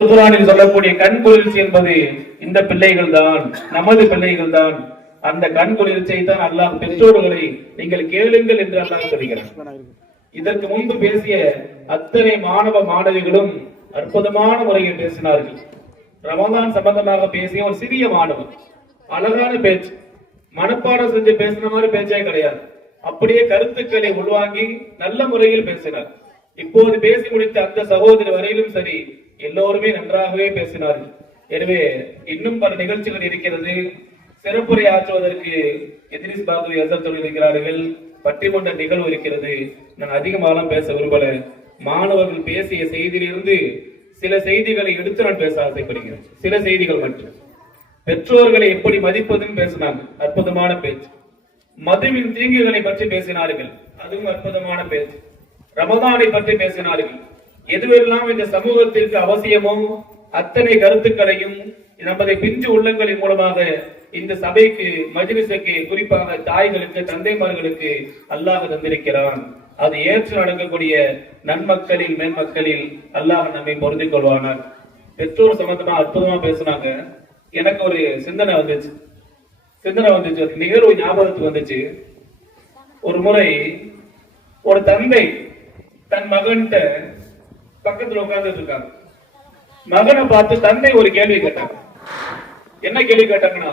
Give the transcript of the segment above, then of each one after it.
குர்ஆனில் சொல்லக்கூடிய கண் குளிர்ச்சி என்பது இந்த பிள்ளைகள் தான், நமது பிள்ளைகள் தான். அந்த கண் குளிர்ச்சியை தான் அல்லாஹ் பெற்றோர்களை நீங்கள் கேளுங்கள் என்று அல்லாஹ் சொல்கிறார். இதற்கு முன்பு பேசிய அத்தனை மாணவ மாணவிகளும் அற்புதமான முறையில் பேசினார்கள். ரமதான் சம்பந்தமாக பேசிய ஒரு சிறிய மாணவன் அழகான பேச்சு, மனப்பாடம் செஞ்சு பேசின மாதிரி பேச்சே கிடையாது. அப்படியே கருத்துக்களை உள்வாங்கி நல்ல முறையில் பேசினார். இப்போது பேசி முடித்த அந்த சகோதரி வரையிலும் சரி, எல்லோருமே நன்றாகவே பேசினார்கள். எனவே இன்னும் பல நிகழ்ச்சிகள் இருக்கிறது. சிறப்புரை ஆற்றுவதற்கு எதிரிஸ் பாபு எசர் இருக்கிறார்கள். பட்டிமன்ற நிகழ்வு இருக்கிறது. நான் அதிகமாகலாம் பேச விரும்பல. மாணவர்கள் பேசிய செய்தியிலிருந்து சில செய்திகளை எடுத்து நான் பேச ஆசைப்படுகிறேன். சில செய்திகள் மட்டும். பெற்றோர்களை எப்படி மதிப்பதுன்னு பேசினாங்க, அற்புதமான பேச்சு. மதுவின் தீங்குகளை பற்றி பேசினார்கள், அதுவும் அற்புதமான பேச்சு. ரமதானை பற்றி பேசினார்கள். எதுவெல்லாம் இந்த சமூகத்திற்கு அவசியமோ அத்தனை கருத்துக்களையும் நமது பிஞ்சு உள்ளங்களின் மூலமாக இந்த சபைக்கு, மஜ்லிஸுக்கு, குறிப்பாக தாய்களுக்கு, தந்தைமார்களுக்கு அல்லாஹ் தந்திருக்கிறான். அது ஏற்று நடக்கக்கூடிய நன்மக்களில் மேன்மக்களில் அல்லாஹ் நம்மை பொருந்திக் கொள்வானார். பெற்றோர் சம்பந்தமா அற்புதமா பேசினாங்க. எனக்கு ஒரு சிந்தனை வந்துச்சு. நிகழ்வு ஞாபகத்துக்கு வந்துச்சு. ஒரு முறை ஒரு தந்தை தன் மகன்கிட்ட பக்கத்துல உட்கார்ந்துட்டு இருக்காங்க. மகனை பார்த்து தந்தை ஒரு கேள்வி கேட்டாங்க. என்ன கேள்வி கேட்டாங்கன்னா,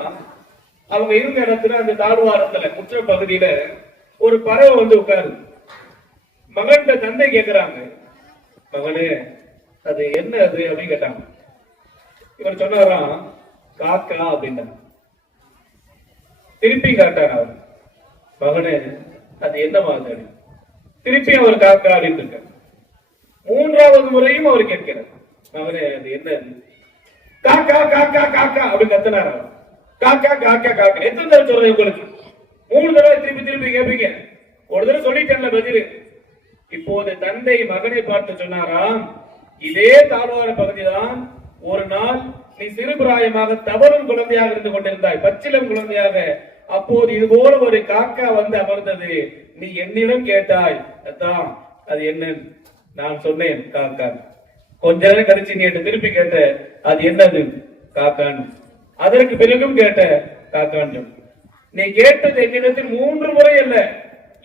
அவங்க இருந்த இடத்துல அந்த தாழ்வாரத்துல முற்ற பகுதியில ஒரு பறவை வந்து உட்காரு. மகன்கிட்ட தந்தை கேட்கிறாங்க, மகனே அது என்ன அது அப்படின்னு கேட்டாங்க. இவர் சொன்னாராம், காக்கா அப்படின்றாங்க. திருப்பி காட்டார் அவர், மகனே அது என்ன மாதிரி? திருப்பி அவர் காக்கா அப்படின்னு இருக்கார். மூன்றாவது முறையும் அவர் கேட்கிறார், மகனே அது என்ன? காக்கா காக்கா காக்கா அப்படின்னு கத்தினார் அவர். காக்கா காக்கா காக்கா எத்தனை தடவை சொல்றேன் உங்களுக்கு? 3 தடவை திருப்பி கேட்பீங்க. ஒரு தடவை சொல்லிட்டேன்ல பதில். இப்போது தந்தை மகனை பார்த்து சொன்னாராம், இதே தாழ்வார பகுதிதான் ஒரு நாள் நீ சிறுபிராயமாக தவறும் குழந்தையாக இருந்து கொண்டிருந்தாய், பச்சிலம் குழந்தையாக. அப்போது இது போல ஒரு காக்கா வந்து அமர்ந்தது. நீ என்னிடம் கேட்டாய், அதான் அது என்ன? நான் சொன்னேன் காக்கா. கொஞ்ச நேரம் கழிச்சு நீ திருப்பி கேட்ட, அது என்னது? காக்கான்னு. அதற்கு பிறகும் கேட்ட, காக்கான்னு. நீ கேட்டது என்னிடத்தில் 3 முறை அல்ல,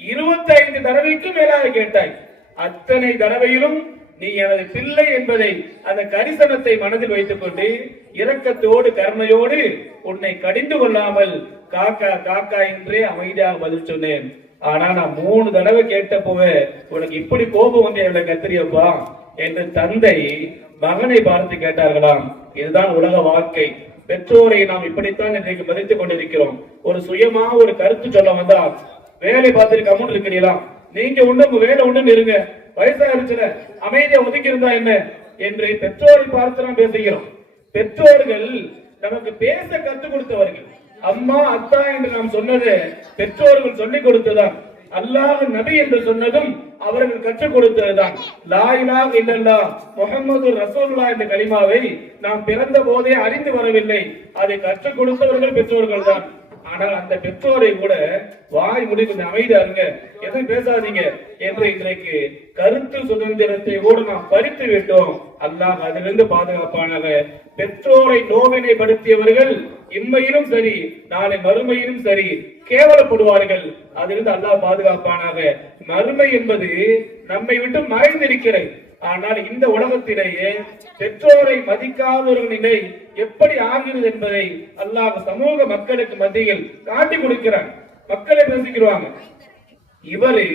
25 தடவைக்கும் மேலாக கேட்டாய். அத்தனை தடவையிலும் நீ எனது பிள்ளை என்பதை, அந்த கரிசனத்தை மனதில் வைத்துக் கொண்டு இரக்கத்தோடு கருணையோடு உன்னை கடிந்து கொள்ளாமல் காக்கா காக்கா என்றே அமைதியாக பதில் சொன்னேன். ஆனா நான் 3 தடவை கேட்ட போவ உனக்கு இப்படி கோபம் வந்து என்னோட கத்திரியப்பா என்று தந்தை மகனை பார்த்து கேட்டார்களாம். இதுதான் உலக வாழ்க்கை. பெற்றோரை நாம் இப்படித்தான் இன்றைக்கு மதித்துக் கொண்டிருக்கிறோம். ஒரு சுயமா ஒரு கருத்து சொல்ல வந்தா, வேலை பார்த்துட்டு கம்முன்னு இருக்கிறீங்களா, நீங்க உண்டு வேலை உண்டு இருங்க, வயசாயிருச்சுல அமைதியா ஒதுக்கி இருந்தா என்ன என்று பெற்றோரை பார்த்து நாம் பேசுகிறோம். பெற்றோர்கள் நமக்கு பேச கற்றுக் கொடுத்தவர்கள். அம்மா அத்தா என்று நாம் சொன்னது பெற்றோர்கள் சொல்லிக் கொடுத்ததுதான். அல்லாஹ் நபி என்று சொன்னதும் அவர்கள் கற்றுக் கொடுத்ததுதான். லா இலாஹ இல்லல்லாஹ் முஹம்மது ரசூலுல்லாஹ் என்ற கலிமாவை நாம் பிறந்த போதே அறிந்து வரவில்லை. அதை கற்றுக் கொடுத்தவர்கள் பெற்றோர்கள் தான். ஆனால் அந்த பெற்றோரை கூட வாய் முடிவு அமைதியா இருங்க, எதுவும் பேசாதீங்க என்று இன்றைக்கு கருத்து சுதந்திரத்தை கூட நாம் பறித்து விட்டோம். அல்லாஹ் அதிலிருந்து பாதுகாப்பானாக. பெற்றோரை நோவினைப்படுத்தியவர்கள் இம்மையிலும் சரி நாளை மறுமையிலும் சரி கேவலப்படுவார்கள். அதிலிருந்து அல்லாஹ் பாதுகாப்பானாக. மறுமை என்பது நம்மை விட்டு மறைந்திருக்கிறது. ஆனால் இந்த உலகத்திலேயே பெற்றோரை மதிக்காத ஒரு நிலை எப்படி ஆகிறது என்பதை அல்லாஹ் சமூக மக்களுக்கு மத்தியில் காட்டி கொடுக்கிறார். மக்களை பேசிக்கிறாங்க. இவரு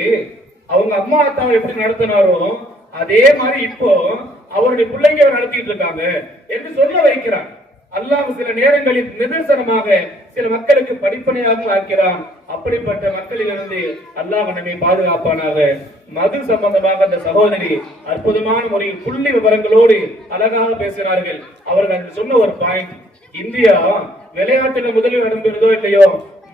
அவங்க அம்மா அத்தாவை எப்படி நடத்தினாரோ அதே மாதிரி இப்போ அவருடைய பிள்ளைங்க நடத்திட்டு இருக்காங்க என்று சொல்ல வைக்கிறார். அல்லாஹ் சில நேரங்களில் நிதர்சனமாக சில மக்களுக்கு படிப்பனையாக ஆக்கிறான். அப்படிப்பட்ட மக்களிலிருந்து அல்லாஹ் நம்மை பாதுகாப்பானாக. மது சம்பந்தமாக அந்த சகோதரி அற்புதமான முறையில் புள்ளி விவரங்களோடு அழகாக பேசினார்கள். அவர்கள் சொன்ன ஒரு பாயிண்ட், இந்தியா விளையாட்டுல முதலில் இடம்பெறுதோ இல்லையோ,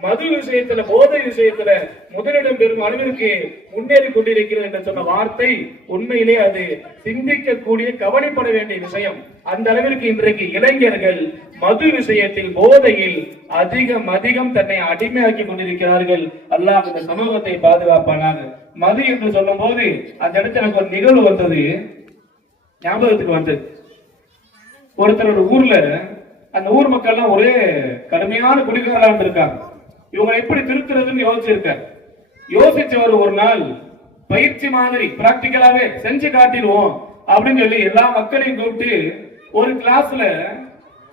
மது விஷயத்துல, போதை விஷயத்துல முதலிடம் பெறும் அளவிற்கு முன்னேறி கொண்டிருக்கிறது என்று சொன்ன வார்த்தை உண்மையிலே அது சிந்திக்கக்கூடிய, கவனிப்பட வேண்டிய விஷயம். அந்த அளவிற்கு இன்றைக்கு இளைஞர்கள் மது விஷயத்தில், போதையில் அதிகம் தன்னை அடிமையாக்கி கொண்டிருக்கிறார்கள். அல்லாஹ் இந்த சமூகத்தை பாதுகாப்பானாக. மது என்று சொல்லும் போது அந்த இடத்துல எனக்கு ஒரு நிகழ்வு வந்தது, ஞாபகத்துக்கு வந்தது. ஒருத்தர் ஒரு ஊர்ல அந்த ஊர் மக்கள் எல்லாம் ஒரே கடுமையான குடிகாரா இருந்திருக்காங்க. இவங்க எப்படி திருத்துறதுன்னு யோசிச்சிருக்காரு. யோசிச்சவர் ஒரு நாள் பயிற்சி மாதிரி பிராக்டிக்கலாவே செஞ்சு காட்டிடுவோம் அப்படின்னு சொல்லி எல்லா மக்களையும் கூப்பிட்டு ஒரு கிளாஸ்ல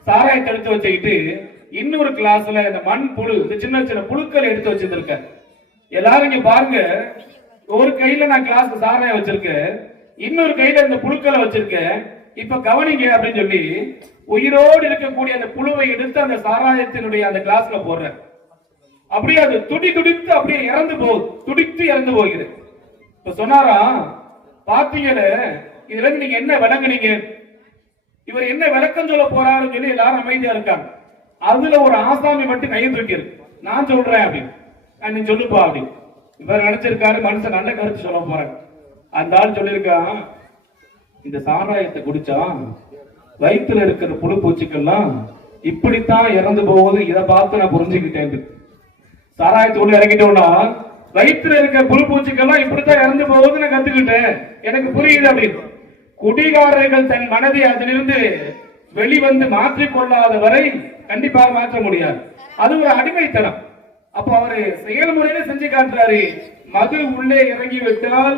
சாராயத்தை எடுத்து வச்சுக்கிட்டு இன்னொரு கிளாஸ்ல இந்த மண் புழு, இந்த சின்ன சின்ன புழுக்களை எடுத்து வச்சிருக்க. எல்லாரும் இங்க பாருங்க, ஒரு கையில நான் கிளாஸ் சாராயம் வச்சிருக்கேன், இன்னொரு கையில இந்த புழுக்களை வச்சிருக்கேன். இப்ப கவனிங்க அப்படின்னு சொல்லி உயிரோடு இருக்கக்கூடிய அந்த புழுவை எடுத்து அந்த சாராயத்தினுடைய அந்த கிளாஸ்ல போடுறேன். அப்படியே அது துடித்து அப்படியே இறந்து போகுது, துடித்து இறந்து போகிறது. இப்ப சொன்னாரா, பாத்தீங்கல இதுல இருந்து நீங்க என்ன விளங்குனீங்க, இவர் என்ன விளக்கம் சொல்ல போறாருன்னு சொல்லி எல்லாரும் அமைதியா இருக்காங்க. அதுல ஒரு ஆசாமி மட்டும் கையை தூக்கிருக்கு, நான் சொல்றேன் அப்படின்னு. நீ சொல்லுப்பா அப்படின்னு. இவர் நினைச்சிருக்காரு மனுஷன் நல்ல கருத்து சொல்ல போறாங்க. அந்த ஆள் சொல்லியிருக்கான், இந்த சாராயத்தை குடிச்சா வயிற்றுல இருக்கிற புழு பூச்சிக்கெல்லாம் இப்படித்தான் இறந்து போகுது, இதை பார்த்து நான் புரிஞ்சுக்கிட்டேன். சாராயத்தை உள்ள இறங்கிட்டோம்னா வயிற்றுல இருக்க புழு பூச்சிக்கெல்லாம் இப்படித்தான் இறந்து போகுது நான் கத்துக்கிட்டேன், எனக்கு புரியுது அப்படின்னு. குடிகாரர்கள் தன் மனதை அதிலிருந்து வெளிவந்து மாற்றிக்கொள்ளாத வரை கண்டிப்பாக மாற்ற முடியாது. அது ஒரு அடிமைத்தனம். அப்ப அவரு செயல்முறையில செஞ்சு காட்டுறாரு. மது உள்ளே இறங்கி விட்டால்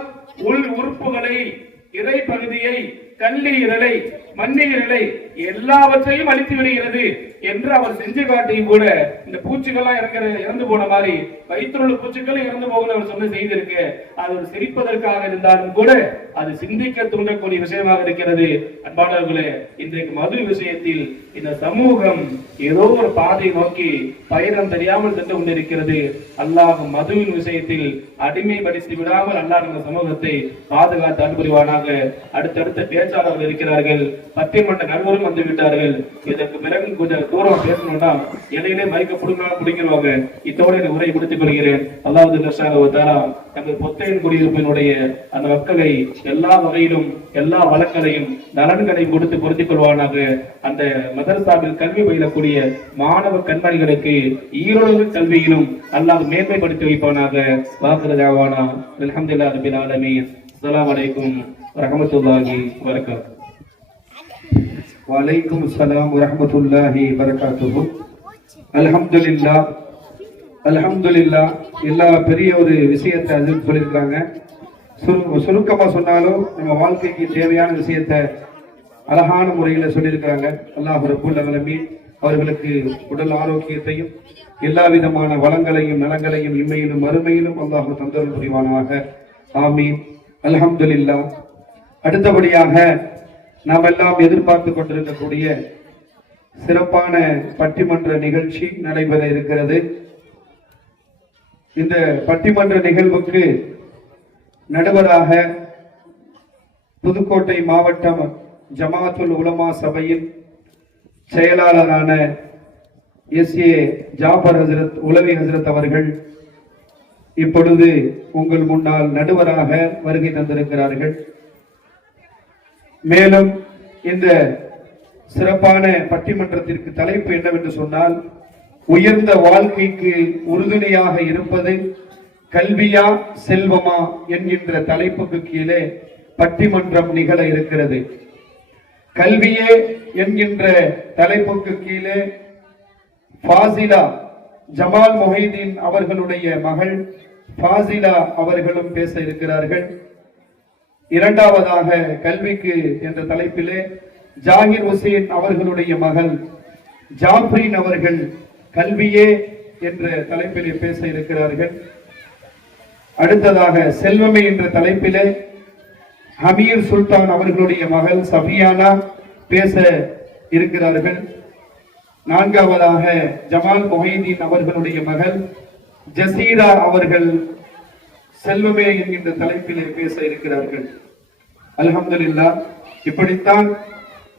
உள் உறுப்புகளை, இறை பகுதியை, கல்லீரலை, மண்ணீரலை எல்லாவற்றையும் அழித்து விடுகிறது என்று அவர் செஞ்சு காட்டியும் கூட இந்த பூச்சிகள்லாம் இறந்து போன மாதிரி வயிற்றுல உள்ள பூச்சிகளும் இறந்து போகணும் அவர் சொன்ன செய்தி இருக்கு. அது ஒரு சிரிப்பதற்காக இருந்தாலும் கூட அது சிந்திக்க தூண்டக்கூடிய விஷயமாக இருக்கிறது. அன்பானவர்களே, இன்றைக்கு மது விஷயத்தில் இந்த சமூகம் ஏதோ ஒரு பாதை நோக்கி பயணம் தெரியாமல் சென்று கொண்டிருக்கிறது. அல்லாஹ் மதுவின் விஷயத்தில் அடிமைப்படுத்தி விடாமல் அல்லாஹ் நம்ம சமூகத்தை பாதுகாத்து அன்புரிவானாக. அடுத்தடுத்த பேச்சாளர்கள் இருக்கிறார்கள், பட்டிமன்ற நண்பரும் வந்து விட்டார்கள். இதற்கு பிறகு கொஞ்சம் தூரம் பேசணும்னா இடையிலே மயக்க புடுங்கலாம் பிடிக்கிறவாங்க. இதோட உரை முடித்துக் கொள்கிறேன். அல்லாஹ் நமது பொத்தையின் குடியிருப்பினுடைய அந்த மக்களை எல்லா வகையிலும் எல்லா வளங்களையும் நலன்களையும் கொடுத்து பொருத்திக் கொள்வானாக. அந்த மதரசாவில் கல்வி பயிலக்கூடிய மாணவ கண்மணிகளுக்கு ஈரோடு கல்வியிலும் அல்லாஹ் மேன்மைப்படுத்தி வைப்பானாக. வாக்குறுதியாவானா. அல்ஹம்துலில்லாஹி ரப்பில் ஆலமீன். அஸ்ஸலாமு அலைக்கும் வரஹ்மத்துல்லாஹி வபரகாத்துஹு. வலைக்கும் அஸ்ஸலாம் வரஹ்மத்துல்லாஹி வபரகாத்துஹு. அல்ஹம்துலில்லாஹ் அல்ஹம்துலில்லாஹ். எல்லா பெரிய ஒரு விஷயத்தை அது சொல்லியிருக்காங்க. சுருக்கமா சொன்னாலும் நம்ம வாழ்க்கைக்கு தேவையான விஷயத்தை அழகான முறையில சொல்லியிருக்கிறாங்க. அல்லாஹ் ரப்பல் ஆலமீன் அவர்களுக்கு உடல் ஆரோக்கியத்தையும் எல்லா விதமான வளங்களையும் நலங்களையும் இம்மையிலும் மறுமையிலும் அல்லாஹ் தந்தருள் புரிவானாக. ஆமீன். அல்ஹம்துலில்லாஹ். அடுத்தபடியாக நாம் எல்லாம் எதிர்பார்த்து கொண்டிருக்கக்கூடிய சிறப்பான பட்டிமன்ற நிகழ்ச்சி நடைபெற இருக்கிறது. இந்த பட்டிமன்ற நிகழ்வுக்கு நடுவராக புதுக்கோட்டை மாவட்டம் ஜமாத்துல் உலமா சபையின் செயலாளரான SA ஜாபர் ஹசரத் உலவி ஹசரத் அவர்கள் இப்பொழுது உங்கள் முன்னால் நடுவராக வருகை தந்திருக்கிறார்கள். மேலும் இந்த சிறப்பான பட்டிமன்றத்திற்கு தலைப்பு என்னவென்று சொன்னால், உயர்ந்த வாழ்க்கைக்கு உறுதுணையாக இருப்பது கல்வியா செல்வமா என்கின்ற தலைப்புக்கு கீழே பட்டிமன்றம் நிகழ இருக்கிறது. கல்வியே என்கின்ற தலைப்புக்கு கீழே ஃபாசிலா ஜமால் மொஹிதீன் அவர்களுடைய மகள் ஃபாசிலா அவர்களும் பேச இருக்கிறார்கள். இரண்டாவதாக கல்விக்கு என்ற தலைப்பிலே ஜாகிர் ஹுசேன் அவர்களுடைய மகள் ஜாஃப்ரின் அவர்கள் கல்வியே என்ற தலைப்பிலே பேச இருக்கிறார்கள். அடுத்ததாக செல்வமே என்ற தலைப்பிலே ஹமீர் சுல்தான் அவர்களுடைய மகள் சஃபியானா பேச இருக்கிறார்கள். நான்காவதாக ஜமால் மொஹிதீன் அவர்களுடைய மகள் ஜசீரா அவர்கள் செல்வமே என்கின்ற தலைப்பிலே பேச இருக்கிறார்கள். அல்ஹம்துலில்லாஹ். இப்படித்தான்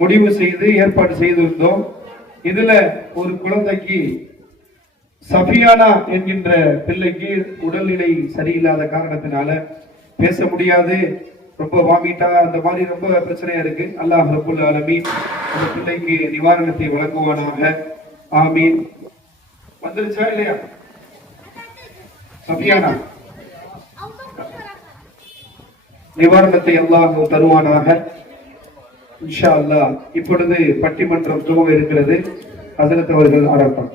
முடிவு செய்து ஏற்பாடு செய்திருந்தோம். இதுல ஒரு குழந்தைக்கு சஃபியானா என்கின்ற பிள்ளைக்கு உடல்நிலை சரியில்லாத காரணத்தினால பேச முடியாது, ரொம்ப வாமிட்டா அந்த மாதிரி ரொம்ப பிரச்சனையா இருக்கு. அல்லாஹ் ரப்பல் ஆலமீன் அந்த பிள்ளைக்கு நிவாரணத்தை வழங்குவானாக. ஆமீன். வந்துருச்சா இல்லையா சஃபியானா? நிவாரணத்தை அல்லாஹ் தருவானாக. இன்ஷா அல்லாஹ் இப்பொழுது பட்டிமன்றம் துவங்க இருக்கிறது. ஹஸரத் அவர்கள் ஆரம்பம்.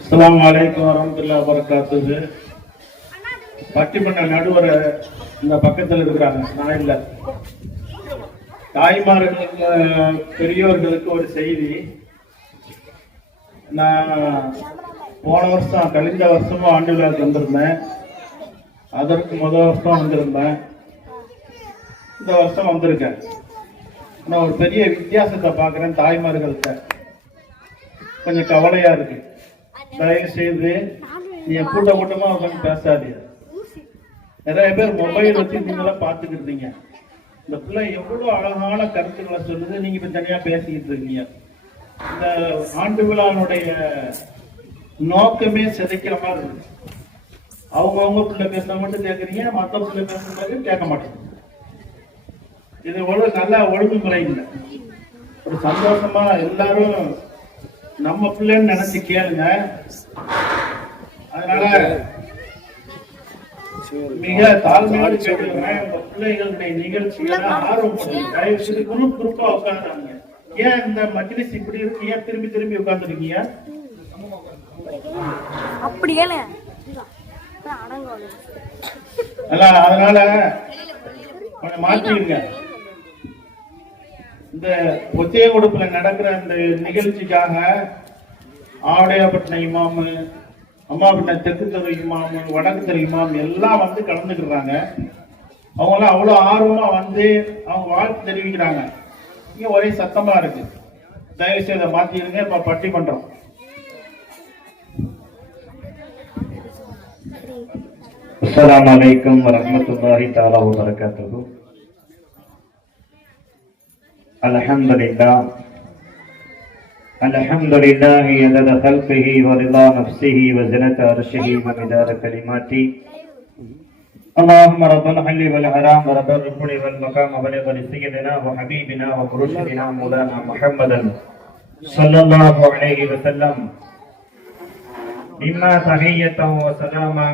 அஸ்ஸலாமு அலைக்கும் வரஹ்மத்துல்லாஹி வபரகாத்துஹு. பட்டிமன்ற நடுவர் இந்த பக்கத்தில் இருக்கிறாங்க, நான் இல்லை. தாய்மார்களுக்கு பெரியோர்களுக்கு ஒரு செய்தி. நான் போன வருஷம் கழிந்த வருஷமும் ஆண்டு விழாவுக்கு வந்திருந்தேன். அதற்கு முதல் வருஷம் வந்திருந்தேன். இந்த வருஷம் வந்திருக்கேன். நான் ஒரு பெரிய வித்தியாசத்தை பார்க்குறேன் தாய்மார்கள்ட்ட. கொஞ்சம் கவலையா இருக்கு. தயவு செய்து நீ கூட்டமா உட்காந்து பேசாதீங்க. நிறைய பேர் மொபைல் வச்சு நீங்களா பார்த்துக்கிட்டீங்க. இந்த பிள்ளை எவ்வளவு அழகான கருத்துக்களை சொல்லுது, நீங்க இப்ப தனியா பேசிக்கிட்டு இருக்கீங்க. இந்த ஆண்டு விழாவுடைய நோக்கமே சிதைக்கிற மாதிரி இருக்கு. அவங்க பிள்ளை பேச மட்டும் கேட்கறீங்க, மற்ற பிள்ளை பேசுறது கேட்க மாட்டேங்க. இது நல்ல ஒழுங்குமுறை இல்லை. ஒரு சந்தோஷமா எல்லாரும் நம்ம பிள்ளைன்னு நினைச்சு கேளுங்க. அதனால மிக தாழ்மையோடு கேட்டுக்கிறேன், உங்க பிள்ளைகளுடைய நிகழ்ச்சிகளை ஆர்வப்படுங்க. குரூப்பா உட்கார்ந்தாங்க. ஏன் இந்த மஜ்லிஸ் இப்படி இருக்கு? ஏன் திரும்பி திரும்பி உட்கார்ந்துருக்கீங்க? அதனால கொஞ்சம் மாற்றிடுங்க. இந்த ஒத்திய கொடுப்புல நடக்கிற இந்த நிகழ்ச்சிக்காக ஆவடையாப்பட்டின இமாமு, அம்மாப்பட்டின தெற்கு தெரு இமாமு, வடக்கு தெரு இமாம் எல்லாம் வந்து கலந்துக்கிறாங்க. அவங்களாம் அவ்வளோ ஆர்வமா வந்து அவங்க வாழ்த்து தெரிவிக்கிறாங்க. இங்க ஒரே சத்தமா இருக்கு. தயவு செய்து மாத்திடுங்க. இப்ப பட்டிமன்றம். அஸ்ஸலாமு அலைக்கும் வரஹ்மத்துல்லாஹி தஆலா வ பரகாத்துஹு. அல்ஹம்துலில்லாஹ் அல்ஹம்துலில்லாஹி அதத கல்பிஹி வ ரிதா நஃப்ஸிஹி வ ஸினத அர்ஷிஹி வ மிதாத கலிமாத்தி. اللهم رب الحل والحرام ورب الركن والمقام وبلغ سيدنا وحبيبنا ومرشدنا مولانا محمدا صلى الله عليه وسلم مما تحية وسلاما.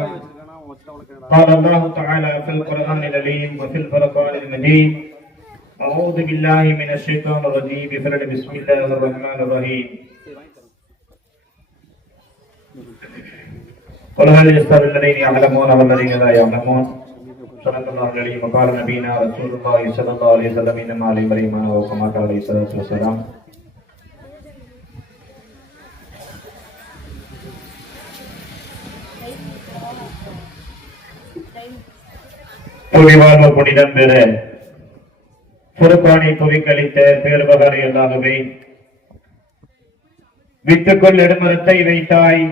قال الله تعالى في القرآن العليم وفي الفرقان المجيد: أعوذ بالله من الشيطان الرجيم. بسم الله الرحمن الرحيم. قل هل يستوي الذين يعلمون والذين لا يعلمون. صدق الله العليم. وقال نبينا رسول الله صلى الله عليه وسلم: إنما علي مريمان وكما قال عليه الصلاة والسلام. புலிவாழ்வு புனிதம் பெற பொறுப்பானை துவிக்களித்த பேருபகாரி எல்லாகவே வித்துக்குள் நெடுமரத்தை வைத்தாய்,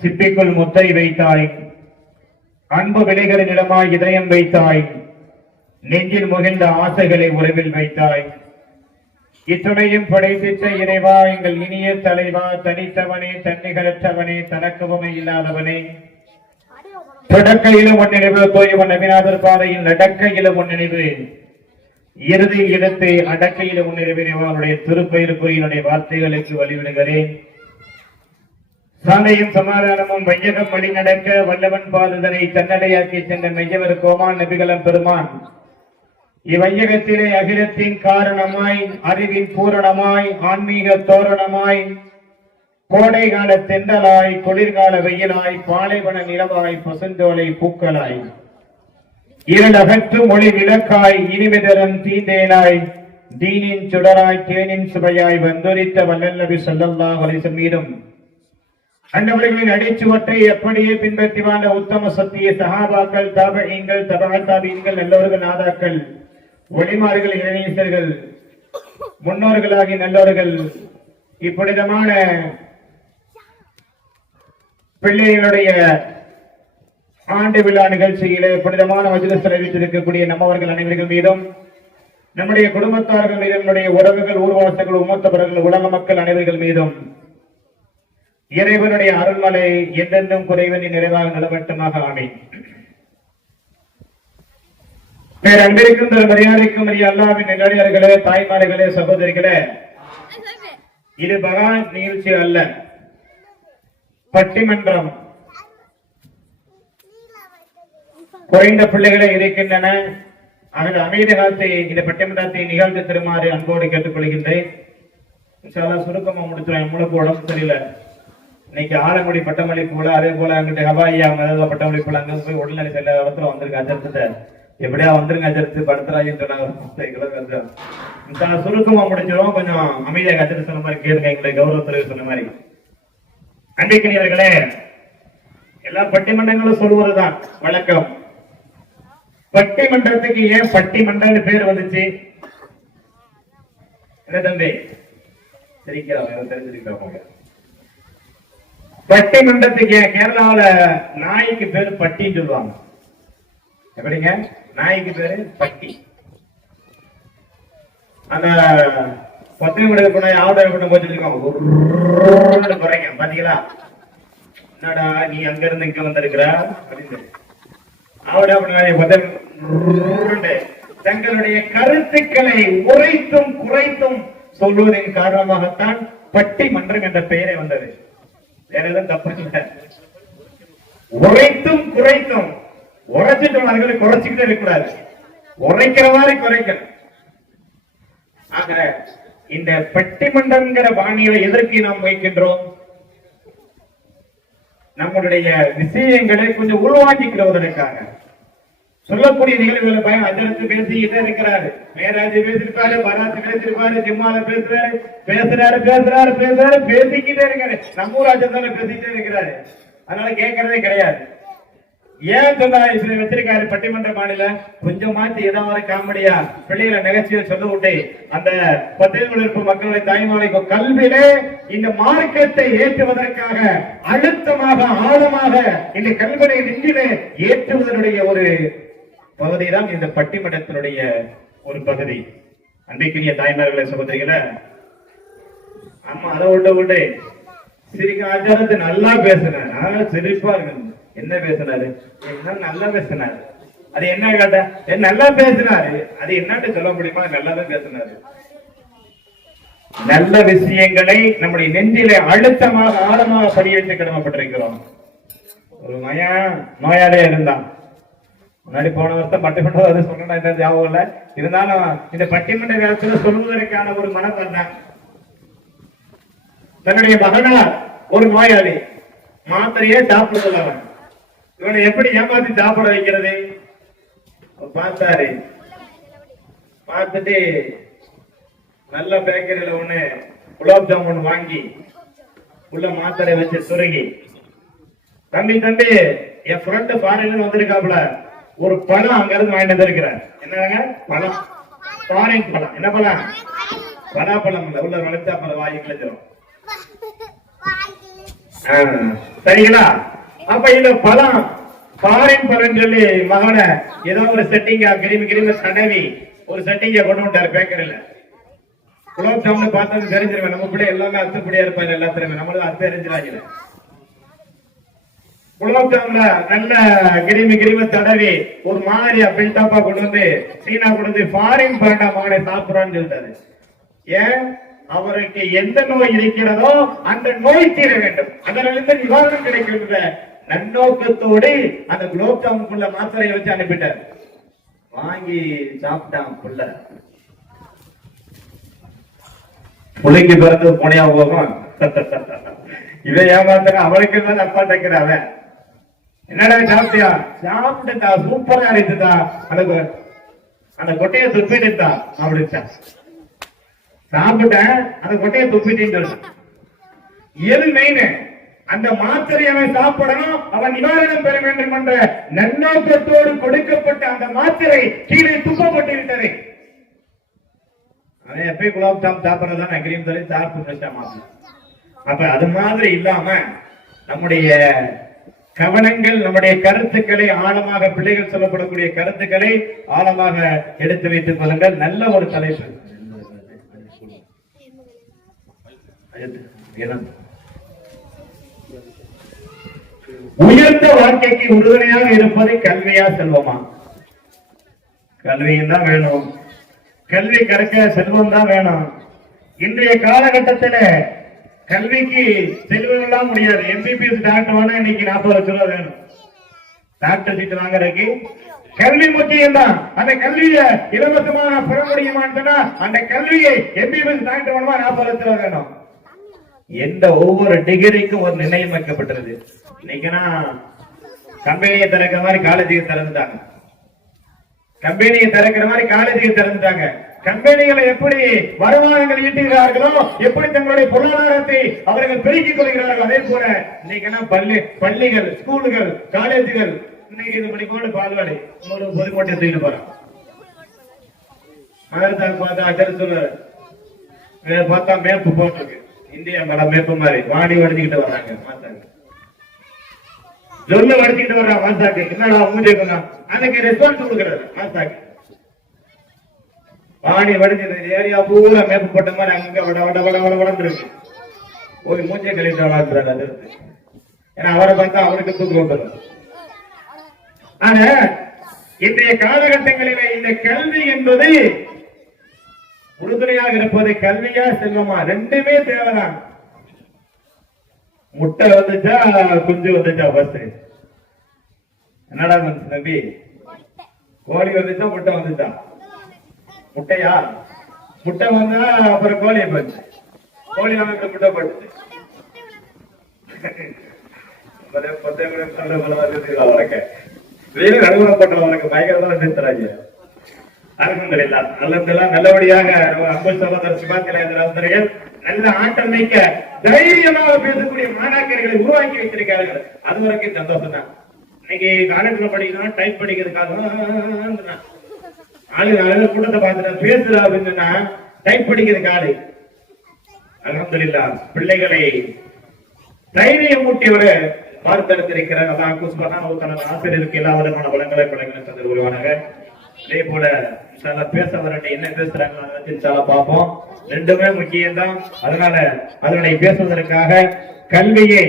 சிப்பிக்குள் முத்தை வைத்தாய், அன்பு விலைகளின் இடமாய் இதயம் வைத்தாய், நெஞ்சில் முகிழ்ந்த ஆசைகளை உறவில் வைத்தாய். இத்துணையும் படைத்திட்ட இறைவா, எங்கள் இனிய தலைவா, தனித்தவனே, தன்னிகரற்றவனே, தனக்குவமை இல்லாதவனே, தொடக்கையிலும் முன்னினைவு, தோய்வன் நபிநாதர் பாதையில் நடக்கையிலும் முன்னினைவு, இறுதியில் எடுத்து அடக்கையிலும் முன்னினைவு, அவருடைய திருப்பெயருக்குரிய வார்த்தைகளுக்கு வழிவிடுகிறேன். சாலையும் சமாதானமும் வையகம் வழி நடக்க வல்லவன் பாதுதனை தன்னடையாக்கி சென்ற மெய்யவர் கோமான் நபிகளம் பெருமான் இவ்வையகத்திலே அகிலத்தின் காரணமாய், அறிவின் பூரணமாய், ஆன்மீக தோரணமாய், கோடை கால தென்றலாய், குளிர்கால வெயிலாய், பாலைவன நிலவாய், பசுந்தோலை பூக்களாய், இருள் அகற்று மொழி விளக்காய், இனிமிதரன் தீந்தேனாய், தீனின் சுடராய், தேனின் சுவையாய் வந்துரித்த வல்லல் நபி ஸல்லல்லாஹு அலைஹி வஸல்லம் மீதும் அன்னவர்களின் அடிச்சுவற்றை எப்படியே பின்பற்றி வாழ்ந்த உத்தம சத்திய சஹாபாக்கள், தாபிஈன்கள், தபஅ தாபிஈன்கள், நல்லவர்கள், நாதாக்கள், ஒளிமார்கள், இறைநேசர்கள், முன்னோர்களாகி நல்லவர்கள், இப்புனிதமான பிள்ளைகளுடைய ஆண்டு விழா நிகழ்ச்சியிலே புனிதமான மஜ்லிஸ் அறிவித்திருக்கக்கூடிய நம்மவர்கள் அனைவர்கள் மீதும், நம்முடைய குடும்பத்தார்கள் மீதும், நம்முடைய உறவுகள், ஊர்வாசர்கள், உமத்தவர்கள், உலக மக்கள் அனைவர்கள் மீதும் இறைவனுடைய அருள்மலை என்றென்றும் குறைவனின் நிறைவாக நிலவட்டமாக ஆமீன். பேர் அன்பிற்கும் மரியாதைக்கும் அல்லாஹ்வின் பட்டிமன்றம் குறைந்த பிள்ளைகளே இருக்கின்றன. அவர்கள் அமைதி காலத்தை இந்த பட்டிமன்றத்தை நிகழ்ந்து தருமாறு அன்போடு கேட்டுக்கொள்கின்றேன். சுருக்கமா முடிச்சுருவேன். நம்மளுக்கு உடம்பு சரியில்லை. இன்னைக்கு ஆலங்குடி பட்டமளிப்பு போல, அதே போல அங்கிட்ட ஹவாயியா பட்டமளிப்பு போல அங்க போய் உடல்நிலை செல்ல இடத்துல வந்திருக்கு. அஜர்த்து எப்படியா வந்துருங்க, அஜர்த்து படுத்துறாங்கன்னு சொன்னாங்க. சுருக்கமா முடிச்சிடும். கொஞ்சம் அமைதியாக அஜர்த்து சொன்ன மாதிரி கேளுங்க. எங்களை கௌரவத்துறை சொன்ன மாதிரி. அன்றைக்கினியவர்களே, எல்லா பட்டிமன்றங்களும் சொல்வதுதான் வழக்கம். பட்டிமன்றத்துக்கு ஏன் பட்டிமன்றம் பேர் வந்துச்சு? என்ன தம்பி தெரிஞ்சிருக்கிறவங்க பட்டிமன்றத்துக்கு ஏன்? கேரளாவில நாய்க்கு பேரு பட்டின்னு சொல்லுவாங்க. எப்படிங்க? நாய்க்கு பேரு பட்டி. அந்த பத்திரிகை போன ஆவணம் போச்சுருக்காங்க குறைங்க. பாத்தீங்களா? என்னடா நீ அங்க இருந்து இங்க வந்திருக்கிற அப்படின்னு தங்களுடைய கருத்துக்களை உரைத்தும் குறைத்தும் சொல்வதன் காரணமாகத்தான் பட்டிமன்றம் என்ற பெயரை வந்தது. வேற எதுவும் தப்பு இல்லை. உரைத்தும் குறைத்தும் உரைச்சிட்டு குறைச்சிக்கிட்டே இருக்கக்கூடாது. உரைக்கிற மாதிரி குறைக்கணும். ஆக இந்த பட்டிமன்றங்கிற பாணியை எதற்கு நாம் வைக்கின்றோம்? நம்மளுடைய விஷயங்களை கொஞ்சம் உருவாக்கிக்கிறவதற்காக. சொல்லக்கூடிய நிகழ்வுகளை பயன் அஜரத்து பேசிக்கிட்டே இருக்கிறாரு. மேராஜ் பேசிருப்பாரு, பராத்து பேசிருப்பாரு, ஜிம்மால பேசுறாரு, பேசிக்கிட்டே இருக்காரு. நம்ம ஊர் அஜரத்தால பேசிக்கிட்டே இருக்கிறாரு. அதனால கேட்கறதே கிடையாது. ஏன் சொன்னா இப்படி வச்சிருக்காரு பட்டிமன்ற மாநில? கொஞ்சம் மாற்றி ஏதாவது காமெடியா பிள்ளைகளை நிகழ்ச்சியை சொல்ல விட்டு அந்த பத்திரிகை மக்களை தாய்மொழிக்கு கல்வியிலே இந்த மார்க்கத்தை ஏற்றுவதற்காக அழுத்தமாக ஆழமாக இந்த கல்வியை நெஞ்சிலே ஏற்றுவதனுடைய ஒரு பகுதி தான் இந்த பட்டிமன்றத்தினுடைய ஒரு பகுதி. அன்றைக்குரிய தாய்மார்களை சகோதரிகளை, ஆமா அதை விட்டு சிரிக்க ஆச்சாரத்தை நல்லா பேசுன சிரிப்பா இருக்கு. என்ன பேசினாரு? என்ன நல்லா பேசினாரு. அது என்ன கேட்ட? நல்லா பேசினாரு. அது என்னன்னு சொல்ல முடியுமா? நல்லாதான் பேசினாரு. நல்ல விஷயங்களை நம்முடைய நெஞ்சிலே அழுத்தமாக ஆழமாக பதிவேற்ற கடமைப்பட்டிருக்கிறோம். ஒரு நோயாளியா இருந்தான். முன்னாடி போன வருஷம் பட்டிமன்றம் அது சொல்லணும் என்ன ஞாபகம் இல்ல. இருந்தாலும் இந்த பட்டிமன்ற நேரத்தில் சொல்வதற்கான ஒரு மனப்பன் தான். தன்னுடைய மகனார் ஒரு நோயாளி, மாத்திரையே சாப்பிடுதல். அவன் இவனை எப்படி ஏமாத்தி சாப்பிட வைக்கிறது? பார்த்தாரு. பார்த்துட்டு நல்ல பேக்கரியில ஒண்ணு குலாப் ஜாமுன் வாங்கி உள்ள மாத்திரை வச்சு சுருகி, தம்பி என் ஃப்ரெண்ட் ஃபாரின்ல வந்திருக்காப்ல, ஒரு பழம் அங்க இருந்து வாங்கிட்டு வந்திருக்கிறார். என்னங்க பழம்? ஃபாரின் பழம். என்ன பழம்? பலாப்பழம் இல்ல, உள்ள வளர்த்தா பழம் வாங்கி கிளச்சிடும். சரிங்களா? அப்ப இந்த பழம் ஃபாரின் பழம் சொல்லி மகனை ஏதோ ஒரு செட்டிங்கா கிருமி தடவி ஒரு செட்டிங்க கொண்டு வந்துட்டாரு பேக்கரியில. குலாப் ஜாமுன் பார்த்தது தெரிஞ்சிருவேன். நம்ம கூட எல்லாமே அத்துப்படியா இருப்பாங்க. எல்லாத்துலயுமே நம்மளும் அத்து தெரிஞ்சிடாங்க. குலாப் ஜாமுன்ல நல்ல கிருமி தடவி ஒரு மாதிரியா பில்டாப்பா கொண்டு வந்து சீனா கொண்டு வந்து ஃபாரின் பழண்டா மகனை சாப்பிடுறான்னு சொல்லிட்டாரு. ஏன்? அவருக்கு எந்த நோய் இருக்கிறதோ அந்த நோய் தீர வேண்டும், அதனால நிவாரணம் கிடைக்கின்ற நன்னோக்கத்தோடு அந்த குலோப் ஜாமுன்குள்ள மாத்திரையை வச்சு அனுப்பிட்டார். வாங்கி சாப்பிட்டான். புள்ளைக்கு பிறந்து போனியா போகும். இதை ஏமாத்த அவனுக்கு மேல அப்பா தைக்கிறான். என்னடா சாப்பிட்டியா? சாப்பிட்டுட்டா, சூப்பரா இருக்குதா, அந்த கொட்டையை துப்பிட்டுட்டா அப்படின்ட்டா. சாப்பிட்டேன், அந்த கொட்டையை துப்பிட்டேன்னு சொல்றான். எது மெயின்? அந்த மாத்திரை அவன் சாப்பிடணும், அவன் நிவாரணம் பெற வேண்டும் என்ற நன்னோக்கத்தோடு கொடுக்கப்பட்ட அந்த மாத்திரை கீழே துப்பப்பட்டு விட்டது. அவன் எப்பயும் குலாப் ஜாம் சாப்பிடறதான் அக்ரியம் சொல்லி சாப்பிட்டு மாத்திரை. அப்ப அது மாதிரி இல்லாம நம்முடைய கவனங்கள், நம்முடைய கருத்துக்களை ஆழமாக, பிள்ளைகள் சொல்லப்படக்கூடிய கருத்துக்களை ஆழமாக எடுத்து வைத்துக் கொள்ளுங்கள். நல்ல ஒரு தலைப்பு. உயர்ந்த வாழ்க்கைக்கு உறுதுணையாக இருப்பது கல்வியா செல்வமா? கல்வியும் தான் வேணும். கல்வி கற்க செல்வம் தான் வேணும். இன்றைய காலகட்டத்தில் கல்விக்கு செல்வதெல்லாம் முடியாது. எம்பிபிஎஸ் டாக்டர் வேணா இன்னைக்கு 40 லட்சம் ரூபாய் வேணும். டாக்டர் சீட்டு வாங்குறதுக்கு கல்வி முக்கியம் தான். அந்த கல்வியை இலவசமா பெற முடியுமான்னு சொன்னா அந்த கல்வியை எம்பிபிஎஸ் டாக்டர் வேணுமா 40 லட்சம் ரூபாய் வேணும். எந்த ஒவ்வொரு டிகிரிக்கும் ஒரு நிர்ணயம் வைக்கப்பட்டது. இன்னைக்குன்னா கம்பெனியை திறக்கிற மாதிரி காலேஜுக்கு திறந்துட்டாங்க. கம்பெனியை திறக்கிற மாதிரி காலேஜுக்கு திறந்துட்டாங்க. கம்பெனிகளை எப்படி வருமானங்கள் ஈட்டுகிறார்களோ, எப்படி தங்களுடைய பொருளாதாரத்தை அவர்கள் பெருக்கிக் கொள்கிறார்கள், அதே போல இன்னைக்கு பள்ளிகள், ஸ்கூல்கள், காலேஜுகள் இன்னைக்கு இது மணிக்கோடு பால்வாடி ஒரு பொதுக்கோட்டை தூக்கிட்டு போறான். மகர்த்தாக்கு பார்த்தா அச்சர் சொல்ல பார்த்தா மேப்பு போட்டிருக்கு. இந்தியா மேடம் மேப்பு மாதிரி வாடி வடிச்சுக்கிட்டு வர்றாங்க. மாத்தாங்க சொல்ல வடிச்சுக்கிட்டு வர்றான். மாத்தாக்கு என்னடா மூஞ்சி அதுக்கு ரெஸ்பான்ஸ் கொடுக்கறது. மாத்தாக்கு வாடி வடிஞ்சு ஏரியா பூரா மேப்பு போட்ட மாதிரி அங்க வட வட வட வட வடந்துருக்கு. போய் மூஞ்சை கழிட்டு வளர்த்துறாங்க. அது ஏன்னா அவரை பார்த்தா அவருக்கு தூக்கு வந்துடும். ஆனா இன்றைய காலகட்டங்களில இந்த கல்வி என்பது உறுதுணையாக இருப்பது கல்வியா செல்வமா ரெண்டுமே தேவைதான். முட்டை வந்துச்சா குஞ்சு வந்துச்சா? பஸ் என்னடா தம்பி, கோழி வந்துச்சா முட்டை வந்துச்சா? முட்டையா? முட்டை வந்தா அப்புறம் கோழியை போச்சு. கோழி வாங்க முட்டை போட்டு வெயில் நடுவுல பண்றவனுக்கு பயங்கரதான் நிறுத்துறாங்க. நல்லபடியாக அம்பல் சகோதரர் சிவாத்திரையர்கள் நல்ல ஆட்டம் மிக்க தைரியமாக பேசக்கூடிய மாணாக்கர்களை உருவாக்கி வைத்திருக்கிறார்கள். அது வரைக்கும் சந்தோஷம் தான். இன்னைக்கு காலேஜ்ல படிக்கணும், டைப் படிக்கிறதுக்காக ஆளு கூட்டத்தை பார்த்துட்டு பேசுறா அப்படின்னா டைப் படிக்கிறதுக்கு ஆளு. அல்ஹம்துலில்லாஹ் பிள்ளைகளை தைரியம் ஊட்டியவரை பார்த்தெடுத்திருக்கிறார். அதான் ஆசிரியருக்கு எல்லா விதமான வளங்களை பழங்களை தந்து உருவானாங்க. அதே போல பேச வரட்டு என்ன பேசுறாங்க பார்ப்போம். ரெண்டுமே முக்கியம்தான். அதனால அதனை பேசுவதற்காக கல்வியை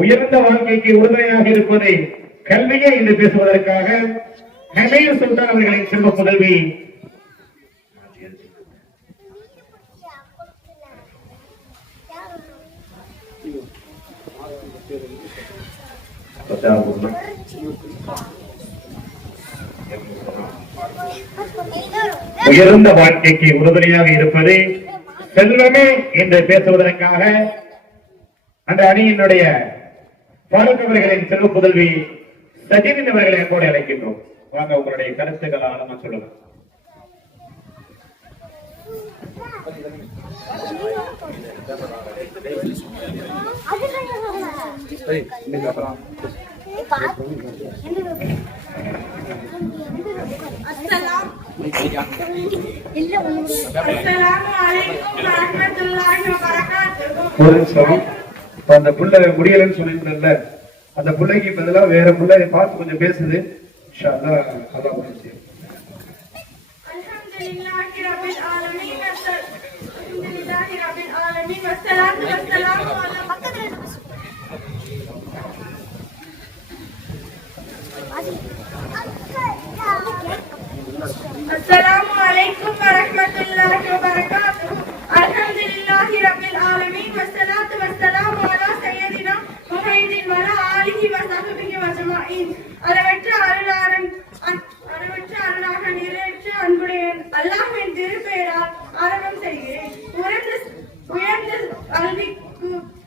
உயர்ந்த வாழ்க்கைக்கு உறுதுணையாக இருப்பதை கல்வியை என்று பேசுவதற்காக ஹமீர் சுல்தான் அவர்களின் செல்வ புதல்வி உயர்ந்த வாழ்க்கைக்கு உறுதுணையாக இருப்பது செல்வமே என்று பேசுவதற்காக அந்த அணியினுடைய பாரத் அவர்களின் செல்வ புதல்வி சஜினின் அவர்களை கூட அழைக்கின்றோம். வாங்க உங்களுடைய கருத்துக்கள் ஆழமா சொல்லுங்க. அந்த புள்ள முடியலன்னு சொல்லிட்டு அந்த பிள்ளைக்கு பதிலா வேற பிள்ளை பார்த்து கொஞ்சம் பேசுது. السلام عليكم ورحمة الله وبركاته. الحمد لله رب العالمين والصلاة والسلام على سيدنا محمد وعلى آله وصحبه أجمعين. அளவற்ற அருளாக நிறைவேற்ற அன்புடைய அல்லாஹ்வின் திருப்பெயரால் ஆரம்பம் செய்கிறேன். உயர்ந்த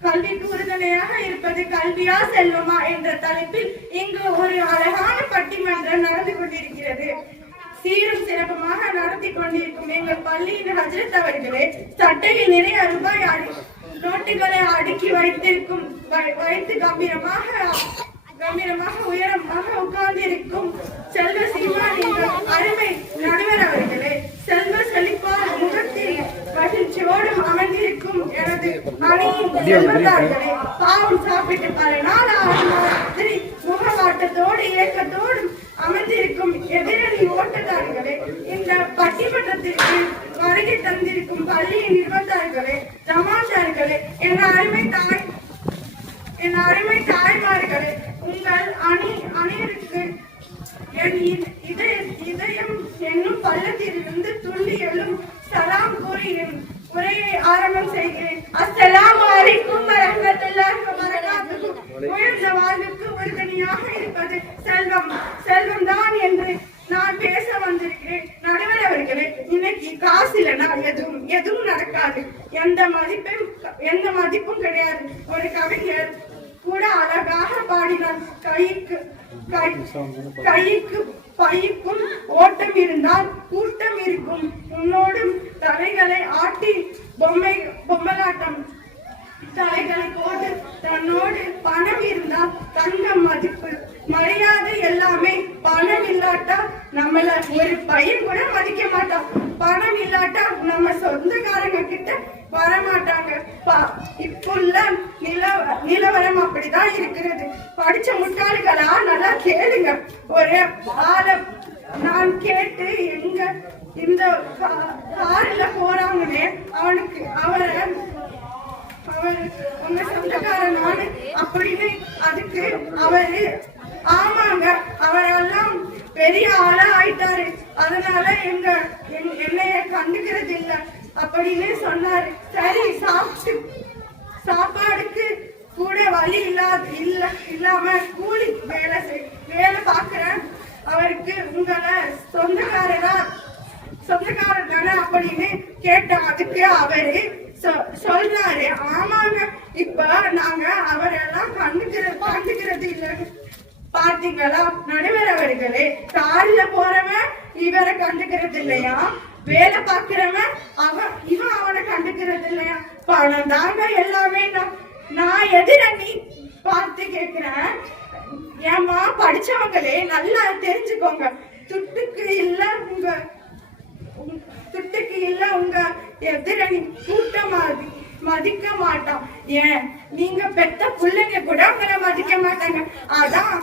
கல்விக்கு உறுதுணையாக இருப்பது கல்வியா செல்வமா என்ற தலைப்பில் இங்கு ஒரு அழகான பட்டிமன்றம் நடந்து கொண்டிருக்கிறது. சீரும் சிறப்புமாக நடத்தி கொண்டிருக்கும் எங்கள் பள்ளியின் ஹஜ்ரத் அவர்களே சட்டையில் நிறைய ரூபாய் நோட்டுகளை அடுக்கி வைத்து கம்பீரமாக உயரமாக உட்கார்ந்திருக்கும் செல்வ சீமானின் அருமை நடுவர் அவர்களே, செல்வ செழிப்பால் முகத்தில் மகிழ்ச்சியோடு அமர்ந்திருக்கும் எனது அணியின் செல்வத்தார்களே, பாவம் சாப்பிட்டு பல நாள் மாதிரி முகவாட்டத்தோடு ஏக்கத்தோடு அமர்ந்திருக்கும் எதிரணி ஓட்டத்தார்களே, இந்த பட்டிமன்றத்திற்கு வருகை தந்திருக்கும் பள்ளியின் நிர்வாகத்தார்களே, ஜமாத்தார்களே, என் அருமை தாய்மார்களே, உங்கள் அணியிற்கு என் இதயம் என்னும் பள்ளத்திலிருந்து துள்ளி எழும் சலாம் கூறி என் உரையை ஆரம்பம் கிடையாது, எந்த மதிப்பும் கிடையாது. ஒரு கவிஞர் கூட அழகாக பாடினார், கைக்கு பைக்கும் ஓட்டம் இருந்தால் கூட்டம் இருக்கும், உன்னோடும் தலைகளை ஆட்டி பொம்மலாட்டம் தலைகளை போட்டு தன்னோடு பணம் இருந்தால் தங்கம் மதிப்பு மரியாதை எல்லாமே. பணம் இல்லாட்டா நம்மள ஒரு பையன் கூட மதிக்க மாட்டான், பணம் இல்லாட்டா நம்ம சொந்தக்காரங்க கிட்ட வரமாட்டாங்க. இப்புள்ள நிலவரம் அப்படிதான் இருக்கிறது. படிச்ச முட்டாள்களா நல்லா கேளுங்க. ஒரு ஆளை நான் கேட்டு எங்க இந்த கார்ல போறாங்கன்னு அவர் உங்க சொந்தக்காரனானு அப்படின்னு அதுக்கு அவரு ஆமாங்க அவரெல்லாம் பெரிய ஆளா ஆயிட்டாரு, அதனால என்னைய கண்டுக்கிறது இல்ல அப்படின்னு சொன்னாரு. சரி, சாப்பாடுக்கு கூட வழி இல்லாம கூலி வேலை பாக்குறேன், அவருக்கு உங்களை சொந்தக்காரர் தானே அப்படின்னு கேட்டேன். அதுக்கு அவரு சொல்றாரு, ஆமாங்க இப்ப நாங்க அவரெல்லாம் கண்டுக்கிறது இல்லைன்னு. பாத்தீங்களா நடுவர் அவர்களே, கார்ல போறவன் இவரை கண்டுக்கிறது இல்லையா, வேலை பாக்குறவன் இவன் அவனை கண்டுக்கிறது இல்லையா. பணம் தாங்க எல்லாமே. நான் எதிரணி பார்த்து கேக்குறேன், ஏமா படிச்சவங்களே நல்லா தெரிஞ்சுக்கோங்க, துட்டுக்கு இல்ல உங்க எதிரணி கூட்டமாதி மதிக்க மாட்டான். ஏன் நீங்க பெத்த பிள்ளைங்க கூட உங்களை மதிக்க மாட்டாங்க. அதான்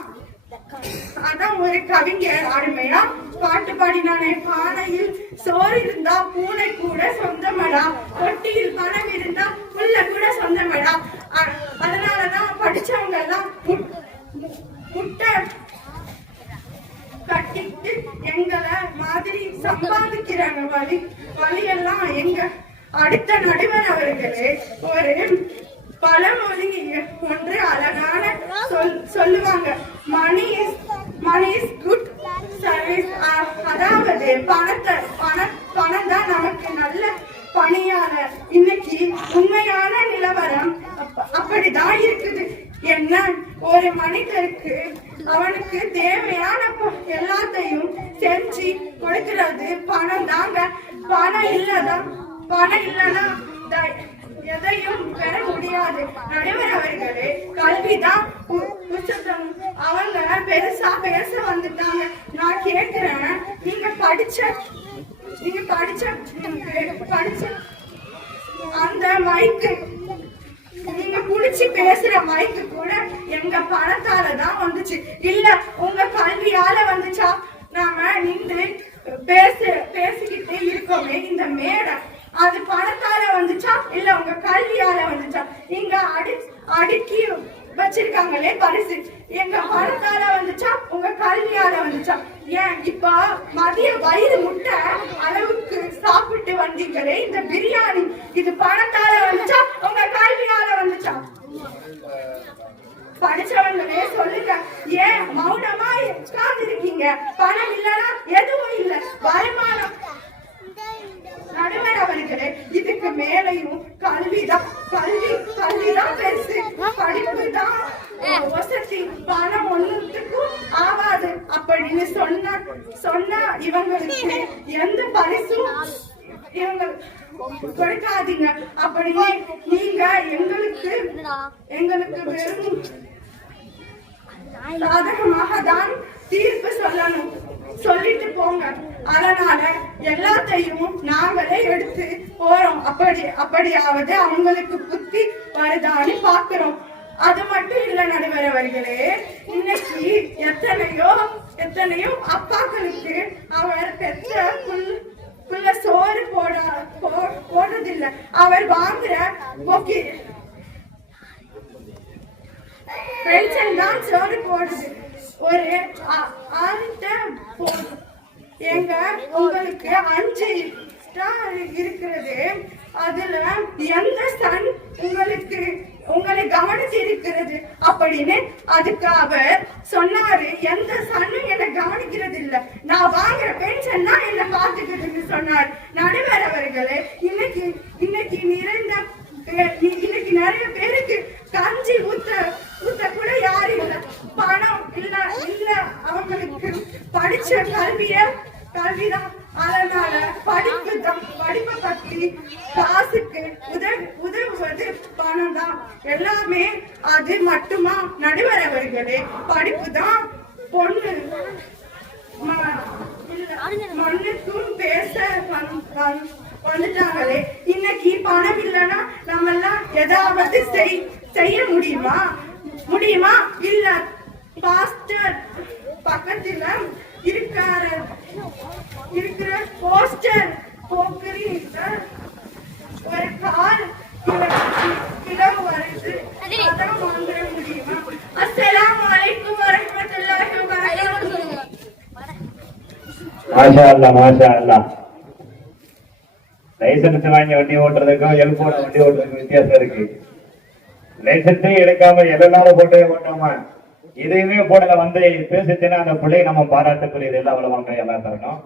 ஒரு கவிஞர் அருமையா பாட்டு பாடினானே, பானையில் சோறு இருந்தா பூனை கூட சொந்தமடா, பொட்டியில் பணம் இருந்தா புள்ள கூட சொந்தமடா. அதனாலதான் படிச்சவங்க எல்லாம் முட்டை கட்டிட்டு எங்களை மாதிரி சம்பாதிக்கிறாங்க. வழியெல்லாம் எங்க அடுத்த நடுவர் அவர்களே ஒரு பழமொழி ஒன்று அழகான சொல்லுவாங்க, மணி இஸ் குட் சர்வீஸ். அதாவது பணம் தான் நமக்கு நல்ல பணியாளர். இன்னைக்கு உண்மையான நிலவரம் அப்படிதான் இருக்குது. என்ன ஒரு மனிதருக்கு அவனுக்கு தேவையான எல்லாத்தையும் செஞ்சு கொடுக்கிறது பணம் தாங்க. பணம் இல்லைன்னா எதையும் பெற முடியாது. நடுவர் அவர்களே, கல்விதான் புத்தகம். அவங்க பெருசா பேச வந்துட்டாங்க. நான் கேக்குறேன், நீங்க படிச்ச அந்த மைக்கு, நீங்க புடிச்சு பேசுற மைக்கு கூட எங்க பணத்தாலதான் வந்துச்சு, இல்ல உங்க கல்வியால வந்துச்சா? நாம நின்று பேசிக்கிட்டு இருக்கோமே இந்த மேடை, அது பணத்தால வந்துச்சா இல்ல உங்க கல்வியால வந்துச்சா? இங்க அடுக்கி வச்சிருக்காங்களே பரிசு, எங்க பணத்தால வந்துச்சா உங்க கல்வியால வந்துச்சா? ஏன் இப்ப மதிய வயிறு முட்டை அளவுக்கு சாப்பிட்டு வந்தீங்களே இந்த பிரியாணி, இது பணத்தால வந்துச்சா உங்க கல்வியால வந்துச்சா? படிச்சவங்களே சொல்லுங்க, ஏன் மௌனமா உட்கார்ந்து இருக்கீங்க? பணம் இல்லைன்னா எதுவும் இல்லை, வருமானம். நடுவர் அவர்களே, இதுக்கு மேலையும் கல்விதான் பெருசு, படிப்பு தான் வசதி, பணம் ஒண்ணுத்துக்கும் ஆகாது அப்படின்னு சொன்னா இவங்களுக்கு எந்த பரிசும் இவங்க கொடுக்காதீங்க. அப்படியே நீங்க எங்களுக்கு வெறும் சாதகமாக தான் தீர்ப்பு சொல்லிட்டு போங்க. அதனால எல்லாத்தையும் நாங்களே எடுத்து போறோம். அப்படியாவது அவங்களுக்கு புத்தி வருதான்னு பாக்குறோம். அது மட்டும் இல்ல நடுவர் அவர்களே, இன்னைக்கு எத்தனையோ அப்பாக்களுக்கு அவர் பெற்ற புள்ள சோறு போடுறதில்லை, அவர் வாங்குற பென்ஷன் தான் சோறு போடுது. ஒரு ஆண்ட எங்க உங்களுக்கு 5 ஸ்டார் இருக்கிறது, அதுல எந்த சன் உங்களை கவனிச்சு இருக்கிறது அப்படின்னு அதுக்கு அவர் சொன்னாரு, எந்த சன்னும் என்னை கவனிக்கிறது இல்ல, நான் வாங்குற பென்ஷன் தான் என்ன பாத்துக்கிறதுன்னு சொன்னார். நடுவர் அவர்களே, இன்னைக்கு நிறைய பேருக்கு கஞ்சி ஊத்த கூட யாரும் இல்ல. பணம் இல்ல அவங்களுக்கு படிச்ச கல்விதான். அதனால படிப்பை பத்தி காசுக்கு உதவுவது பணம் தான். எல்லாமே அது மட்டுமா நடுவர் அவர்களே? படிப்பு தான் பொண்ணு மண்ணுக்கும் பேச வந்துட்டாங்களே. இன்னைக்கு பணம் இல்லைன்னா நம்ம எல்லாம் ஏதாவது செய்ய முடியுமா? இல்ல பாஸ்டர் பக்கத்துல இருக்கிற போஸ்டர் போக்குறி ஒரு கால் கிலோ வருது, அதான் வாங்க முடியுமா? அஸ்ஸலாமு அலைக்கும் வரஹ்மத்துல்லாஹி வபரகாத்துஹு. மாஷா அல்லா, மாஷா அல்லா. லைசன்ஸ் வாங்கி வண்டி ஓட்டுறதுக்கும் எல்போட வண்டி ஓட்டுறதுக்கும் வித்தியாசம் இருக்கு. லைசன்ஸே எடுக்காம எல்லாம் போட்டே ஓட்டாம இதையுமே போடல வந்து பேசிச்சுன்னா அந்த பிள்ளையை நம்ம பாராட்டக்கூடியது எல்லாம் அவ்வளவு எல்லாம் தரணும்.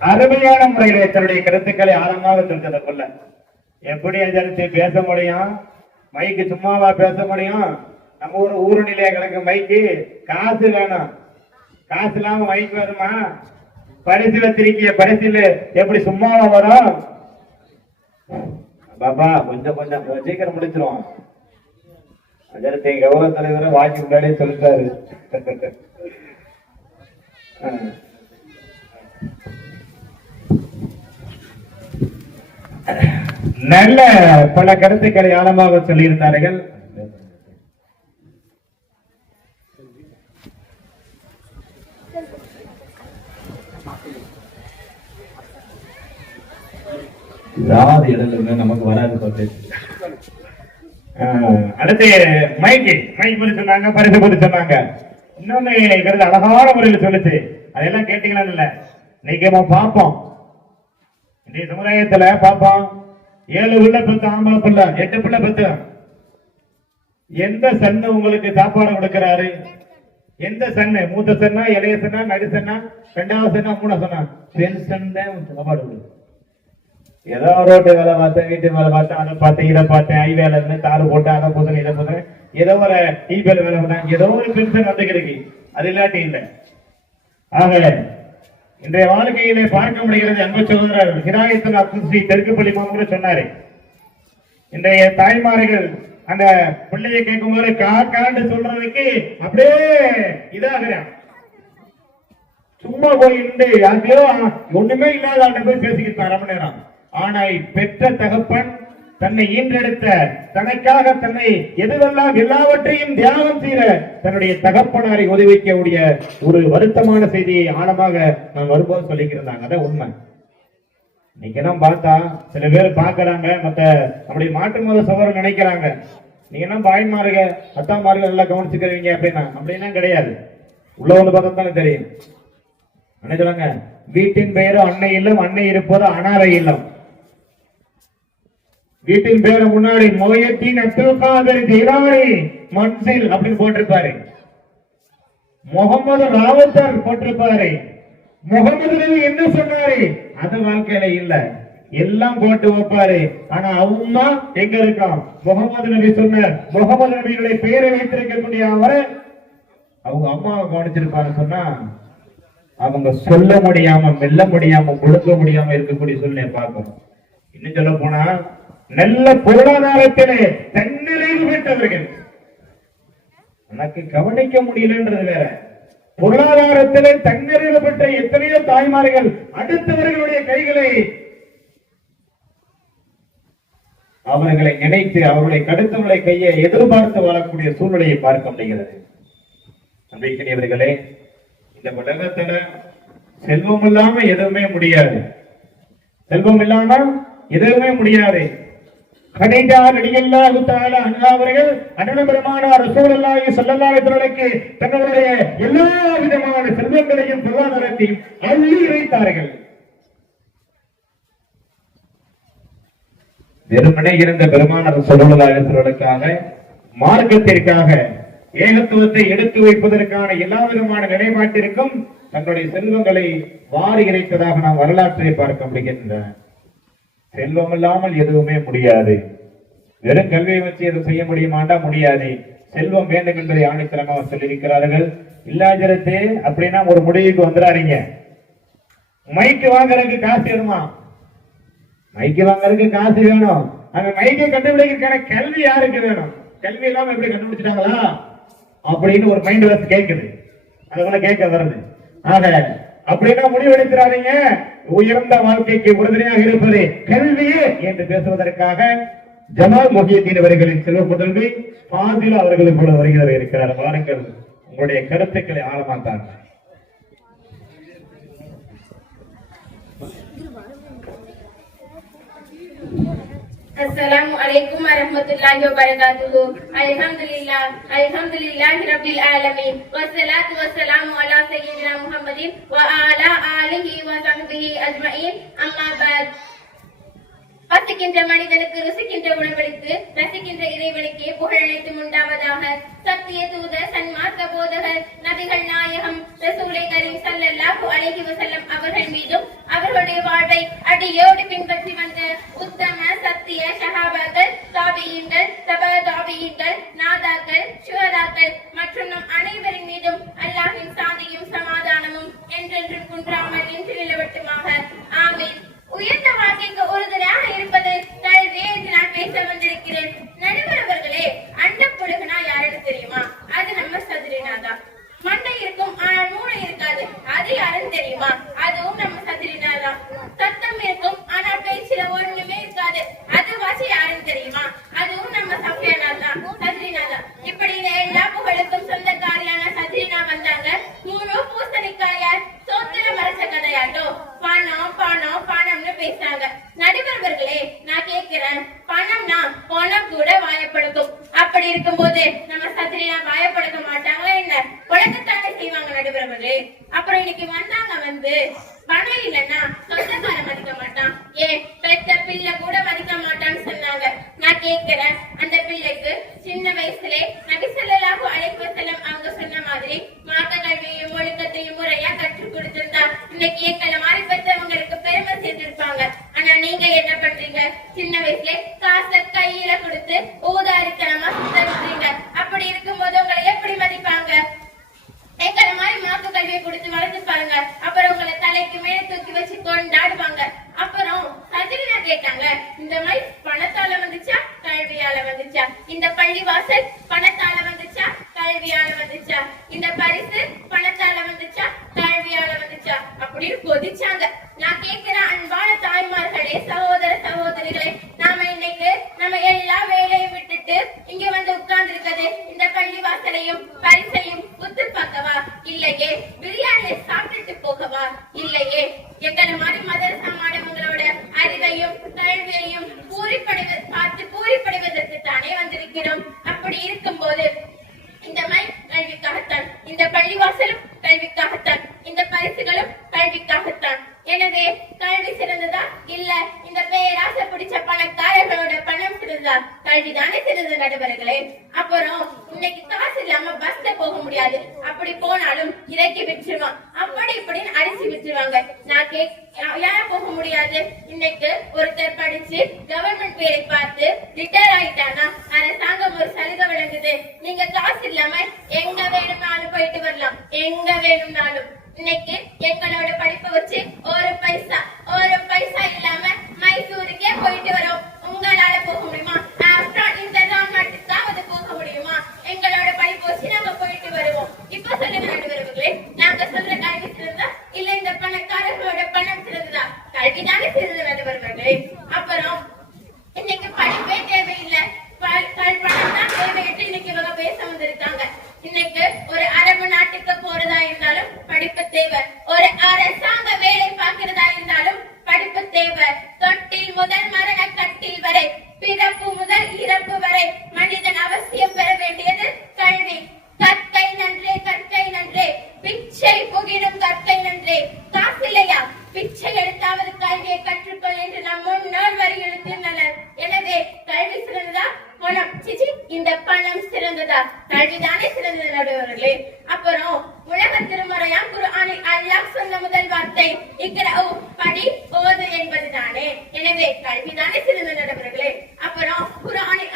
அருமையான முறையில தன்னுடைய கருத்துக்களை ஆழமாக தெரிஞ்சத கொள்ள எப்படி அஞ்சரிச்சு பேச முடியும்? மைக்கு சும்மாவா பேச முடியும்? நம்ம ஊரு நிலையா கிடக்கு மைக்கு. காசு வேணும். காசு இல்லாம மைக்கு வருமா? பரிசு வச்சிருக்கிய பரிசில் எப்படி சும்மாவா வரும்? பாபா கொஞ்சம் சீக்கிரம் முடிச்சிருவோம். அஜரத்தை கௌரவ தலைவரை வாக்கி முன்னாடியே சொல்லிட்டாரு. நல்ல பல கருத்துக்களை ஆழமாக சொல்லியிருந்தார்கள். நமக்கு வராது. அடுத்து மைக் பத்தி சொன்னாங்க, பரிசு பத்தி சொன்னாங்க. இன்னொன்னு கருத்து அழகான முறையில் சொல்லுச்சு. அதெல்லாம் கேட்டீங்களா? இல்ல இன்னைக்கு பார்ப்போம். இன்றைய சமுதாயத்துல பார்ப்போம். 7 பிள்ளை பத்து ஆம்பளை பிள்ளை, 8 பிள்ளை பத்து. எந்த சன்னு உங்களுக்கு சாப்பாடு கொடுக்கிறாரு? எந்த சன்னு? மூத்த சன்னா, இளைய சன்னா, நடு சன்னா, 2வது சன்னா, 3வது சன்னா? பெண் சன் தான் சாப்பாடு கொடுக்கும். ஏதோ ரோட்டு வேலை பார்த்தேன், வீட்டு வேலை பார்த்தேன், அதை பார்த்தேன், இதை பார்த்தேன், ஐ வேலை இருந்து தாறு போட்டேன், அதை போதும், இதை போதும், ஏதோ ஒரு டிபிஎல் வேலை பண்ணேன், ஏதோ ஒரு பென்ஷன் வந்துருக்கு. அது இல்லாட்டி இல்லை. ஆக இன்றைய வாழ்க்கையிலே பார்க்க முடிகிறது. அன்பு சகோதரர் ஹிதாயத்துல் அப்துல் தெற்குப்பள்ளி மாமூல சொன்னாரு, இன்றைய தாய்மார்கள் அந்த பிள்ளையை கேட்கும் போது காக்காண்டு சொல்றதுக்கு அப்படியே இதாகிறான். சும்மா போய் யாருக்கையோ ஒண்ணுமே இல்லாத ஆண்ட போய் பேசிக்கிட்டு 1/2 மணி நேரம். ஆனால் பெற்ற தகப்பன் தன்னை ஈன்றெடுத்த தனக்காக தன்னை எதுவெல்லாம் எல்லாவற்றையும் தியாகம் செய்த தன்னுடைய தகப்பனாரை உதவிக்கக்கூடிய ஒரு வருத்தமான செய்தியை ஆழமாக நான் வரும்போது சொல்லிக்கிறாங்க. அதான் உண்மை. இன்னைக்கு எல்லாம் பார்த்தா சில பேர் பாக்குறாங்க, மத்த நம்முடைய மாற்று மத சகோதரர் நினைக்கிறாங்க, நீங்க என்ன பாய்மாருங்க அத்தாமார்கள் எல்லாம் கவனிச்சுக்கிறீங்க அப்படின்னா கிடையாது. உள்ள ஒன்று பார்த்தா தானே தெரியும். நினைக்கிறாங்க வீட்டின் பெயரும் அன்னை இல்லம், அன்னை இருப்பது அனாதை இல்லம். வீட்டின் பேரு முன்னாடி மொயத்தின் அப்துல் காதர் ஜிலானி மன்சில் அப்படின்னு போட்டிருப்பாரு. முகமது ராவத்தர் போட்டிருப்பாரு. முகமது நபி என்ன சொன்னாரு? அது வாழ்க்கையில இல்ல, எல்லாம் போட்டு வைப்பாரு. ஆனா அவங்க எங்க இருக்கோம்? முகமது நபி சொன்னார். முகமது நபியுடைய பெயரை வைத்திருக்கக்கூடிய அவரை அவங்க அம்மாவை கவனிச்சிருப்பாரு. சொன்னா அவங்க சொல்ல முடியாம, மெல்ல முடியாம, முழுக்க முடியாம இருக்கக்கூடிய சூழ்நிலை பார்க்கணும். இன்னும் சொல்ல போனா நல்ல பொருளாதாரத்திலே தன்னிறைவு பெற்றவர்கள் எனக்கு கவனிக்க முடியலன்றது வேற. பொருளாதாரத்திலே தன்னிறைவு பெற்ற எத்தனையோ தாய்மார்கள் அடுத்தவர்களுடைய கைகளை அவர்களை நினைத்து அவர்களை கடுத்தவர்களை கையை எதிர்பார்த்து வாழக்கூடிய சூழ்நிலையை பார்க்க முடிகிறது. நம்பிக்கையவர்களே, இந்த உலகத்துல செல்வம் இல்லாம எதுவுமே முடியாது. செல்வம் இல்லாம எதுவுமே முடியாது. அவர்கள் அண்ணன் பெருமானார் ரசூலுல்லாஹி ஸல்லல்லாஹு அலைஹி வஸல்லம் தங்களுடைய எல்லா விதமான செல்வங்களையும் பொருளாதாரத்தையும் அள்ளி இறைத்தார்கள். வெறுமனே இருந்த பெருமானார் ஸல்லல்லாஹு அலைஹி வஸல்லமுக்காக, மார்க்கத்திற்காக, ஏகத்துவத்தை எடுத்து வைப்பதற்கான எல்லா விதமான நிலைப்பாட்டிற்கும் தங்களுடைய செல்வங்களை வாரி இறைத்ததாக நாம் வரலாற்றை பார்க்க முடிகின்றன. செல்வம் இல்லாமல் எதுவுமே முடியாது. வெறும் கல்வியை வச்சு எதுவும் செய்ய முடியுமாண்டா முடியாது. செல்வம் வேண்டும் என்பதை ஆணித்தரமாக சொல்லியிருக்கிறார்கள். இல்லாஜரத்து அப்படின்னா ஒரு முடிவுக்கு வந்துடாதீங்க. மைக்கு வாங்குறதுக்கு காசு வேணுமா? மைக்கு வாங்குறதுக்கு காசு வேணும். அந்த மைக்கை கண்டுபிடிக்கிறதுக்கான கல்வி யாருக்கு வேணும்? கல்வி இல்லாம எப்படி கண்டுபிடிச்சிட்டாங்களா அப்படின்னு ஒரு மைண்ட் வாஷ் கேட்குது. அதுக்குள்ள கேட்க வருது. ஆக அப்படின்னா முடிவெடுக்கிறாதீங்க. உயர்ந்த வாழ்க்கைக்கு உறுதுணையாக இருப்பது கல்வியே என்று பேசுவதற்காக ஜமால் முஹியத்தீன் அவர்களின் செல்வ முதல்வி பாதிலா அவர்கள் கூட வருகிறவர் இருக்கிறார். வாருங்கள், உங்களுடைய கருத்துக்களை ஆழமாட்டாங்க. Assalamu alaikum warahmatullahi wabarakatuh. Alhamdulillahi rabbil alamin. Wassalatu wassalamu ala sayyidina Muhammadin wa ala alihi wa sahbihi ajma'in. Amma ba'd. பசிக்கின்ற மனிதனுக்கு ருசிக்கின்ற உணவளித்து ரசிக்கின்ற இறைவனுக்கு புகழனைத்து உண்டாவதாக. சத்திய தூதர் சன்மார்க்க போதகர் நபிகள் நாயகம் ரசூலை கரீம் ஸல்லல்லாஹு அலைஹி வஸல்லம் அவர்கள் மீதும் அவர்களுடைய வாழ்வை அடியோடு பின்பற்றி வந்த உத்தம சத்திய ஸஹாபாக்கள், தாபியீன்கள், தபா தாபியீன்கள், நாதாக்கள், ஷுஹதாக்கள் மற்றும் நம் அனைவரின் மீதும் அல்லாஹ்வின் சாந்தியும் சமாதானமும் என்றென்றும் குன்றாமல் நின்று நிலவட்டுமாக. ஆமீன். உயர்ந்த வாழ்க்கைக்கு உறுதுணையாக இருப்பது கல்வி என்று நான் பேச வந்திருக்கிறேன். நடுவர் அவர்களே, அண்ட புழுகுனா யாருன்னு தெரியுமா? அது நம்ம சதுரினாதான். மண்டை இருக்கும் ஆனால் மூளை இருக்காது, அது யாருன்னு தெரியுமா? அதுவும் நம்ம சதுரினாதான். சத்தம் இருக்கும் ஆனால் பேச்சில ஒண்ணுமே இருக்காது, அது வாசி யாருன்னு தெரியுமா? அதுவும் நம்ம சஃபியானாதான், சதுரினாதான். இப்படி இந்த எல்லா புகழுக்கும் சொந்தக்காரியான சதுரினா வந்தாங்க. முழு பூசணிக்காயார் சோத்துல மறைச்ச கதையாட்டோ பணம் பணம் பணம்னு பேசுறாங்க. நடுவர்களே, நான் கேட்கிறேன், பணம்னா பணம் கூட வாயப்படுத்தும். அப்படி இருக்கும்போது நம்ம சத்திரியா வாயப்படுத்த மாட்டாங்களா என்ன? உலகத்தானே செய்வாங்க நடுவர்களே. அப்புறம் இன்னைக்கு வந்தாங்க வந்து பணம் இல்லைன்னா சொந்தக்காரன் மதிக்க மாட்டான், ஏன் பெத்த பிள்ளை கூட மதிக்க மாட்டான்னு சொன்னாங்க. நான் கேட்கிறேன், அந்த பிள்ளைக்கு சின்ன வயசுலே நபி ஸல்லல்லாஹு அலைஹி வஸல்லம் அவங்க சொன்ன மாதிரி மார்க்க கல்வியையும் ஒழுக்கத்தையும் முறையா கற்றுக் கொடுத்திருந்தா இன்னைக்கு எங்களை மாதிரி பெற்றவங்களுக்கு பெருமை சேர்த்திருப்பாங்க. ஆனா நீங்க என்ன பண்றீங்க? சின்ன வயசுல காசை கையில கொடுத்து ஊதாரித்தனமா சுத்தறீங்க. அப்படி இருக்கும்போது உங்களை எப்படி மதிப்பாங்க? எங்களை மாதிரி மார்க்க கல்வியை கொடுத்து வளர்த்து பாருங்க, அப்புறம் உங்களை தலைக்கு மேல தூக்கி வச்சு கொண்டாடுவாங்க. அப்புறம் சஜினா கேட்டாங்க, இந்த மாதிரி பணத்தால வந்துச்சா கல்வியால வந்துச்சா? இந்த பள்ளி வாசல் பணத்தால வந்துச்சா கல்வியால வந்துச்சா? இந்த பரிசு பணத்தால வந்துச்சா கல்வியால வந்துச்சா? அப்படின்னு கொதிச்சாங்க. நான் கேட்கிறேன், அன்பான தாய்மார்களே, சகோதர சகோதரிகளே, நாம இன்னைக்கு நம்ம எல்லா வேலையும் விட்டுட்டு இங்க வந்து உட்கார்ந்து இருக்கிறது இந்த பள்ளி வாசலையும் பரிசையும் உத்து பார்க்கவா? இல்லையே. பிரியாணியை சாப்பிட்டுட்டு போகவா? இல்லையே. எங்களை மாதிரி மதரசா மாணவங்களோட அறிவையும் கல்வியையும் பார்த்து பூரிப்படைவதற்கு தானே வந்திருக்கிறோம். அப்படி இருக்கும்போது இந்த மாதிரி கல்விக்காகத்தான், இந்த பள்ளிவாசலும் கல்விக்காகத்தான், இந்த பரிசுகளும் கல்விக்காகத்தான். எனவே கல்வி சிறந்ததா இல்ல இந்த பேராசை பிடிச்ச பணக்காரர்களோட பணம் சிறந்ததா? கல்விதானே சிறந்த நடுவர்களே. அப்புறம் இன்னைக்கு காசு இல்லாம பஸ்ல போக முடியாது, அப்படி போனாலும் இறக்கி விட்டுருவான், அப்படி இப்படின்னு அரிசி விட்டுருவாங்க. நான் ஏன் போக முடியாது? இன்னைக்கு ஒருத்தர் படிச்சு கவர்மெண்ட் வேலை பார்த்து ரிட்டையர் ஆயிட்டானா அரசாங்கம் ஒரு சலுகை வழங்குது, நீங்க காசு இல்லாம எங்க வேணும்னாலும் போயிட்டு வரலாம், எங்க வேணும்னாலும். இன்னைக்கு எங்களோட படிப்பை வச்சு ஒரு பைசா இல்லாம மைசூருக்கே போயிட்டு வரோம். உங்களால போக முடியுமா? இந்த நாட்டுக்காவது போக முடியுமா? எங்களோட படிப்பு வச்சு நாங்க போயிட்டு வருவோம். இப்ப சொல்லுங்க நடுவர்களே, நாங்க சொல்ற கல்வி சிறந்தா இல்ல இந்த பணக்காரர்களோட பணம் சிறந்ததா? கல்விதானே சிறந்த நடுவர்களே. அப்புறம் இன்னைக்கு படிப்பே தேவையில்லை, பணம் தான் தேவையிட்டு இன்னைக்கு இவங்க பேச வந்திருக்காங்க. இன்னைக்கு ஒரு அரபு நாட்டுக்கு போறதா இருந்தாலும் படிப்பு தேவை, ஒரு அரசாங்க வேலை பார்க்கிறதா இருந்தாலும் படிப்பு தேவை. தொட்டில் முதல் மரண கட்டில் வரை, பிறப்பு முதல் இறப்பு வரை மனிதன் அவசியம் பெற வேண்டியது கல்வி. கற்கை நன்றே கற்கை நன்றே, பிச்சை புகிடும் கற்கை நன்றே. காசு இல்லையா? பிச்சை எடுத்தாவது கல்வியை கற்றுக்கொள் என்று நம் முன்னோர் வலியுறுத்தினர். எனவே கல்வி சிறந்ததா பணம்? சிச்சி, இந்த பணம் சிறந்ததா? கல்விதானே சிறந்தது நடுவர்களே. அப்புறம் உலக திருமறையாம் குர்ஆனில் அல்லாஹ் சொன்ன முதல் வார்த்தை இக்ரஉ, படி ஓது என்பதுதானே. எனவே கல்விதானே சிறந்த நடுவர்களே. அப்புறம் குர்ஆனில்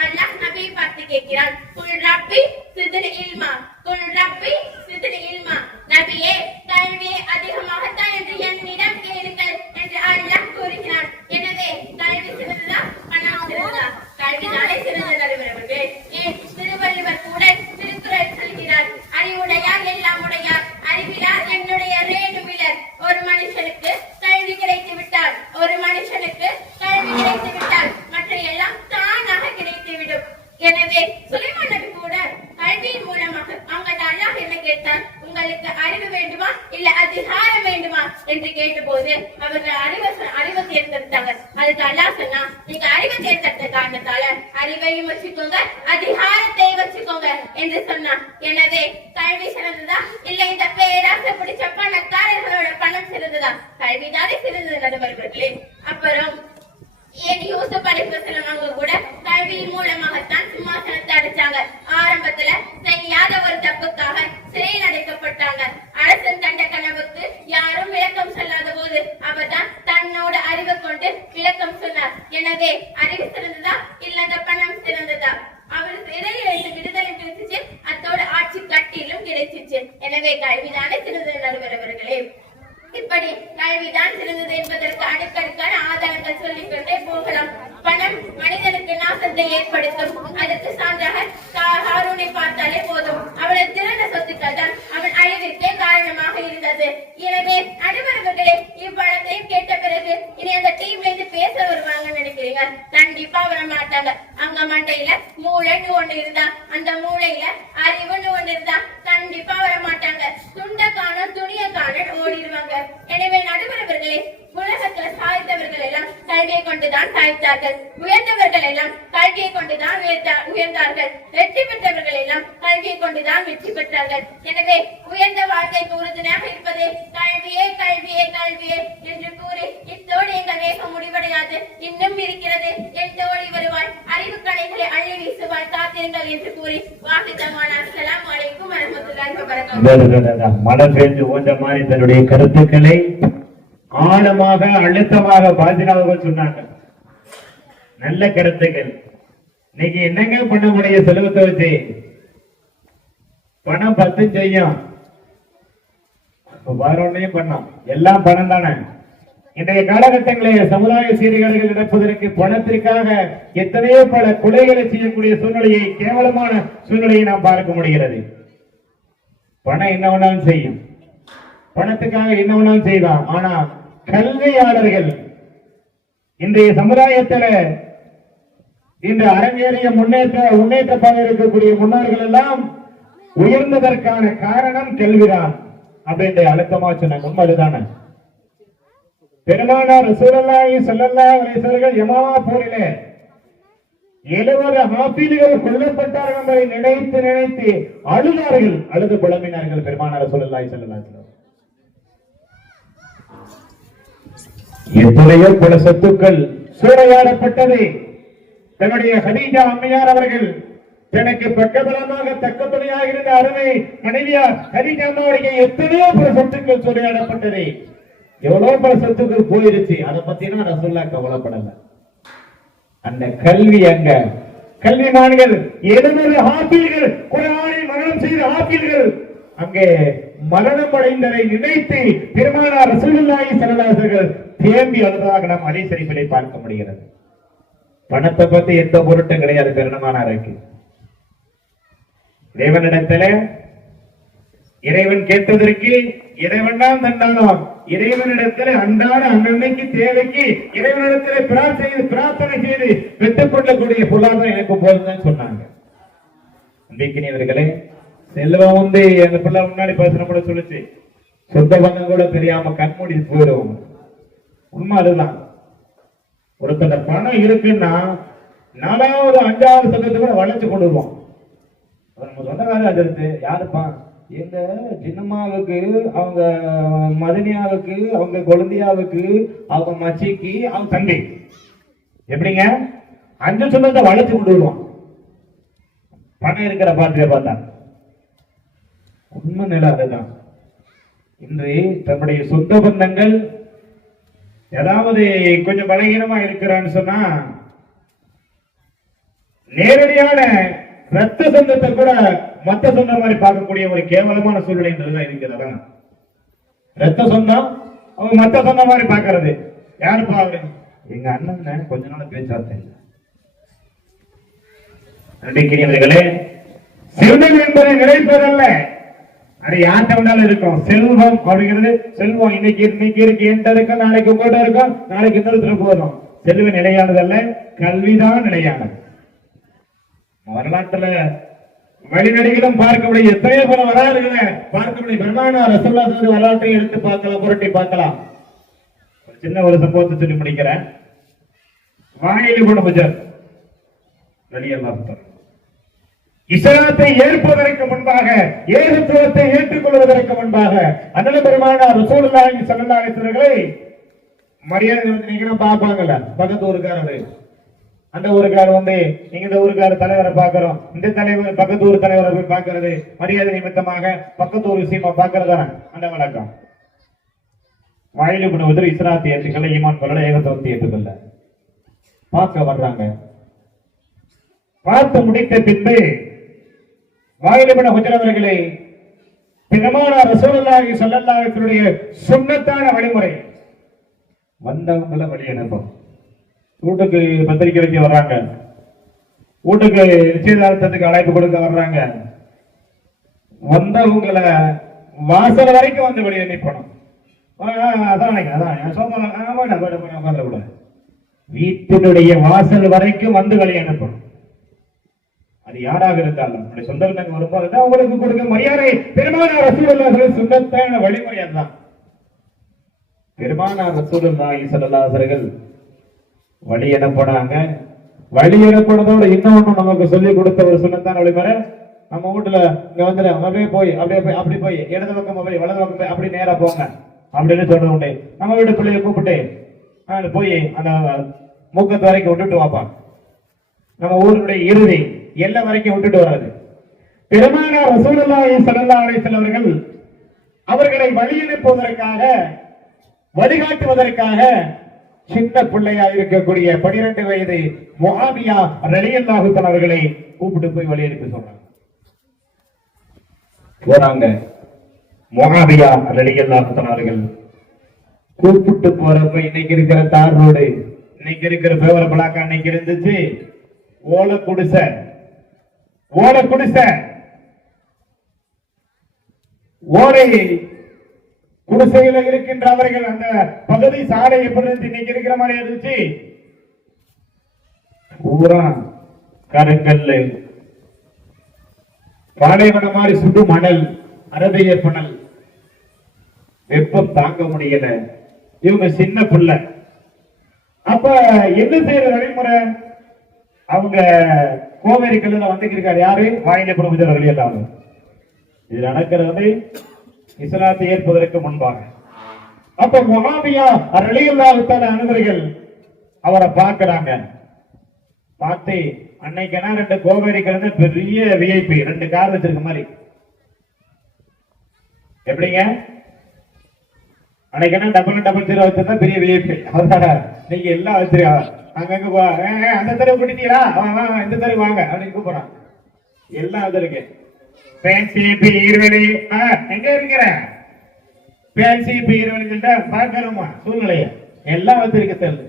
கேட்கிறான். குல் ரப்பி சித்னி இல்மா, குல் ரப்பி சித்னி இல்மா. நபியே, கல்வியை அதிகமாகத்தான் என்று என்னிடம் கேளுங்கள் என்று அல்லாஹ் கூறுகிறான். எனவே கல்வி சிறந்ததா, பணம் சிறந்ததா? கல்விதானே சிறந்த நடுவர்களே. ஏன் திருவள்ளுவர் கூட திருக்குறள் சொல்கிறார், அறிவுடையார் எல்லாம் உடையார், அறிவிலார் என்னுடைய ரேணுமிலர். ஒரு மனுஷனுக்கு கல்வி கிடைத்து விட்டால், ஒரு மனுஷனுக்கு கல்வி கிடைத்து விட்டால் மற்ற எல்லாம் தானாக கிடைத்துவிடும். எனவே சுலைமான் நபி கூட கல்வியின் மூலமாக அவங்க அல்லாஹ் என்ன கேட்டார், உங்களுக்கு அறிவு வேண்டுமா இல்ல அதிகாரம் வேண்டுமா என்று கேட்டபோது அவர்கள் அறிவை தேர்ந்தெடுத்தாங்க. அதுக்கு அல்லாஹ் சொன்னா, நீங்க அறிவை தேர்ந்தெடுத்த காரணத்தால அறிவையும் வச்சுக்கோங்க, அதிகாரத்தை வச்சுக்கோங்க என்று சொன்னான். எனவே கல்வி சிறந்ததா இல்ல இந்த பேராசை பிடிச்ச பணக்காரர்களோட பணம் சிறந்ததா? கல்விதானே சிறந்தது நடுவர்களே. அப்புறம் ஏன் யூசுப் அலைஹிஸ்ஸலாம் அவங்க கூட கல்வியின் மூலமாகத்தான் சிம்மாசனத்தை அடைச்சாங்க. ஆரம்பத்துல செய்யாத ஒரு தப்புக்காக சிறையில் அடைக்கப்பட்டாங்க. அரசன் கண்ட கனவுக்கு யாரும் விளக்கம் சொல்லாத போது அவர்தான் தன்னோட அறிவை கொண்டு விளக்கம் சொன்னார். எனவே அறிவு சிறந்ததா இல்ல அந்த பணம் சிறந்ததா? அவர் சிறையில் விடுதலை கிடைச்சிச்சு, அத்தோட ஆட்சி கட்டிலும் கிடைச்சிச்சு. எனவே கல்விதானே சிறந்தது நடுவர்களே. இப்படி கல்விதான் சிறந்தது என்பதற்கு அடுக்கடுக்கான ஆதாரங்கள் சொல்லிக் கொண்டே போகலாம். பணம் மனிதனுக்கு நாசத்தை ஏற்படுத்தும். அதற்கு சான்றாக ஹாரூனை பார்த்தாலே போதும். அவனது திறந்த சொத்துக்கள் தான் அவன் அழிவிற்கே காரணமாக இருந்தது. எனவே நடுவர்களே, இவ்வளத்தையும் கேட்ட பிறகு இனி அந்த டீம்ல இருந்து பேச வருவாங்கன்னு நினைக்கிறீங்க? கண்டிப்பா வர மாட்டாங்க. அங்க மண்டையில மூளைன்னு ஒண்ணு இருந்தா, அந்த மூளையில அறிவுன்னு ஒண்ணு இருந்தா கண்டிப்பா வர மாட்டாங்க. துண்ட காணும் துணிய காணும் ஓடிடுவாங்க. எனவே நடுவர்களே, உலகத்துல சாய்த்தவர்கள் எல்லாம் கல்வியை கொண்டுதான் சாய்த்தார்கள். உயர்ந்தவர்கள் எல்லாம் கல்வியை கொண்டுதான் உயர்ந்தார்கள். வெற்றி பெற்றவர்கள் எல்லாம் கல்வியை கொண்டுதான் வெற்றி பெற்றார்கள். எனவே உயர்ந்த வாழ்க்கைக்கு உறுதுணையாக இருப்பதே கல்வியே, கல்வியே, கல்வியே என்று கூறி இத்தோடு எங்கள் வேகம் முடிவடையாது, இன்னும் இருக்கிறது. என் தோழி வருவாய், அறிவு கலைகளை அள்ளி வீசுவாய், காத்திருங்கள் என்று கூறி வாசித்தமான அஸ்ஸலாமு அலைக்கும் வரஹ்மத்துல்லாஹி வபரகாத்துஹு. மழை பெஞ்சு ஓஞ்ச மாதிரி தன்னுடைய கருத்துக்களை ஆழமாக அழுத்தமாக பாஜக சொன்னாங்க. நல்ல கருத்துக்கள். இன்னைக்கு என்னங்க பண்ண முடியும்? செலவத்தை வச்சு பணம் 10 செய்யும், வேறொன்னையும் பண்ணோம். எல்லாம் பணம் தானே. இன்றைய காலகட்டங்களில் சமுதாய சீர்கேடுகள் நடப்பதற்கு பணத்திற்காக எத்தனையோ பல கொலைகளை செய்யக்கூடிய சூழ்நிலையை, கேவலமான சூழ்நிலையை நாம் பார்க்க முடிகிறது. பணம் என்ன வேணாலும் செய்யும், பணத்துக்காக என்ன வேணாலும் செய்யலாம். ஆனா கல்வியாளர்கள் இன்றைய சமுதாயத்தில் இன்று அரங்கேறிய முன்னேற்றமாக இருக்கக்கூடிய முன்னோர்கள் எல்லாம் உயர்ந்ததற்கான காரணம் கல்விதான் அப்படின்ற அழுத்தமா சொன்னாங்க. உண்மை அதுதானே. பெருமானார் ரசூலுல்லாஹி ஸல்லல்லாஹு அலைஹி வஸல்லம் யமாமா போரிலே 70 ஹாஃபில்கள் கொல்லப்பட்டார்கள் என்பதை நினைத்து நினைத்து அழுதார்கள், அழுது புலம்பினார்கள் பெருமானார் ரசூலுல்லாஹி ஸல்லல்லாஹு அலைஹி வஸல்லம். எத்தனையோ பல சொத்துக்கள் சூறையாடப்பட்டது. தன்னுடைய ஹதீஜா அம்மையார் அவர்கள் தனக்கு பக்கபலமாக தக்க துணையாக இருந்த அருமை மனைவியார் ஹதீஜா அம்மாவுடைய எத்தனையோ பல சொத்துக்கள் சூறையாடப்பட்டது. எவ்வளவு பல சொத்துக்கள் போயிருச்சு. அதை பத்தினா ரசூலுல்லாஹ் கவலைப்படல. அந்த கல்வி அங்க கல்விமான்கள் 70 ஹாஃபில்கள், குர்ஆனை மரணம் செய்த ஹாஃபில்கள் அங்கே மரணம் அடைந்ததை நினைத்து பெருமானார் ரசூலுல்லாஹி ஸல்லல்லாஹு அலைஹி வஸல்லம் தேம்பி அழுததாக நாம் ஹதீஸ் ஷரீஃபிலே பார்க்க முடிகிறது. பணத்தை பத்தி எந்த பொருட்டும் கிடையாது பெருமானாருக்கு. இறைவனிடத்துல இறைவன் கேட்டதற்கு இறைவன் தான் தந்தாலும் இறைவனிடத்தில் அன்றாட அன்னன்னைக்கு தேவைக்கு இறைவனிடத்திலே பிரார்த்தனை செய்து பெற்றுக் கொள்ளக்கூடிய பொருளாதாரம் எனக்கு போதும் சொன்னாங்க. நம்பிக்கையவர்களே, செல்வம் வந்து எங்க பிள்ளை முன்னாடி பேசுற கூட சொல்லிச்சு, சொந்த பந்தம் கூட தெரியாம கண்மூடி போயிடும். உண்மை அதுதான். ஒருத்தர பணம் இருக்குன்னா 4வது 5வது சதவீதத்தை கூட வளைச்சு கொண்டு வருவோம். நம்ம சொந்தக்காரர் அது இருக்கு. யாருப்பா? எங்க சின்னம்மாவுக்கு, அவங்க மதனியாவுக்கு, அவங்க குழந்தையாவுக்கு, அவங்க மச்சிக்கு, அவங்க தம்பி. எப்படிங்க 5 சொந்தத்தை வளைச்சு கொண்டு வருவோம் பணம் இருக்கிற பாத்திர பார்த்தா. உண்மை நிலை அதுதான். இன்று தன்னுடைய சொந்த பந்தங்கள் ஏதாவது கொஞ்சம் பலகீனமா இருக்கிறான்னு சொன்னா நேரடியான ரத்த சொந்தத்தை கூட மத்த சொந்த மாதிரி பார்க்கக்கூடிய ஒரு கேவலமான சூழ்நிலை இருக்கிறதா? ரத்த சொந்தம் அவங்க மத்த சொந்த மாதிரி பார்க்கறது. யாருப்பா அவரு? எங்க அண்ணன். கொஞ்ச நாள் பேச்சார்த்தை இல்லை. நன்றிக்கிரியவர்களே, செல்வம் என்பதை நினைப்பதல்ல, அது யார்கிட்ட வந்தாலும் இருக்கும். செல்வம் அப்படிங்கிறது செல்வம் இன்னைக்கு இருக்கு, எந்த இருக்கும், நாளைக்கு உங்கள்கிட்ட இருக்கும், நாளைக்கு இன்னொருத்தர் போதும். செல்வம் நிலையானதல்ல, கல்விதான் நிலையானது. வரலாற்றுல வழிநடிகளும் பார்க்க முடியும். எத்தனையோ பல வரலாறுகளை பார்க்க முடியும். பெருமானார் ரசூலுல்லாஹி வரலாற்றை எடுத்து பார்க்கலாம், புரட்டி பார்க்கலாம். சின்ன ஒரு சம்பவத்தை சொல்லி முடிக்கிறேன். வாயில் இப்னு ஹுஜர் ரலியல்லாஹு தஆலா இஸ்லாத்தை ஏற்பதற்கு முன்பாக, ஏகத்துவத்தை ஏற்றுக்கொள்வதற்கு முன்பாக அண்ணல் பெருமானார் ரசூலுல்லாஹி ஸல்லல்லாஹு அலைஹி வஸல்லம் மரியாதை வந்து நீங்க பாப்பாங்கல்ல, பக்கத்து ஊருக்காரரு, அந்த ஊருக்கார வந்து நீங்க இந்த ஊருக்கார தலைவரை பாக்குறோம், இந்த தலைவர் பக்கத்து ஊர் தலைவரை போய் பாக்குறது மரியாதை நிமித்தமாக பக்கத்து ஊர் விஷயமா பாக்குறதான அந்த வழக்கம். வாயில் இப்னு ஹுஜர் இஸ்லாத்தை ஏற்றுக்கொள்ள, ஈமான் கொள்ள, ஏகத்துவத்தை ஏற்றுக்கொள்ள பார்க்க வர்றாங்க. பார்த்து முடித்த பின்பு வாயில் இப்னு ஹுஜர் அவர்களை பெருமானார் ரசூலுல்லாஹி ஸல்லல்லாஹு அலைஹி வஸல்லம் சுன்னத்தான வழிமுறை வந்தவங்கள வழி அனுப்பும். வீட்டுக்கு பத்திரிக்கை வைக்க வர்றாங்க, வீட்டுக்கு நிச்சயதார்த்தத்துக்கு அழைப்பு கொடுக்க வர்றாங்க. வந்தவங்களை வாசல் வரைக்கும் வந்து வழி அனுப்பணும். வீட்டினுடைய வாசல் வரைக்கும் வந்து வழி அனுப்பணும். அது யாராக இருந்தாலும் சொந்த பந்தங்கள் வரும்போது அவங்களுக்கு கொடுக்க மரியாதை. பெருமானார் ரசூலுல்லாஹி சுன்னத்தான வழிமுறை அதுதான். பெருமானார் ரசூலுல்லாஹி ஸல்லல்லாஹு அலைஹி வஸல்லம் வழி அனுப்பினாங்க. வழி அனுப்பினதோட இன்னொன்னு நமக்கு சொல்லி கொடுத்த ஒரு சுன்னத்தான வழிமுறை. நம்ம வீட்டுல இங்க வந்து அப்படியே போய் அப்படி போய் இடது பக்கம் போய் வலது பக்கம் போய் அப்படி நேரா போங்க அப்படின்னு சொல்றது உண்டு. நம்ம வீட்டு பிள்ளைய கூப்பிட்டு போய் அந்த மூக்கத்து வரைக்கும் விட்டுட்டு வாப்பாங்க. நம்ம ஊருடைய இறுதி எல்லா வரைக்கும் விட்டுட்டு வராது. பெருமானார் ரசூலுல்லாஹி ஸல்லல்லாஹு அலைஹி வஸல்லம் அவர்கள் அவர்களை வழி அனுப்புவதற்காக, வழிகாட்டுவதற்காக சின்ன பிள்ளையா இருக்கக்கூடிய 12 வயது முஆவியா ரலியல்லாஹு தஆலா அவர்களை கூப்பிட்டு போய் வழி அனுப்பி சொல்றாங்க. போறாங்க. முஆவியா ரலியல்லாஹு தஆலா அவர்கள் கூப்பிட்டு போறப்ப இன்னைக்கு இருக்கிற தார் ரோடு, இன்னைக்கு இருக்கிற பேவர பலாக்கா இன்னைக்கு இருந்துச்சு. ஓலை குடிசை ஓலை குடிசையில இருக்கின்ற அவர்கள் அந்த பகுதி சாலை எப்படி இன்னைக்கு இருக்கிற மாதிரி இருந்துச்சு. பூரா கருங்கல்லு, பாலைவன மாதிரி சுடு மணல், அரபிய மணல். வெப்பம் தாங்க முடியல. இவங்க சின்ன பிள்ளை. அப்ப என்ன செய்யற வழிமுறை? அவங்க கோவேரி கல்லுல வந்துருக்காரு. யாரு? வாயில் இப்னு ஹுஜர் ரலியல்லாஹு அன்ஹு. இது நடக்கிறது இஸ்லாத்தை ஏற்பதற்கு முன்பாக. அப்ப முஆவியா ரலியல்லாஹு தஆலா அனுபவர்கள் அவரை பார்க்கிறாங்க. பார்த்து அன்னைக்கு 2 கோவேரி கல்லு பெரிய விஐபி 2 கார் வச்சிருக்க மாதிரி. எப்படிங்க? அன்னைக்கு டபுள் 0 வச்சிருந்தா பெரிய விஐபி. அதனால நீங்க எல்லாம் வச்சிருக்கா அங்கங்க அந்த தெருவு கூட்டிட்டீங்களா, இந்த தெருவு வாங்க அப்படின்னு கூப்பிடுறான். எல்லாம் அது இருக்கு. பேன்சி பீர்வெளி எங்க இருக்கிற பேன்சி பீர்வெளி பார்க்கணுமா சூழ்நிலைய எல்லாம் வச்சிருக்க தெருவு.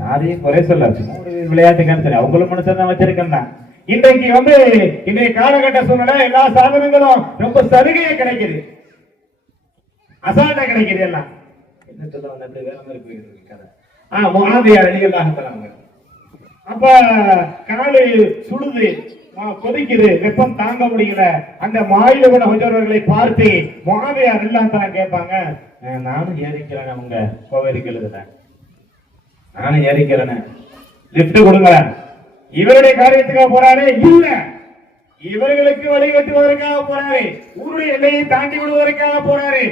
யாரையும் குறை சொல்லாச்சு. விளையாட்டுக்கான சரி, அவங்களும் மனுஷன் வச்சிருக்கேன். இன்றைக்கு இன்றைய காலகட்ட சூழ்நிலை எல்லா சாதனங்களும் ரொம்ப சலுகையா கிடைக்குது, அசால்ட்டா கிடைக்குது. எல்லாம் என்ன சொல்ல வேற மாதிரி முஆவியா ரலியல்லாஹு தஆலா அப்ப காலை சுடுது, கொதிக்குது, வெப்பம் தாங்க முடியல. அந்த வாயில் இப்னு ஹுஜர் அவர்களை பார்த்து முஆவியா ரலியல்லாஹு தஆலா கேட்பாங்க, நானும் ஏறிக்கிறேன் உங்க கோவேரி கல்லுல, நானும் ஏறிக்கிறேன், லிப்ட் கொடுங்க. இவருடைய காரியத்துக்காக போறாரு இல்ல, இவர்களுக்கு வழிகட்டுவதற்காக போறாரு, ஊருடைய எல்லையை தாண்டி விடுவதற்காக போறாரு.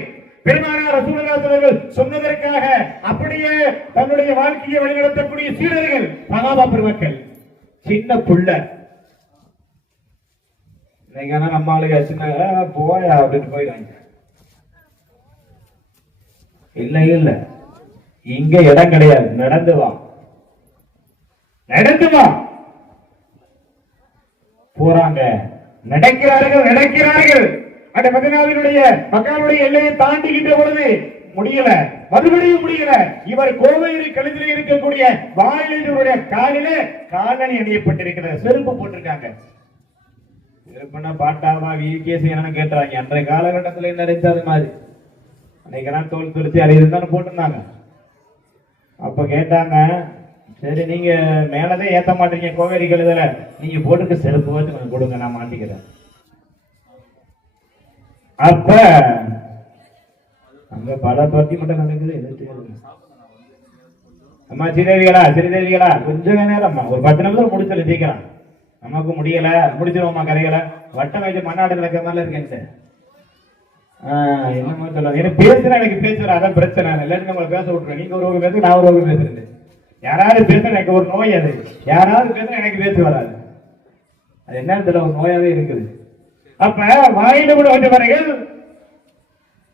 பெருமானார் ரசூலுல்லாஹி அவர்கள் சொன்னதற்காக அப்படியே தன்னுடைய வாழ்க்கையை வழிநடத்தக்கூடிய சீடர்கள், சஹாபா பெருமக்கள், சின்ன புள்ள. இன்னைக்கு நம்ம ஆளுங்க சின்ன போயா அப்படின்னு போயிடுவாங்க. இல்ல இங்க இடம் கிடையாது, நடந்து வா, நடந்து வா. போறாங்க, நடக்கிறார்கள். அந்த மதீனாவினுடைய மக்களுடைய எல்லையை தாண்டிக்கின்ற பொழுது முடியல, மறுபடியும் முடியல. இவர் கோவையில் கழுத்தில் இருக்கக்கூடிய வாயிலுடைய காலிலே காலணி அணியப்பட்டிருக்கிறது, செருப்பு போட்டிருக்காங்க. செருப்புனா பாட்டாவா வீக்கேசி என்னன்னு கேட்டுறாங்க. அன்றைய காலகட்டத்தில் என்ன நினைச்சது மாதிரி அன்னைக்கெல்லாம் தோல் துருத்தி அது இருந்தாலும் போட்டிருந்தாங்க. அப்ப கேட்டாங்க, சரி நீங்க மேலதான் ஏத்த மாட்டீங்க கோவேரி கழுதல, நீங்க போட்டுக்க செருப்பு வச்சு கொஞ்சம் கொடுங்க, நான் மாட்டிக்கிறேன். அப்ப அங்க பல பத்தி மட்டும் நடக்குது. அம்மா சிறுதேவிகளா கொஞ்சம் நேரம், ஒரு 10 நிமிஷம் முடிச்சல சீக்கிரம். நமக்கு முடியல, முடிச்சிருவோமா கரைகளை வட்டம் வச்சு மண்ணாடு நடக்கிற மாதிரி இருக்கேன் சார். என்னமா சொல்ல, எனக்கு பேசுறேன், எனக்கு பேசுறேன், அதான் பிரச்சனை. எல்லாரும் நம்மளை பேச விட்டுருவேன். நீங்க ஒரு பேச, நான் ஒரு பேசுறேன். யாராவது பேச எனக்கு ஒரு நோய், அது யாராவது பேச எனக்கு பேச வராது. அது என்னன்னு தெரியல, ஒரு நோயாவே இருக்குது. அப்ப வாயில கூட வந்தவர்கள்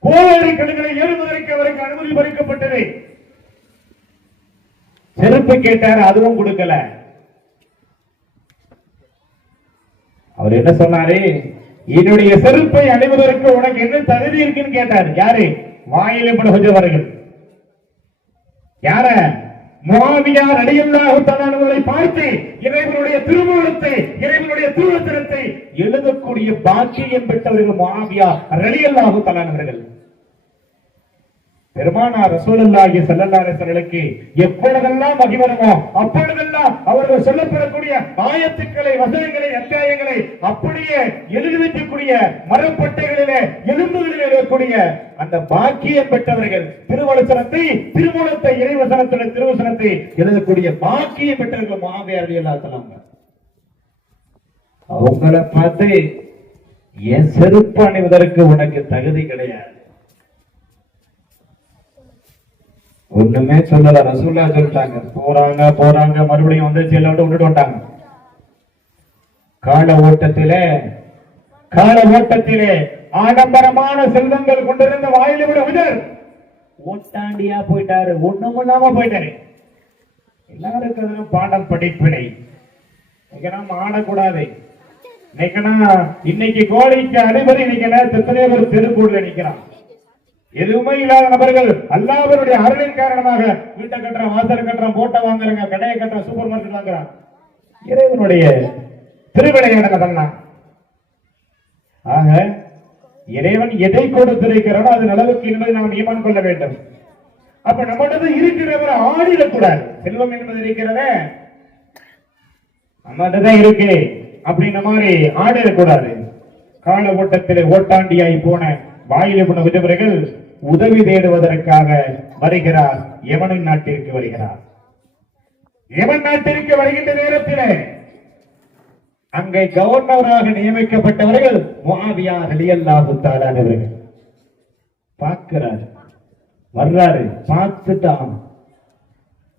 கோவேரி கழுகளை ஏறுவதற்கு அவருக்கு அனுமதி மறுக்கப்பட்டது. செருப்பு கேட்டார், அதுவும் கொடுக்கல. அவர் என்ன சொன்னாரு, என்னுடைய செருப்பை அணிவதற்கு உனக்கு என்ன தகுதி இருக்குன்னு கேட்டார். யாரு? வாயில படுகிறவர்கள். யார? முஆவியா ரலியல்லாஹு தஆலா அவர்களை பார்த்து இறைவனுடைய திருவுளத்தை, இறைவனுடைய திருவுளத்தை எழுதக்கூடிய பாக்கியம் பெற்றவர்கள் முஆவியா ரலியல்லாஹு தஆலா அவர்கள். பெருமானார் ரசூலுல்லாஹி ஸல்லல்லாஹு அலைஹி வஸல்லுக்கு எப்பொழுதெல்லாம் மகிமனமோ அப்பொழுதெல்லாம் அவர்கள் சொல்லப்படக்கூடிய ஆயத்துக்களை, வசனங்களை, அத்தியாயங்களை அப்படியே எழுதி வைக்கக்கூடிய மரப்பட்டைகளிலே, எலும்புகளிலே இருக்கக்கூடிய அந்த பாக்கியம் பெற்றவர்கள். திருமூலத்தை இறைவசனத்துடைய திருவசனத்தை எழுதக்கூடிய பாக்கியம் பெற்றவர்கள் முஆவியா ரலியல்லாஹு தஆலா. அவங்களை பார்த்து என் செருப்பு அணிவதற்கு உனக்கு தகுதி கிடையாது, ஒண்ணுமே சொல்லல. ரசூலுல்லாஹ் சொல்லிட்டாங்க. போறாங்க மறுபடியும் வந்து செல்ல விட்டுட்டு வந்தாங்க. கால ஓட்டத்திலே ஆடம்பரமான செல்வங்கள் கொண்டிருந்த வாயில விட விடர் ஓட்டாண்டியா போயிட்டாரு, ஒண்ணும் இல்லாம போயிட்டாரு. எல்லாருக்கும் பாடம் படிப்பினை. நம்ம ஆடக்கூடாது. இன்னைக்கு கோடைக்கு அதிபதி எத்தனையோ பேர் தெருக்கூட நிக்கிறான். எதுவுமே இல்லாத நபர்கள் அல்லாஹ்வுடைய அருளின் காரணமாக வீட்டை கட்டுறான், வாசல் கட்டுறான், போட்டை வாங்குறாங்க, கடையை கட்டுறான், சூப்பர் மார்க்கெட் வாங்குறான். இறைவனுடைய திருவிளையாடலாம். ஆக இறைவன் எதை கொடுத்திருக்கிறானோ அது அளவுக்கு என்பதை நாம் ஈமான் கொள்ள வேண்டும். அப்ப நம்மகிட்ட இருக்கிறவரை ஆடிடக்கூடாது. செல்வம் என்பது இருக்கிறத நம்மகிட்ட இருக்கு அப்படின்ற மாதிரி ஆடிடக்கூடாது. கால ஓட்டத்திலே ஓட்டாண்டியாய் போன வாயில போன விதவர்கள் உதவி தேடுவதற்காக வருகிறார். யமனின் நாட்டிற்கு வருகிறார். யமன் நாட்டிற்கு வருகின்ற நேரத்தில் அங்கே கவர்னராக நியமிக்கப்பட்டவர்கள் முஆவியா ரலியல்லாஹு தஆலா அவர்கள். பார்க்கிறார், வர்றாரு, பார்த்துட்டான்,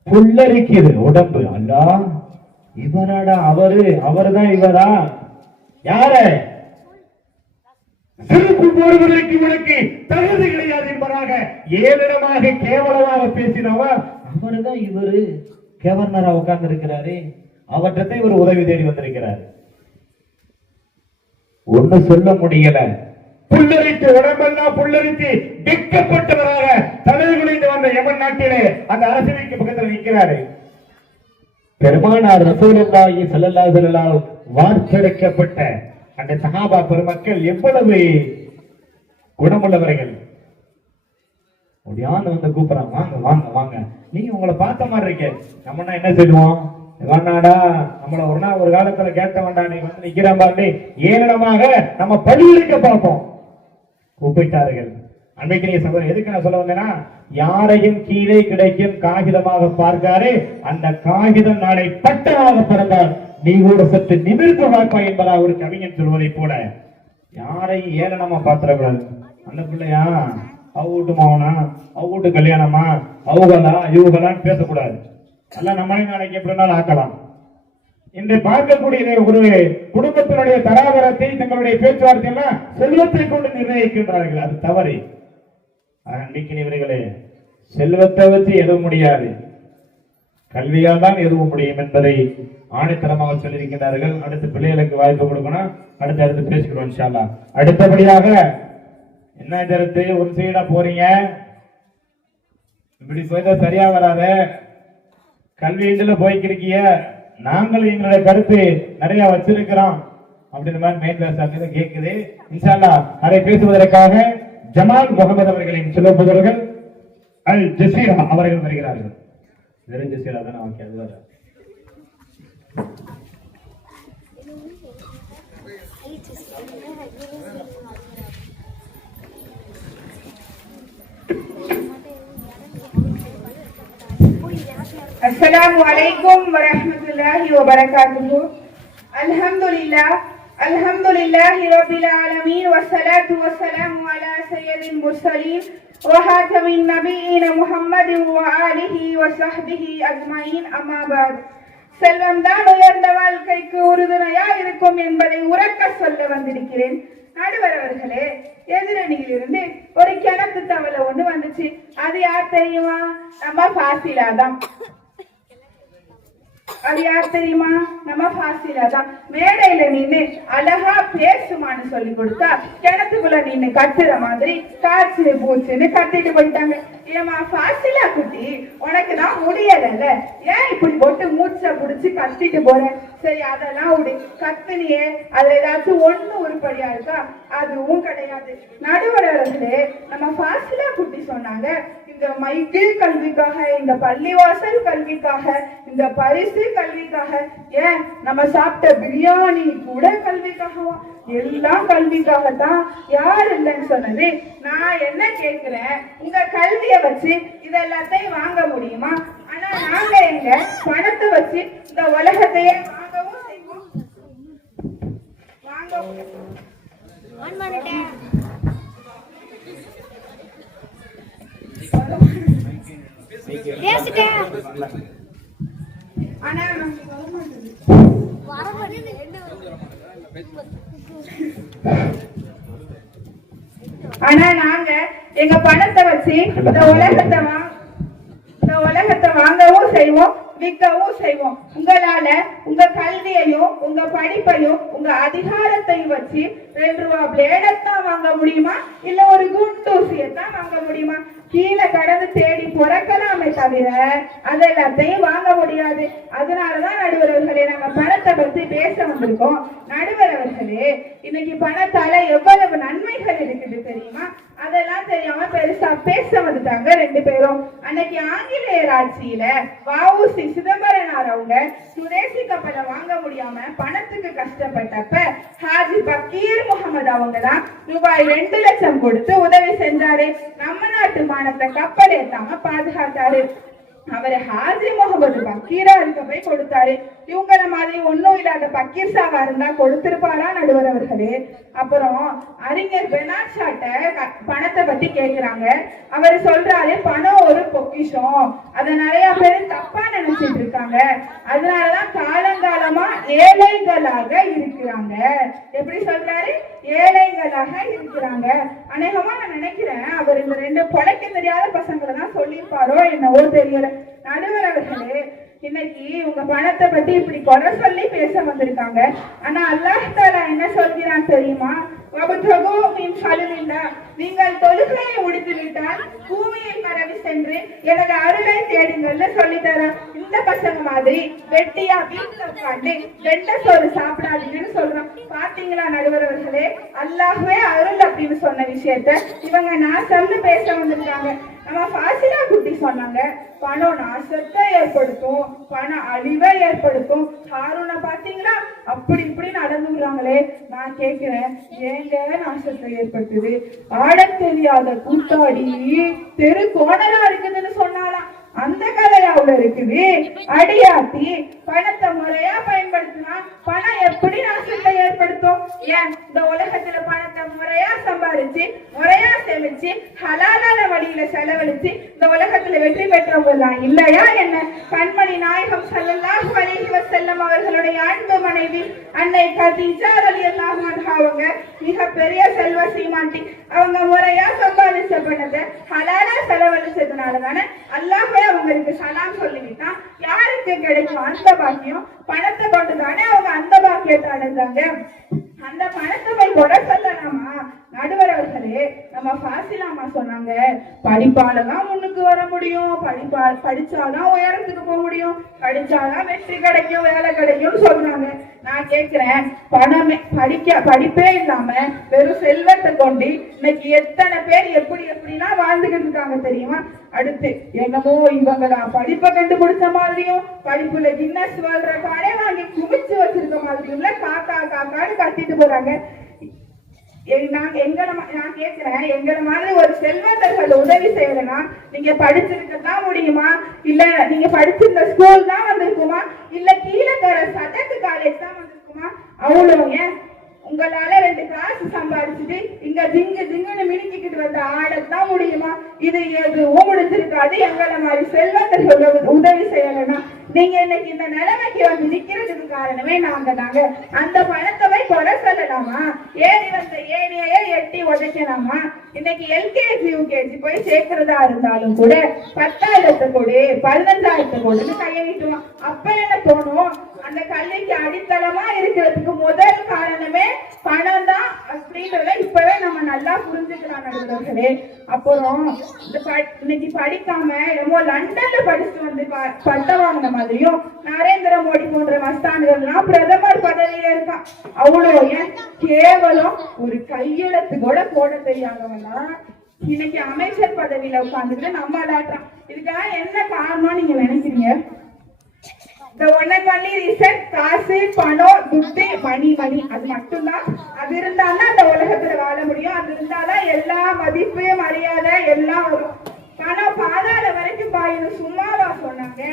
புல்லரிக்குது உடம்பு. அல்லாஹ், இவராடா அவருதான் இவரா? யார? செருப்பு போடுவதற்கு உனக்கு தகுதி கிடையாது என்பதாக ஏளனமாக கேவலமாக பேசினவா அவருதான் இவரு கவர்னரா உட்கார்ந்து இருக்கிறாரு. அவற்றை இவர் உதவி தேடி வந்திருக்கிறார். ஒண்ணு சொல்ல முடியல. புல்லரித்து உடம்பெல்லாம் புல்லரித்து வெட்கப்பட்டவராக தலைகுனிந்து வந்த யமன் நாட்டிலே அந்த அரசவைக்கு பக்கத்தில் நிற்கிறாரு. பெருமானார் ரசூலுல்லாஹி ஸல்லல்லாஹு அலைஹி வஸல்லம் வார்த்தெடுக்கப்பட்ட அந்த சஹாபா பெருமக்கள் எவ்வளவு குணமுள்ளவர்கள். முடியான்னு வந்து கூப்பிடறாங்க, வாங்க வாங்க வாங்க. நீங்க உங்களை பார்த்த மாதிரி இருக்க. நம்ம என்ன செய்வோம்? வேணாடா, நம்மள ஒரு காலத்துல கேட்ட வேண்டாம், நீ வந்து நிக்கிறான் பாருங்க, ஏளனமாக நம்ம பழியளிக்க பார்ப்போம். கூப்பிட்டார்கள். அன்றைக்கு நீங்க சொல்ற எதுக்கு நான் சொல்ல வந்தேன்னா, யாரையும் கீழே கிடைக்கும் காகிதமாக பார்க்காரு, அந்த காகிதம் நாளை பட்டமாக பிறந்தால் நீ ஒரு சற்று நிமிர்ந்து பார்ப்பாய் என்பதாக ஒரு கவிஞன் சொல்வதை போல யாரையும் ஏளனமா பார்த்துடக்கூடாது. அந்த பிள்ளையா, அவ வீட்டு மாவனா, அவ வீட்டு கல்யாணமா, அவங்களா இவங்களான்னு பேசக்கூடாது. எல்லாம் நம்மளே நாளைக்கு எப்படினாலும் ஆக்கலாம். இன்று பார்க்கக்கூடிய ஒரு குடும்பத்தினுடைய தராதரத்தை தங்களுடைய பேச்சுவார்த்தையெல்லாம் செல்வத்தை கொண்டு நிர்ணயிக்கின்றார்கள். அது தவறு. அன்றைக்கு இவர்களே, செல்வத்தை வச்சு எதுவும் முடியாது. கல்வியால் தான் எதுவும் முடியும் என்பதை ஆணித்தரமாக சொல்லியிருக்கிறார்கள். அடுத்து பிள்ளைகளுக்கு வாய்ப்பு கொடுக்கணும். அடுத்து பேசிக்கிறோம் இன்ஷா அல்லாஹ். அடுத்தபடியாக என்ன கருத்து, ஒரு சைடா போறீங்க, இப்படி போய்தா சரியா வராத, கல்வியில போய்க்கிருக்கிய, நாங்களும் எங்களுடைய கருத்து நிறைய வச்சிருக்கிறோம் அப்படின்ற மாதிரி மெயின் பேச கேட்குது. இன்ஷா அல்லாஹ் அதை பேசுவதற்காக ஜமால் முகமது அவர்களின் சிலப்புதல்கள் அல் ஜசீரா அவர்கள் வருகிறார்கள். வெறும் ஜசீரா தானே? ஓகே, அதுதான். Assalamu alaikum wa rahmatullahi wa barakatuhu. Alhamdulillahi rabbil alamin wa salatu wa salamu ala sayyidil mursalin wa hatamin nabiyyin Muhammadin wa alihi wa sahbihi ajma'in, amma ba'd. செல்வம் தான் உயர்ந்த வாழ்க்கைக்கு உறுதுணையா இருக்கும் என்பதை உறக்க சொல்ல வந்திருக்கிறேன். நடுவர் அவர்களே, எதிரணியிலிருந்து ஒரு கிணத்து தவளை ஒண்ணு வந்துச்சு. அது யார் தெரியுமா? நம்ம ஃபாசிலா தான். அது யார் தெரியுமா? நம்ம ஃபாசிலா தான். மேடையில நின்று அழகா பேசுமான்னு சொல்லி கொடுத்தா கிணத்துக்குள்ள நின்று கத்துற மாதிரி காய்ச்சி பூச்சுன்னு கத்திட்டு போயிட்டாங்க. ஏமா ஃபாசிலா குட்டி, உனக்கு தான் முடியல, ஏன் இப்படி போட்டு மூச்சை புடிச்சு கத்திட்டு போற? சரி, அதெல்லாம் விடு, கத்துனியே, அதுல ஏதாச்சும் ஒண்ணு உருப்படியா இருக்கா? அதுவும் கிடையாது. நடுவர்களே, நம்ம ஃபாசிலா குட்டி சொன்னாங்க, இந்த மைக்கிள் கல்விக்காக, இந்த பள்ளிவாசல் கல்விக்காக, இந்த பரிசு கல்விக்காக, ஏன் நம்ம சாப்பிட்ட பிரியாணி கூட கல்விக்காகவா? எல்லாம் கல்விக்காகத்தான். யார் இல்லைன்னு சொன்னது? நான் என்ன கேட்கிறேன், உங்க கல்விய வச்சு இதெல்லாத்தையும் வாங்க முடியுமா? ஆனா நாங்க எங்க பணத்தை வச்சு இந்த உலகத்தையே வாங்கவும் செய்வோம். ஆனா நாங்க எங்க பணத்தை வச்சு இந்த உலகத்தை வாங்கவும் செய்வோம், விற்கவும் செய்வோம். உங்களால உங்க கல்வியையும் உங்க படிப்பையும் உங்க அதிகாரத்தையும் வச்சு 2 ரூபா பிளேடத்தான் வாங்க முடியுமா? இல்ல ஒரு குண்டூசியத்தான் வாங்க முடியுமா? கீழே கடந்து தேடி பிறக்கலாமே தவிர அதெல்லாத்தையும் வாங்க முடியாது. அதனாலதான் நடுவர் அவர்களே, நாங்க பணத்தை பத்தி பேச வந்திருக்கோம். நடுவர் அவர்களே, இன்னைக்கு பணத்தால எவ்வளவு நன்மைகள் இருக்குது தெரியுமா? அதெல்லாம் தெரியாம பெருசா பேச வந்துட்டாங்க 2 பேரும். அன்னைக்கு ஆங்கிலேயர் ஆட்சியில வ.உ.சி. சிதம்பரனார் அவங்க சுதேசி கப்பலை வாங்க முடியாம பணத்துக்கு கஷ்டப்பட்டப்ப ஹாஜி பக்கீர் முகமது அவங்க தான் ரூபாய் 2 லட்சம் கொடுத்து உதவி செஞ்சாரு. நம்ம நாட்டு மானத்தை கப்பல் ஏத்தாம பாதுகாத்தாரு. அவரு ஹாஜி முகமது பக்கீரா இருக்க போய் கொடுத்தாரு. இவங்கள மாதிரி ஒன்னும் இல்லாத பக்கீர் சாவா இருந்தா கொடுத்திருப்பாரா நடுவர் அவர்களே? அப்புறம் அறிஞர் பெனாஷாட்ட பணத்தை பத்தி கேக்குறாங்க. அவர் சொல்றாரு, பணம் ஒரு பொக்கிஷம், அத நிறைய பேர் தப்பா நினைச்சிட்டு இருக்காங்க, அதனாலதான் காலங்காலமா ஏழைகளாக இருக்கிறாங்க. எப்படி சொல்றாரு? ஏழைகளாக இருக்கிறாங்க. அநேகமா நான் நினைக்கிறேன் அவர் இந்த 2 பொழைக்க தெரியாத பசங்களை தான் சொல்லியிருப்பாரோ என்னவோ தெரியல. நடுவர் அவர்களே, இன்னைக்கு உங்க பணத்தை பத்தி இப்படி குறை சொல்லி பேச வந்திருக்காங்க. ஆனா அல்லாஹ் தஆலா என்ன சொல்கிறான் தெரியுமா? நீங்கள் தொழுகையை முடித்து விட்டால் பூமியில் பரவி சென்று எனது அருளை தேடுங்கள்னு சொல்லி தரேன். இந்த பசங்க மாதிரி வெட்டியா வீட்டுல உட்காந்து வெட்ட சோறு சாப்பிடாதீங்கன்னு சொல்றோம். பாத்தீங்களா நடுவர் அவர்களே, அல்லாஹ்வே அருள் அப்படின்னு சொன்ன விஷயத்த இவங்க நாசம்னு பேச வந்திருக்காங்க. நம்ம ஃபாசிலா குட்டி சொன்னாங்க, பணம் நாசத்தை ஏற்படுத்தும், பண அழிவை ஏற்படுத்தும். ஹாரூனை பாத்தீங்களா, அப்படி இப்படி நடந்துடுறாங்களே. நான் கேட்கிறேன், ஏங்க நாசத்தை ஏற்படுத்துது? ஆட தெரியாத கூட்டாடி தெரு கோணலா இருக்குதுன்னு சொன்னாலாம், அந்த கதையாவுல இருக்குது. அடியாத்தி பணத்தை முறையா பயன்படுத்தினா பணம் எப்படி நாசத்தை ஏற்படுத்தும்? ஏன் இந்த உலகத்துல பணத்தை முறையா சம்பாதிச்சு முறையா சேமிச்சு ஹலாலான வழியில செலவழிச்சு இந்த உலகத்துல வெற்றி பெற்றவங்கலாம் இல்லையா என்ன? கண்மணி நாயகம் ஸல்லல்லாஹு அலைஹி வஸல்லம் அவர்களுடைய அன்பு மனைவி அன்னை கதீஜா ரலியல்லாஹு அன்ஹா அவங்க மிக பெரிய செல்வ சீமாட்டி. அவங்க முறையா சம்பாதிச்ச பணத்தை ஹலாலா செலவழிச்சதுனால தானே அல்லாஹ்வே அவங்களுக்கு சலாம் சொல்லிவிட்டான். யாருக்கு கிடைக்கும் அந்த பாக்கியம்? பணத்தை கொண்டு தானே அவங்க அந்த பாக்கியத்தை அடைஞ்சாங்க. அந்த பணத்தை போய் கொடை சொல்லலாமா? நடுவர் அவர்களே, நம்ம ஃபாசிலாமா சொன்னாங்க, படிப்பாலதான் முன்னுக்கு வர முடியும், படிச்சாதான் உயரத்துக்கு போக முடியும், படிச்சாதான் வெற்றி கிடைக்கும், வேலை கிடைக்கும் சொல்றாங்க. நான் கேட்கிறேன், படிப்பே இல்லாம வெறும் செல்வத்தை கொண்டு இன்னைக்கு எத்தனை பேர் எப்படி எப்படிலாம் வாழ்ந்துகிட்டு இருக்காங்க தெரியுமா? அடுத்து என்னமோ இவங்களா படிப்பை கண்டுபிடிச்ச மாதிரியும் படிப்புல கின்னஸ் வேர்ல்ட் ரெக்கார்டே வாங்கி குமிச்சு வச்சிருக்க மாதிரியும் காக்கா காக்கான்னு கத்திட்டு போறாங்க. நான் கேட்கிறேன், எங்களை மாதிரி ஒரு செல்வந்தர்கள் உதவி செய்யலன்னா நீங்க படிச்சிருக்கதான் முடியுமா? இல்ல நீங்க படிச்சிருந்த ஸ்கூல் தான் வந்திருக்குமா? இல்ல கீழே தர சதக்கு காலேஜ் தான் வந்திருக்குமா? அவ்வளோ ஏன் உங்களால 2 காசு சம்பாதிச்சுட்டு இங்க ஜிங்கு ஜிங்குன்னு மினிக்கிட்டு வந்த ஆடத்தான் முடியுமா? இது எதுவும் முடிஞ்சிருக்காது. எங்களை மாதிரி செல்வந்தர்கள் உதவி செய்யலன்னா நீங்க இன்னைக்கு இந்த நிலைமைக்கு வந்து நிக்கிறதுக்கு காரணமே நாங்க அந்த பணத்தை கொடை சொல்லலாமா? ஏறி வந்த ஏனையே எட்டி உதைக்கலாமா? இன்னைக்கு எல்கேஜி யூகேஜி போய் சேர்க்கிறதா இருந்தாலும் கூட 10,000 கோடி 15,000 கோடின்னு கையெழுத்துவோம். அப்ப என்ன தோணும்? அந்த கல்விக்கு அடித்தளமா இருக்கிறதுக்கு முதல் காரணமே பணம் தான் அப்படின்றத இப்பவே நம்ம நல்லா புரிஞ்சுக்கலாம் நடுவர்களே. அப்புறம் இன்னைக்கு படிக்காம என்னமோ லண்டன்ல படிச்சுட்டு வந்து பட்டம் வாங்கின மாதிரியும் நரேந்திர மோடி போன்ற மஸ்தான்கள்லாம் பிரதமர் பதவியில இருக்கான். அவ்வளோ ஏன் கேவலம் ஒரு கையெழுத்து கூட போட தெரியாதவனா இன்னைக்கு அமைச்சர் பதவியில உட்கார்ந்துட்டு நம்ம ஆடாட்டான். இதுக்காக என்ன காரணம் நீங்க நினைக்கிறீங்க? The one and only reason, காசு பணம் துட்டு மணி அது மட்டும்தான். அது இருந்தாதான் அந்த உலகத்துல வாழ முடியும். அது இருந்தாதான் எல்லா மதிப்பு மரியாதை எல்லாம் வரும். பணம் பாதாள வரைக்கும் பாயணும் சும்மாவா சொன்னாங்க?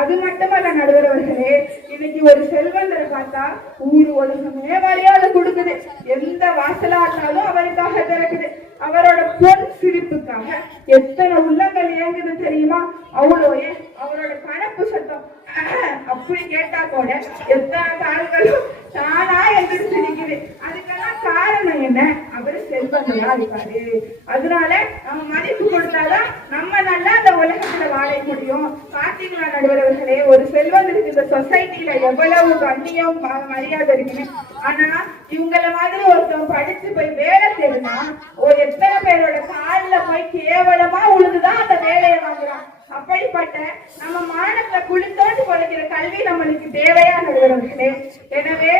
அது மட்டுமல்ல நடுவர் அவர்களே, இன்னைக்கு ஒரு செல்வந்தரை பார்த்தா ஊர் உலகமே மரியாதை கொடுக்குது. எந்த வாசலா இருந்தாலும் அவருக்காக திறக்குது. அவரோட பொன் சிரிப்புக்காக எத்தனை உள்ளங்கள் இயங்குது தெரியுமா? அவ்வளோ ஏன் அவரோட கணப்பு சத்தம் அப்படி கேட்டா கூட எத்தனை கால்களும் தானா என்று சிரிக்குது. அதுக்கெல்லாம் காரணம் என்ன? அவரு செல்வந்தரா இருக்காரு. அதனால நம்ம மதிப்பு கொடுத்தாதான் நம்ம நல்லா அந்த உலகத்துல வாழ முடியும். பாத்தீங்களா நடுவர்களே, ஒரு செல்வந்தருக்கு இந்த சொசைட்டில எவ்வளவு கண்ணியம் மரியாதை இருக்குன்னு. ஆனா இவங்கள மாதிரி ஒருத்தவங்க படிச்சு போய் வேலை தேடுனா எத்தனை பேரோட கால்ல போய் கேவலமா உழுதுதான் அந்த வேலையை வாங்குறான். அப்படிப்பட்ட நம்ம மானத்துல குளித்தோண்டு பொழைக்கிற கல்வி நம்மளுக்கு தேவையா நடுவர்களே. எனவே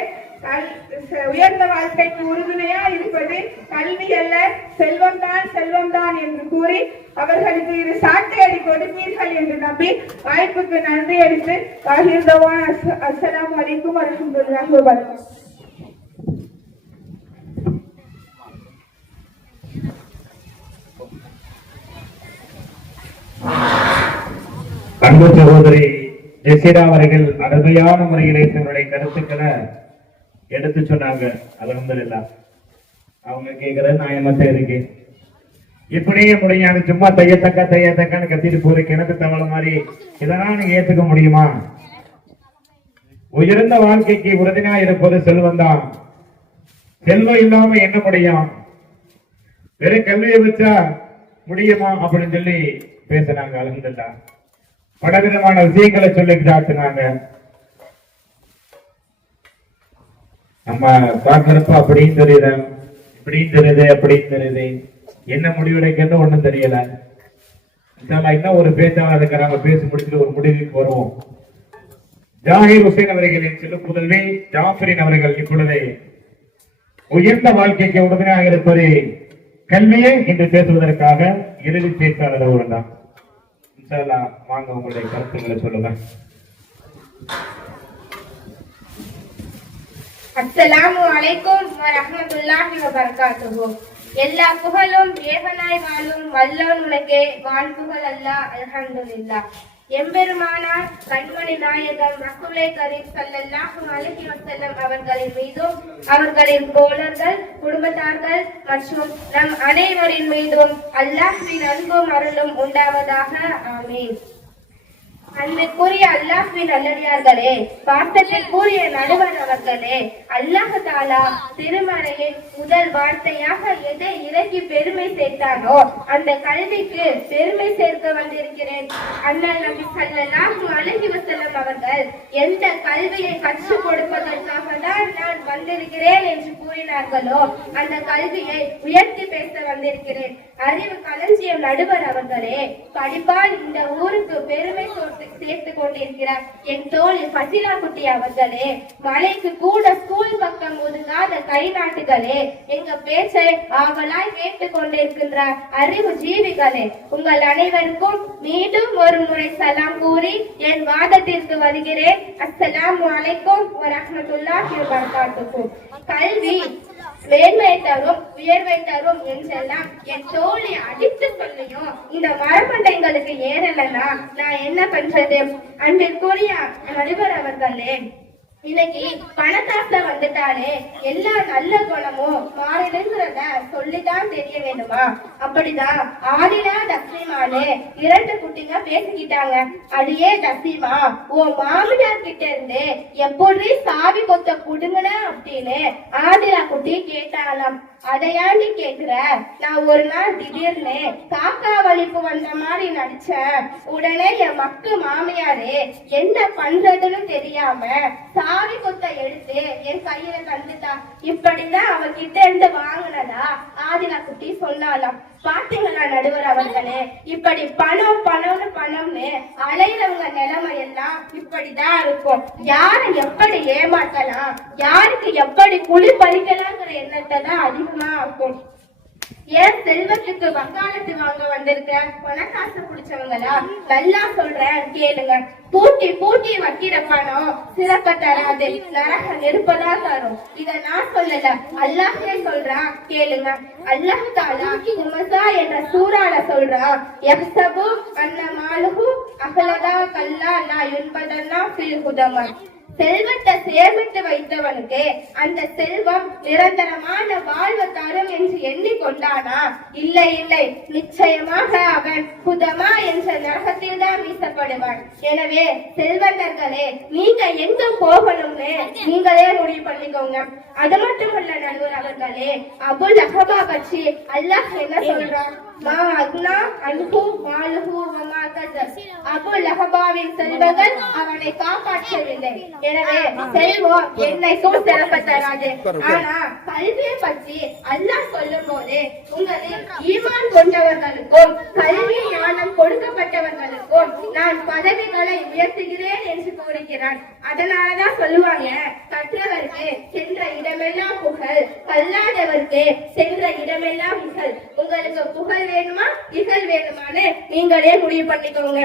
உயர்ந்த வாழ்க்கைக்கு உறுதுணையா இருப்பது கல்வி அல்ல, செல்வம்தான் என்று கூறி அவர்களுக்கு இது சாட்டை அடி கொடுப்பீர்கள் என்று நம்பி வாய்ப்புக்கு நன்றி அளித்து அஸ்ஸலாமு அலைக்கும் வரஹ்மத்துல்லாஹி வ பரகாத்துஹு. அன்பு சகோதரி ஜெசிரா அவர்கள் அருமையான முறையிலே தன்னுடைய கருத்துக்களை எடுத்து சொன்னாங்க. அல்ஹம்துலில்லாஹ். அவங்க கேட்கறது நியாயமா இருக்கு. இப்படியே முடியாது, சும்மா தையத்தக்கான்னு கத்திட்டு போற கிணத்து தவளை மாதிரி இதெல்லாம் நீங்க ஏத்துக்க முடியுமா? உயர்ந்த வாழ்க்கைக்கு உறுதியா இருப்பது செல்வம் தான். செல்வம் இல்லாம என்ன முடியும்? வெறும் கல்வியை வச்சா முடியுமா அப்படின்னு சொல்லி பேசினாங்க. அல்ஹம்துலில்லாஹ். பலவிதமான விஷயங்களை சொல்லி காட்டினாங்க. நம்ம பார்க்கிறப்ப அப்படின்னு தெரியுது, இப்படின்னு தெரியுது, அப்படின்னு தெரியுது, என்ன முடிவெடுக்கன்னு ஒண்ணும் தெரியல. இன்னும் ஒரு பேச்சாளர் இருக்கிறாங்க, பேசி முடிச்சுட்டு ஒரு முடிவுக்கு வருவோம். ஜாகிர் ஹுசைன் அவர்களின் சிறு புதல்வி ஜாஃபரின் அவர்கள் இப்பொழுது உயர்ந்த வாழ்க்கைக்கு உறுதுணையாக இருப்பது கல்வியை இன்று பேசுவதற்காக இறுதி பேச்சாளர் அவர்தான். வாங்க, உங்களுடைய கருத்துக்களை சொல்லுங்க. அஸ்ஸலாமு அலைக்கும் வரஹ்மத்துல்லாஹி வபரகாத்துஹு. எல்லா புகழும் ஏகனாய் வாழும் வல்லவன் உனக்கே, வான்புகழ் அல்லாஹ். அல்ஹம்துலில்லாஹ். எம்பெருமானார் கண்மணி நாயகம் ரசூலே கரீம் ஸல்லல்லாஹு அலைஹி வஸல்லம் அவர்களின் மீதும் அவர்களின் தோழர்கள் குடும்பத்தார்கள் மற்றும் நம் அனைவரின் மீதும் அல்லாஹ்வின் அன்பும் அருளும் உண்டாவதாக ஆமீன். அன்பிற்குரிய அல்லாஹ்வின் நல்லடியார்களே, வார்த்தைக்குரிய நடுவர் அவர்களே, அல்லாஹ் தஆலா திருமறையின் முதல் வார்த்தையாக எதை இறக்கி பெருமை சேர்த்தானோ அந்த கல்விக்கு பெருமை சேர்க்க வந்திருக்கிறேன். அண்ணல் நபி ஸல்லல்லாஹு அலைஹி வஸல்லம் அவர்கள் எந்த கல்வியை கற்றுக் கொடுப்பதற்காக தான் நான் வந்திருக்கிறேன் என்று கூறினார்களோ அந்த கல்வியை உயர்த்தி பேச வந்திருக்கிறேன். அறிவு களஞ்சியம் நடுவர் அவர்களே, படிப்பால் இந்த ஊருக்கு பெருமை சேர்த்து கொண்டிருக்கிறார் என் தோழி பசிலா குட்டி அவர்களே, மலைக்கு கூட ஸ்கூல் பக்கம் ஒதுங்காத கை நாட்டுகளே, எங்க பேச்சை ஆவலாய் கேட்டுக் கொண்டிருக்கின்றார் அறிவு ஜீவிகளே, உங்கள் அனைவருக்கும் மீண்டும் ஒரு முறை சலாம் கூறி என் வாதத்திற்கு வருகிறேன். அஸ்ஸலாமு அலைக்கும் வரஹ்மத்துல்லாஹி வபரகாத்துஹு. கல்வி மேன்மை தரும் உயர்வை தரும் என்றெல்லாம் என் தோழி அடித்து சொல்லியும் இந்த மரமண்டைங்களுக்கு ஏறலன்னா நான் என்ன பண்றது? அன்பிற்குரிய நடுவர் அவர்களே, இன்னைக்கு பணத்தாசை வந்துட்டாலே எல்லா நல்ல குணமும் மாறிடுங்கிறத சொல்லிதான் தெரிய வேண்டுமா? அப்படிதான் ஆதிலா தஸ்லீமானே 2 குட்டிங்க பேசிக்கிட்டாங்க. அடியே தஸ்லீமா, உன் மாமியார் கிட்ட இருந்து எப்படி சாவி கொத்த புடுங்கன அப்படின்னு ஆதிலா குட்டி கேட்டாலாம். அதையாண்டி கேக்குற? நான் ஒரு நாள் திடீர்னு காக்கா வலிப்பு வந்த மாதிரி நடிச்சேன். உடனே என் மக்கு மாமியாரு என்ன பண்றதுன்னு தெரியாம சாவி கொத்த எடுத்து என் கையில தந்துட்டா. இப்படிதான் அவகிட்ட இருந்து வாங்கினதா ஆதிலா குட்டி சொன்னாலாம். பாத்தீங்களா நடுவர் அவர்களே, இப்படி பணம் பணம்னு பணம்னு அலையிறவங்க நிலைமை எல்லாம் இப்படிதான் இருக்கும். யாரை எப்படி ஏமாத்தலாம், யாருக்கு எப்படி குழி பறிக்கலாங்கிற எண்ணத்தை தான் அதிகமா இருக்கும். ஏன் செல்வத்துக்கு வக்காலத்து வாங்க வந்திருக்க பணக்காசு பிடிச்சவங்களா? நல்லா சொல்றேன் கேளுங்க. பூட்டி பூட்டி வைக்கிற பணம் சிறப்ப தராது, நரக நெருப்பதான் தரும். இத நான் சொல்லல, அல்லாஹே சொல்றான் கேளுங்க. அல்லாஹ் தஆலா ஹுமஸா என்ற சூறால சொல்றான், யஹ்சபு அன்ன மாலுஹு அஹ்லதா கல்லா லா யுன்பதன்னா ஃபில் ஹுதமா. செல்வத்தை சேமித்து வைத்தவனுக்கு அந்த செல்வம் நிரந்தரமான வாழ்வு தரும் என்று எண்ணிக்கொண்டானா? இல்லை இல்லை, நிச்சயமாக அவன் புதமா என்ற நரகத்தில் தான் வீசப்படுவான். எனவே செல்வந்தர்களே, நீங்க எங்க போகணும்னு நீங்களே முடிவு பண்ணிக்கோங்க. அது மட்டுமல்ல நடுவர் அவர்களே, அபுல் அஹபா பற்றி அல்லாஹ் என்ன சொல்றான்? மா அக்னா அன்ஹு மாலுஹு வமா கஸப். அபுல் அஹபாவின் செல்வங்கள் அவனை காப்பாற்றவில்லை. எனவே செல்வம் என்னைக்கும் சிறப்பு தராது. ஆனா கல்வியை பற்றி அல்லாஹ் சொல்லும் போது உங்களில் ஈமான் கொண்டவர்களுக்கும் கல்வி ஞானம் கொடுக்கப்பட்டவர்களுக்கும் நான் பதவிகளை உயர்த்துகிறேன் என்று கூறுகிறான். அதனாலதான் சொல்லுவாங்க, கற்றவருக்கு சென்ற இடமெல்லாம் புகழ், கல்லாதவருக்கு சென்ற இடமெல்லாம் இகழ். உங்களுக்கு புகழ் வேணுமா இகழ் வேணுமான்னு நீங்களே முடிவு பண்ணிக்கோங்க.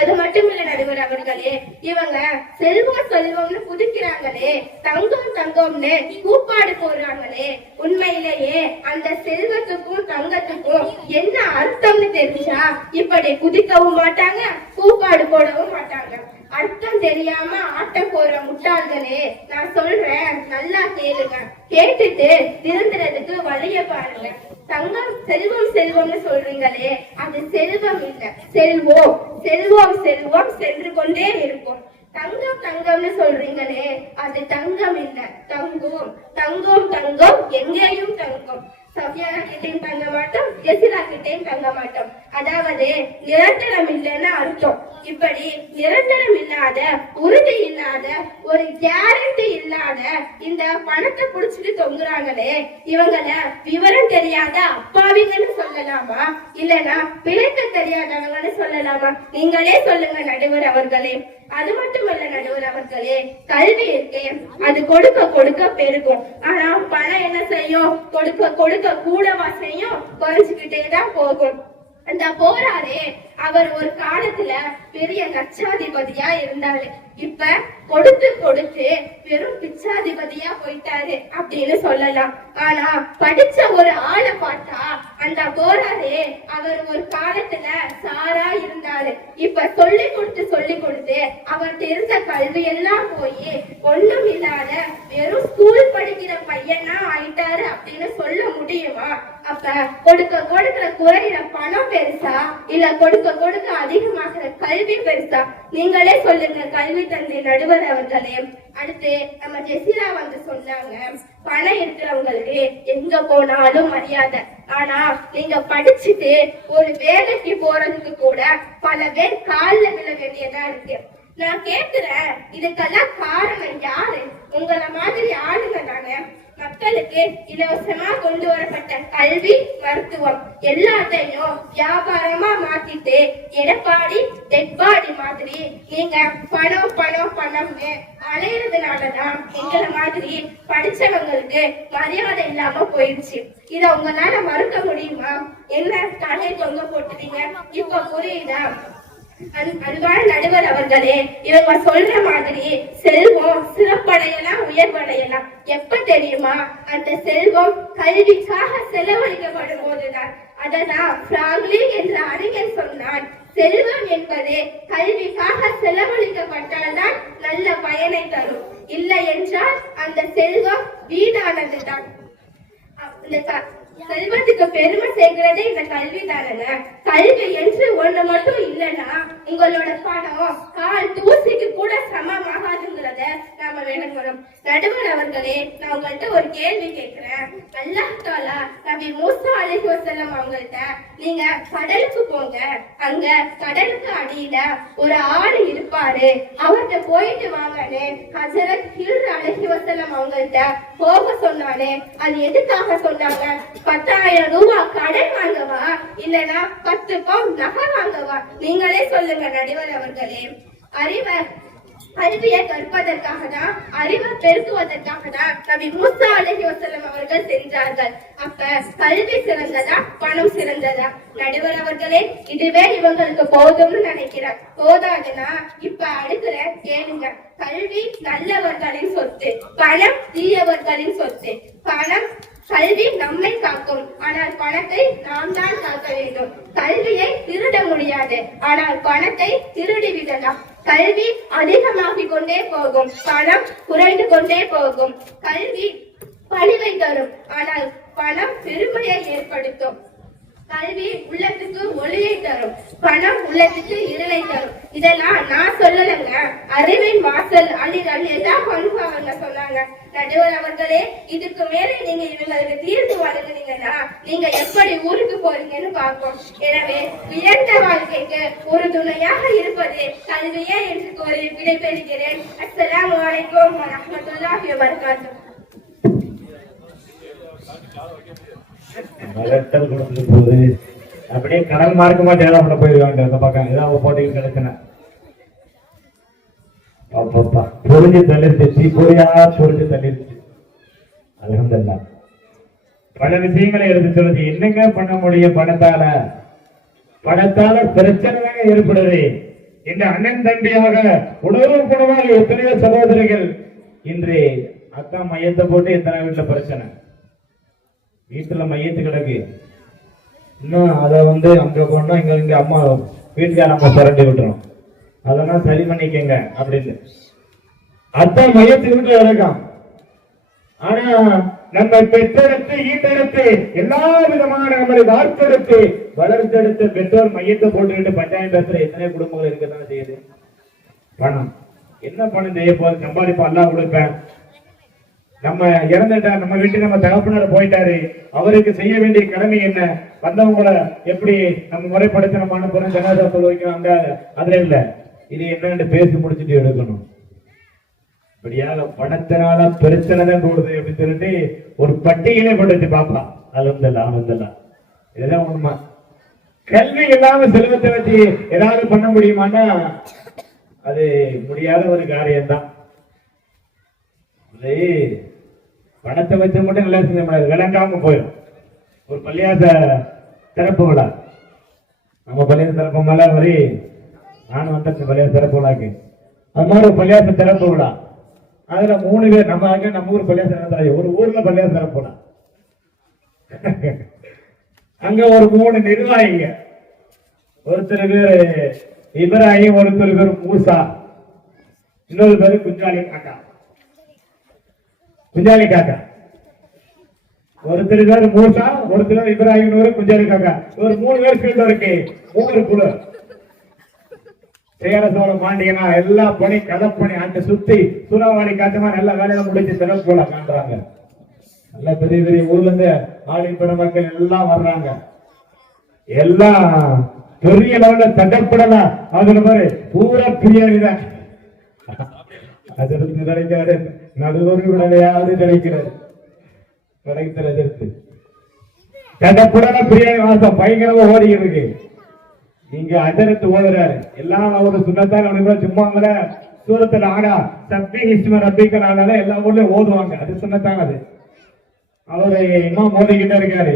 அது மட்டும் இல்ல நடுவர் அவர்களே, இவங்க செல்வம் செல்வம்னு குதிக்கிறாங்களே, தங்கம் தங்கம்னு கூப்பாடு போடுறாங்களே, உண்மையிலேயே அந்த செல்வத்துக்கும் தங்கத்துக்கும் என்ன அர்த்தம்னு தெரிஞ்சா இப்படி குதிக்கவும் மாட்டாங்க, கூப்பாடு போடவும் மாட்டாங்க. அர்த்தம் தெரியாம ஆட்டம் போற முட்டாள்களே, நான் சொல்றேன் நல்லா கேளுங்க. கேட்டுட்டு திருந்துறதுக்கு வழிய பாருங்க. தங்கம் செல்வம் செல்வம்னு சொல்றீங்களே, அது செல்வம் இல்ல, செல்வம். செல்வம் செல்வம் சென்று கொண்டே இருக்கும். தங்கம் தங்கம்னு சொல்றீங்களே, அது தங்கம் இல்ல, தங்கம். தங்கம் தங்கம் எங்கேயும் தங்கம். சஃபியானா கிட்டையும் தங்க மாட்டோம், ஜெசிலா கிட்டையும் தங்க மாட்டோம். அதாவது நிரந்தரம் இல்லைன்னு அர்த்தம். இப்படி நிரந்தரம் இல்லாத, உறுதி இல்லாத, ஒரு கேரண்டி இல்லாத இந்த பணத்தை புடிச்சிட்டு தொங்குறாங்களே, இவங்கள விவரம் தெரியாத அப்பாவிங்கன்னு சொல்லலாமா, இல்லனா பிழைக்க தெரியாதவங்கன்னு சொல்லலாமா? நீங்களே சொல்லுங்க நடுவர் அவர்களே. அது மட்டுமல்ல நடுவர் அவர்களே, கல்வி இருக்கு, அது கொடுக்க கொடுக்க பெருகும். ஆனா பணம் என்ன செய்யும்? கொடுக்க கொடுக்க கூடவா செய்யும்? குறைஞ்சுக்கிட்டே தான் போகும். அந்த போறாரே அவர் ஒரு காலத்துல பெரிய லட்சாதிபதியா இருந்தாரு. இப்ப கொடுத்து கொடுத்து வெறும் பிச்சாதிபதியா போயிட்டாரு அப்படின்னு சொல்லலாம். ஆனா படிச்ச ஒரு ஆளை பார்த்தா அந்த போறாரே அவர் ஒரு காலத்துல சாரா இருந்தாரு. இப்ப சொல்லி கொடுத்து அவர் தெரிஞ்ச கல்வி எல்லாம் போய் ஒண்ணும் இல்லாத வெறும் ஸ்கூல் படிக்கிற பையனா ஆயிட்டாரு அப்படின்னு சொல்ல முடியுமா? அப்ப கொடுக்கிற குறையிற பணம் பெருசா இல்ல கொடுக்க அதிகமாகிற கல்வி பெருசா? நீங்களே சொல்லுங்க கல்வி தந்தை நடுவர் அவர்களே. அடுத்து நம்ம ஜெசிரா வந்து சொன்னாங்க, பணம் இருக்கிறவங்களுக்கு எங்க போனாலும் மரியாதை. ஆனா நீங்க படிச்சுட்டு ஒரு வேலைக்கு போறதுக்கு கூட பல பேர் கால்ல விழ வேண்டியதா இருக்கு. நான் கேக்குறேன், இதுக்கெல்லாம் காரணம் யாரு? உங்களை மாதிரி ஆளுங்க தானே. மக்களுக்கு இலவசமா கொண்டு வரப்பட்ட கல்வி, மருத்துவம் எல்லாத்தையும் வியாபாரமா மாத்திட்டு எடப்பாடி டெட்பாடி மாதிரி நீங்க பணம் பணம் பணம்னு அலையிறதுனாலதான் எங்களை மாதிரி படிச்சவங்களுக்கு மரியாதை இல்லாம போயிடுச்சு. இத உங்களால மறுக்க முடியுமா? என்ன தலை தொங்க போட்டுறீங்க? இப்ப புரியுதா? அன்பான நடுவர் அவர்களே, இவங்க சொல்ற மாதிரி செல்வம் சிறப்படையலாம், உயர்வடையலாம். எப்ப தெரியுமா? அந்த செல்வம் கல்விக்காக செலவழிக்கப்படும் போதுதான். அதனால் பிராங்க்லின் என்ற அறிஞர் சொன்னான், செல்வம் என்பது கல்விக்காக செலவழிக்கப்பட்டால்தான் நல்ல பயனை தரும், இல்லை என்றால் அந்த செல்வம் வீணானதுதான். செல்வத்துக்கு பெருமை சேர்க்கிறதே இந்த கல்வி தானங்க. கல்வி என்று ஒண்ணு மட்டும் இல்லைன்னா உங்களோட பணம் கால் தூசிக்கு கூட சமமாகாதுங்கிறத நாம விளங்கணும். நடுவர் அவர்களே, நான் உங்கள்கிட்ட ஒரு கேள்வி கேட்கிறேன். அல்லாஹ் தஆலா நபி மூசா அலைஹிஸ்ஸலாம் அவங்கள்ட்ட, நீங்க கடலுக்கு போங்க, அங்க கடலுக்கு அடியில ஒரு ஆடு இருப்பாரு, அவர்கிட்ட போயிட்டு வாங்கன்னு ஹஜரத் ஹிர் அலைஹிஸ்ஸலாம் அவங்கள்ட்ட போக சொன்னானே, அது எதுக்காக சொன்னாங்க? 10,000 ரூபாய் கடன் வாங்கவா இல்லனா 10 பவுன் நகை வாங்கவா? நீங்களே சொல்லுங்க நடுவர் அவர்களே. அறிவியை கற்பதற்காக தான், அறிவை பெருக்குவதற்காக தான் நபி மூசா அலைஹிஸ்ஸலாம் அவர்கள் சென்றார்கள். அப்ப கல்வி சிறந்ததா பணம் சிறந்ததா? நடுவர் அவர்களே, இதுவே இவங்களுக்கு போதும்னு நினைக்கிறேன். போதாதுன்னா இப்ப அடுக்கிற கேளுங்க. கல்வி நல்லவர்களின் சொத்து, பணம் தீயவர்களின் சொத்து. கல்வி நம்மை காக்கும், ஆனால் பணத்தை நாம் தான் காக்க வேண்டும். கல்வியை திருட முடியாது, ஆனால் பணத்தை திருடி விடலாம். கல்வி அதிகமாகிக் கொண்டே போகும், பணம் குறைந்து கொண்டே போகும். கல்வி பணிவை தரும், ஆனால் பணம் பெருமையை ஏற்படுத்தும். கல்வி உள்ளத்துக்கு ஒளியை தரும், பணம் உள்ளத்துக்கு இருளை தரும். இதெல்லாம் நான் சொல்லலைங்க, அறிவின் வாசல் அவங்க சொன்னாங்க. நடுவர் அவர்களே, இதுக்கு மேலே நீங்க இவங்களுக்கு தீர்ப்பு வழங்குனீங்கன்னா நீங்க எப்படி ஊருக்கு போறீங்கன்னு பார்ப்போம். எனவே உயர்ந்த வாழ்க்கைக்கு ஒரு துணையாக இருப்பது கல்வியே என்று கூறி விடைபெறுகிறேன். அஸ்ஸலாமு அலைக்கும் வரஹ்மத்துல்லாஹி வபரகாத்துஹு. கொடுத்துட்டு போகுது அப்படியே கடல் மார்க்கமா தேவைப்பட போயிருக்காங்க. அந்த பக்கம் ஏதாவது போட்டிகள் கிடைச்சன பொறிஞ்சு தள்ளிருச்சு, பொறியா பொறிஞ்சு தள்ளிருச்சு. அல்ஹம்துலில்லாஹ். பல விஷயங்களை எடுத்து சொல்லுது. என்னங்க பண்ண முடியும்? பணத்தால பிரச்சனை தாங்க ஏற்படுது. இந்த அண்ணன் தம்பியாக உணர்வு குணமாக எத்தனையோ சகோதரிகள் இன்று அக்கா மையத்தை போட்டு எத்தனை வீட்டுல பிரச்சனை, வீட்டுல மையத்து கிடக்கு. இன்னும் அதை அங்க போனா இங்க அம்மா வீட்டுக்கார நம்ம புரட்டி விட்டுறோம். அதெல்லாம் சரி பண்ணிக்கங்க அப்படின்னு அத்தான் மையத்து வீட்டுல கிடக்கும். ஆனா நம்ம பெற்றெடுத்து ஈட்டெடுத்து எல்லா விதமான நம்மளை வார்த்தெடுத்து வளர்த்தெடுத்து பெற்றோர் மையத்தை போட்டுக்கிட்டு பஞ்சாயத்து பேசுற எத்தனை குடும்பங்கள் இருக்கத்தானே செய்யுது. பணம் என்ன பணம் செய்ய போது? சம்பாதிப்பா எல்லாம் கொடுப்பேன். நம்ம இறந்துட்டா, நம்ம வீட்டுக்கு நம்ம தகப்பனார் போயிட்டாரு, அவருக்கு செய்ய வேண்டிய கடமை என்ன? வந்தவங்களை எப்படி நம்ம முறைப்படுத்த நம்ம அனுப்புறோம், ஜனாதா சொல்ல வைக்கிறாங்க. அதுல இல்ல, இது என்னன்னு பேசி முடிச்சுட்டு எடுக்கணும். இப்படியாக பணத்தினால பிரச்சனை தான் கூடுது அப்படின்னு சொல்லிட்டு ஒரு பட்டியலே போட்டு பாப்பா. அல்ஹம்துலில்லாஹ். இதுதான் உண்மை. கல்வி இல்லாம செல்வத்தை வச்சு ஏதாவது பண்ண முடியுமான்னா அது முடியாத ஒரு காரியம்தான். பணத்தை வச்சு மட்டும் நல்லா செஞ்ச விளங்காம போயிடும். ஒரு பள்ளியாச திறப்பு விழா நம்ம பள்ளியாச திறப்பு மேல வரி நானும் வந்தேன் பள்ளியாச திறப்பு விழாக்கு. அது மாதிரி ஒரு பள்ளியாச திறப்பு விழா. அதுல 3 பேர் நம்ம ஊர் பள்ளியாச நடத்துறாங்க. ஒரு ஊர்ல பள்ளியாச திறப்பு விழா. அங்க ஒரு 3 நிர்வாகிங்க. ஒருத்தர் பேரு இப்ராஹிம், ஒருத்தர் பேரு மூசா, இன்னொரு பேரு குஞ்சாலி காக்கா. ஒருத்தர் பேரு மூசா, ஒருத்தர் இப்ராஹிம், குஞ்சாலி காக்கா. ஒரு 3 பேர் ஃபீல்டு இருக்கு. 3 குழு. சேர சோழ மாண்டியனா எல்லா பணி களப்பணி அங்க சுத்தி சூறாவளி காட்டுமா நல்ல வேலையில முடிச்சு திறப்பு போல காண்றாங்க. நல்ல பெரிய பெரிய ஊர்ல இருந்து ஆடி பெருமக்கள் எல்லாம் வர்றாங்க. எல்லாம் பெரிய லெவல்ல தட்டப்படலாம். அதுல மாதிரி பூரா பிரியாணிதான். அதற்கு நினைக்காரு நடுவரு விளையாடு நினைக்கிறாரு கிடைக்கிறது. தட்டப்படல பிரியாணி வாசம் பயங்கரமா ஓடி இருக்கு. இங்க அஜரத்து ஓடுறாரு. எல்லாம் அவரு சுண்ணத்தான சும்மாங்கள சூரத்துல ஆடா சப்பி இஸ்ம ரப்பிக்கல் ஆனால எல்லா ஊர்லயும் ஓடுவாங்க. அது சுண்ணத்தாங்க. அது அவரு இன்னும் மோதிக்கிட்டே இருக்காரு.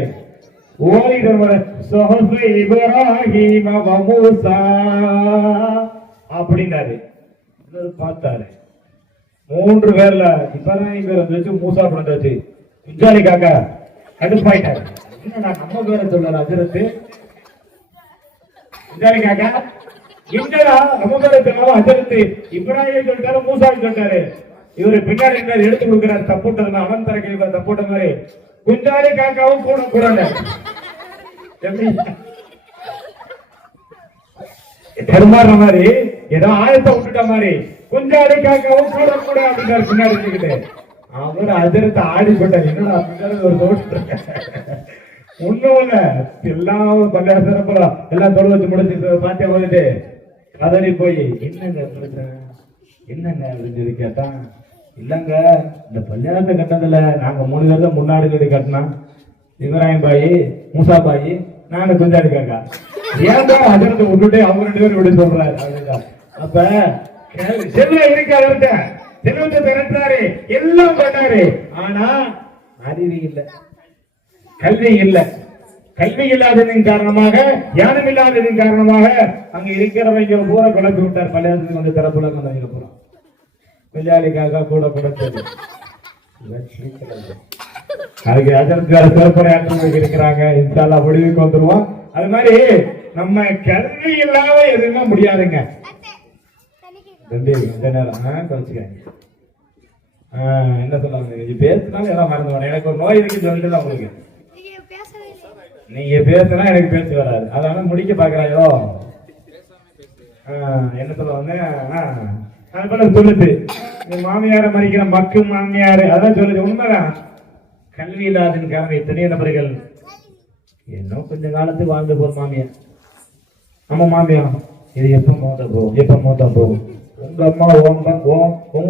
அப்படின்னாரு. பார்த்தாரு 3 பேர்ல இப்ராஹிம் பேர் வந்துச்சு, மூசா படம் வச்சு குஞ்சாலி காக்கா கடுப்பாயிட்டாரு. என்னடா நம்ம பேரை சொல்லல அஜரத்து குஞ்சாலி காக்கா எங்கடா நம்ம பேரை சொன்னாலும் அஜரத்து இப்ராஹிம் சொல்லிட்டாரு, மூசா சொல்லிட்டாரு. இவரு பின்னாடி எடுத்து கொடுக்கிறார். தப்புட்டது அவன் தரக்க தப்புட்ட மாதிரி குஞ்சாலி காக்காவும் கூட கூடாது. பெருமாற மாதிரி ஏதோ ஆயத்தை விட்டுட்ட மாதிரி குஞ்சாலி காக்காவும் கூட கூட அப்படின்னாரு பின்னாடி இருந்துகிட்டு. அவர் அதிர்த்து ஆடி போட்டார். என்னடா அப்படின்றது ஒரு தோற்று ஒண்ணும் இல்ல. எல்லாம் பள்ளியாசரப்பா எல்லாம் தொலை வச்சு முடிச்சு பாத்தியா போயிட்டு கதறி போய் என்னங்க அப்படின்னு சொல்லி கேட்டான். இல்லங்க இந்த பள்ளியாசத்தை கட்டதுல நாங்க 3 பேர் முன்னாடி கட்டி கட்டினோம். இப்ராஹிம் பாய், மூசா பாய், நாங்க குஞ்சாலி காக்கா. ஏன்டா அதிர்த்து விட்டுட்டு அவங்க 2 பேரும் இப்படி சொல்றாரு அப்படின்னா. அப்ப செல்வம் இருக்கு. அவர்கிட்ட செல்வத்தை திரட்டாரு, எல்லாம் பண்ணாரு. ஆனா அறிவு இல்ல, கல்வி இல்ல. கல்வி இல்லாததின் காரணமாக, ஞானம் இல்லாததின் காரணமாக அங்க இருக்கிறவங்க பூரா குழப்பி விட்டார். பள்ளியாசத்துக்கு வந்து திறப்புல வந்தவங்க பூரா குஞ்சாலிக்காக கூட கொடுத்தது. அதுக்கு அஜரத்துக்கார சிறப்புரையாற்றவங்க இருக்கிறாங்க. இன்ஷால்லா முடிவுக்கு வந்துருவோம். அது மாதிரி நம்ம கல்வி இல்லாம எதுவுமே முடியாதுங்க. கொஞ்ச நேரம் கழிச்சுக்காங்க. என்ன சொல்லுவாங்க பேசுனாலும் எல்லாம் மறந்து. எனக்கு ஒரு நோய் இருக்குன்னு சொல்லிட்டு உங்களுக்கு நீங்க பேசுனா எனக்கு பேச்சு வராது. அதனால முடிக்க பாக்குறாயோ என்ன சொல்லுவாங்க சொல்லுது. மாமியார மறிக்கிற மக்கு மாமியாரு அதான் சொல்லுது. உண்மைதான். கல்வி இல்லாதன்னு காரணம் எத்தனையோ நபர்கள் இன்னும் கொஞ்ச காலத்துக்கு வாழ்ந்து போகும் மாமியார். நம்ம மாமியா இது எப்ப மோத போகும். உங்க அம்மா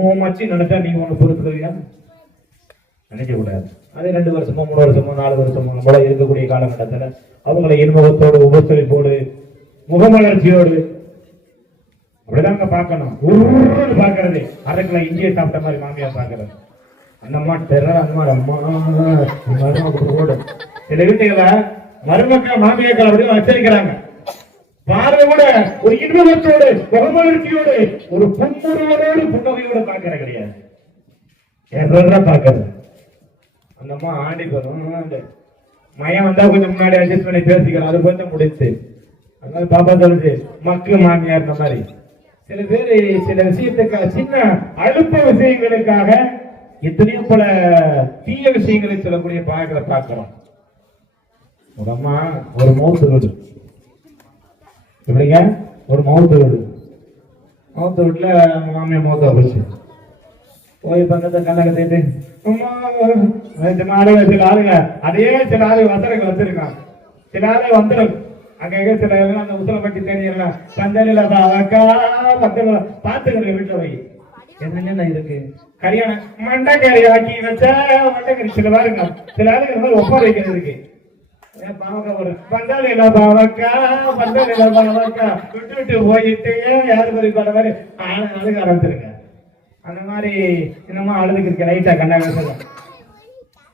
ஓமாச்சு நினைச்சா நீ ஒண்ணு பொறுத்துக்கிறியா? நினைக்க கூடாது. அதே 2 வருஷமோ 3 வருஷமோ 4 வருஷமோ நம்மள இருக்கக்கூடிய காலகட்டத்துல அவங்களை இன்முகத்தோடு உபசரிப்போடு முகமலர்ச்சியோடு அப்படிதாங்க பார்க்கணும். ஒரு பாக்குறது அதுக்குள்ள இந்திய சாப்பிட்ட மாதிரி மாமியார் பாக்குறது. அந்த அம்மா அம்மா சில வீட்டுகளை மருமக்கள் மாமியாக்கள் அப்படின்னு வச்சிருக்கிறாங்க. பார்வை கூட ஒரு இன்முகத்தோடு முகமலர்ச்சியோடு ஒரு புன்முறுவலோடு புன்னகையோடு பாக்கிற கிடையாது. பாக்குறது அந்த அம்மா ஆண்டி போதும். மயம் வந்தா கொஞ்சம் முன்னாடி அட்ஜஸ்ட் பண்ணி பேசிக்கலாம். அது கொஞ்சம் முடிச்சு அதனால பாப்பா சொல்லுது மக்கு மாமியார். இந்த மாதிரி சில பேரு சில விஷயத்துக்காக சின்ன அழுப்ப விஷயங்களுக்காக எத்தனையோ பல தீய விஷயங்களை சொல்லக்கூடிய பாக்களை பார்க்கிறோம். ஒரு அம்மா ஒரு மௌத்து வீடு எப்படிங்க ஒரு மௌத்து வீட்டுல மாமியா மௌத்த போச்சு. போய் பக்கத்தை கண்ணக தேட்டு சில ஆளுங்க அதே சில ஆளுங்க வசனங்கள் வச்சிருக்காங்க. சில ஆளுங்க வந்துடும் அங்க சில அந்த உசலை பற்றி தெரியல பந்தலில பாத்துக்கிற வீட்டுல போய் என்னென்ன இருக்கு கல்யாணம் மண்டக்கறி ஆக்கி வச்சா மண்டக்கறி சில பாருங்க. சில ஆளுங்க ஒப்ப வைக்கிறது இருக்கு. பந்தலில பாவக்கா விட்டு விட்டு போயிட்டு யாரு குறிப்பாட மாதிரி அழுக ஆரம்பிச்சிருங்க. அந்த மாதிரி இன்னமும் அழுதுக்கு இருக்க லைட்டா கண்டாங்க.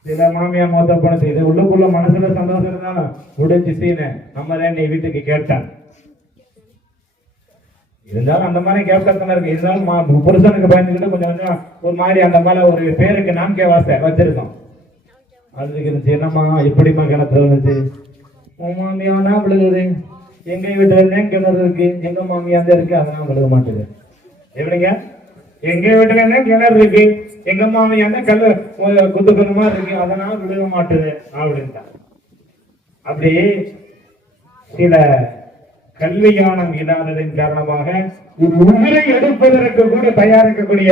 சில மாமியா மோத்த போனது இது உள்ளுக்குள்ள மனசுல சந்தோஷம் இருந்தாலும் முடிஞ்சு சீன நம்ம தான் வீட்டுக்கு கேட்டான். இருந்தாலும் அந்த மாதிரி கேப்டன் இருக்கு. இருந்தாலும் புருஷனுக்கு பயந்துக்கிட்டு கொஞ்சம் கொஞ்சம் ஒரு மாதிரி அந்த மேல ஒரு பேருக்கு நான்கே வாசை வச்சிருக்கோம். அதுக்கு இருந்துச்சு, என்னம்மா எப்படிமா கிணத்துல இருந்துச்சு? உன் மாமியானா விழுகுது, எங்க வீட்டுல கிணறு இருக்கு, எங்க மாமியா தான் இருக்கு, அதெல்லாம் விழுக மாட்டேது. எப்படிங்க? எங்க வீட்டுல என்ன கிணறு இருக்கு, எங்க மாமியா தான் கல்லு குத்து கல்லுமா இருக்கு, அதனால விழுக மாட்டுது அப்படின்ட்டா. அப்படி சில கல்வி ஞானம் இல்லாததின் காரணமாக ஒரு உயிரை எடுப்பதற்கு கூட தயாரிக்கக்கூடிய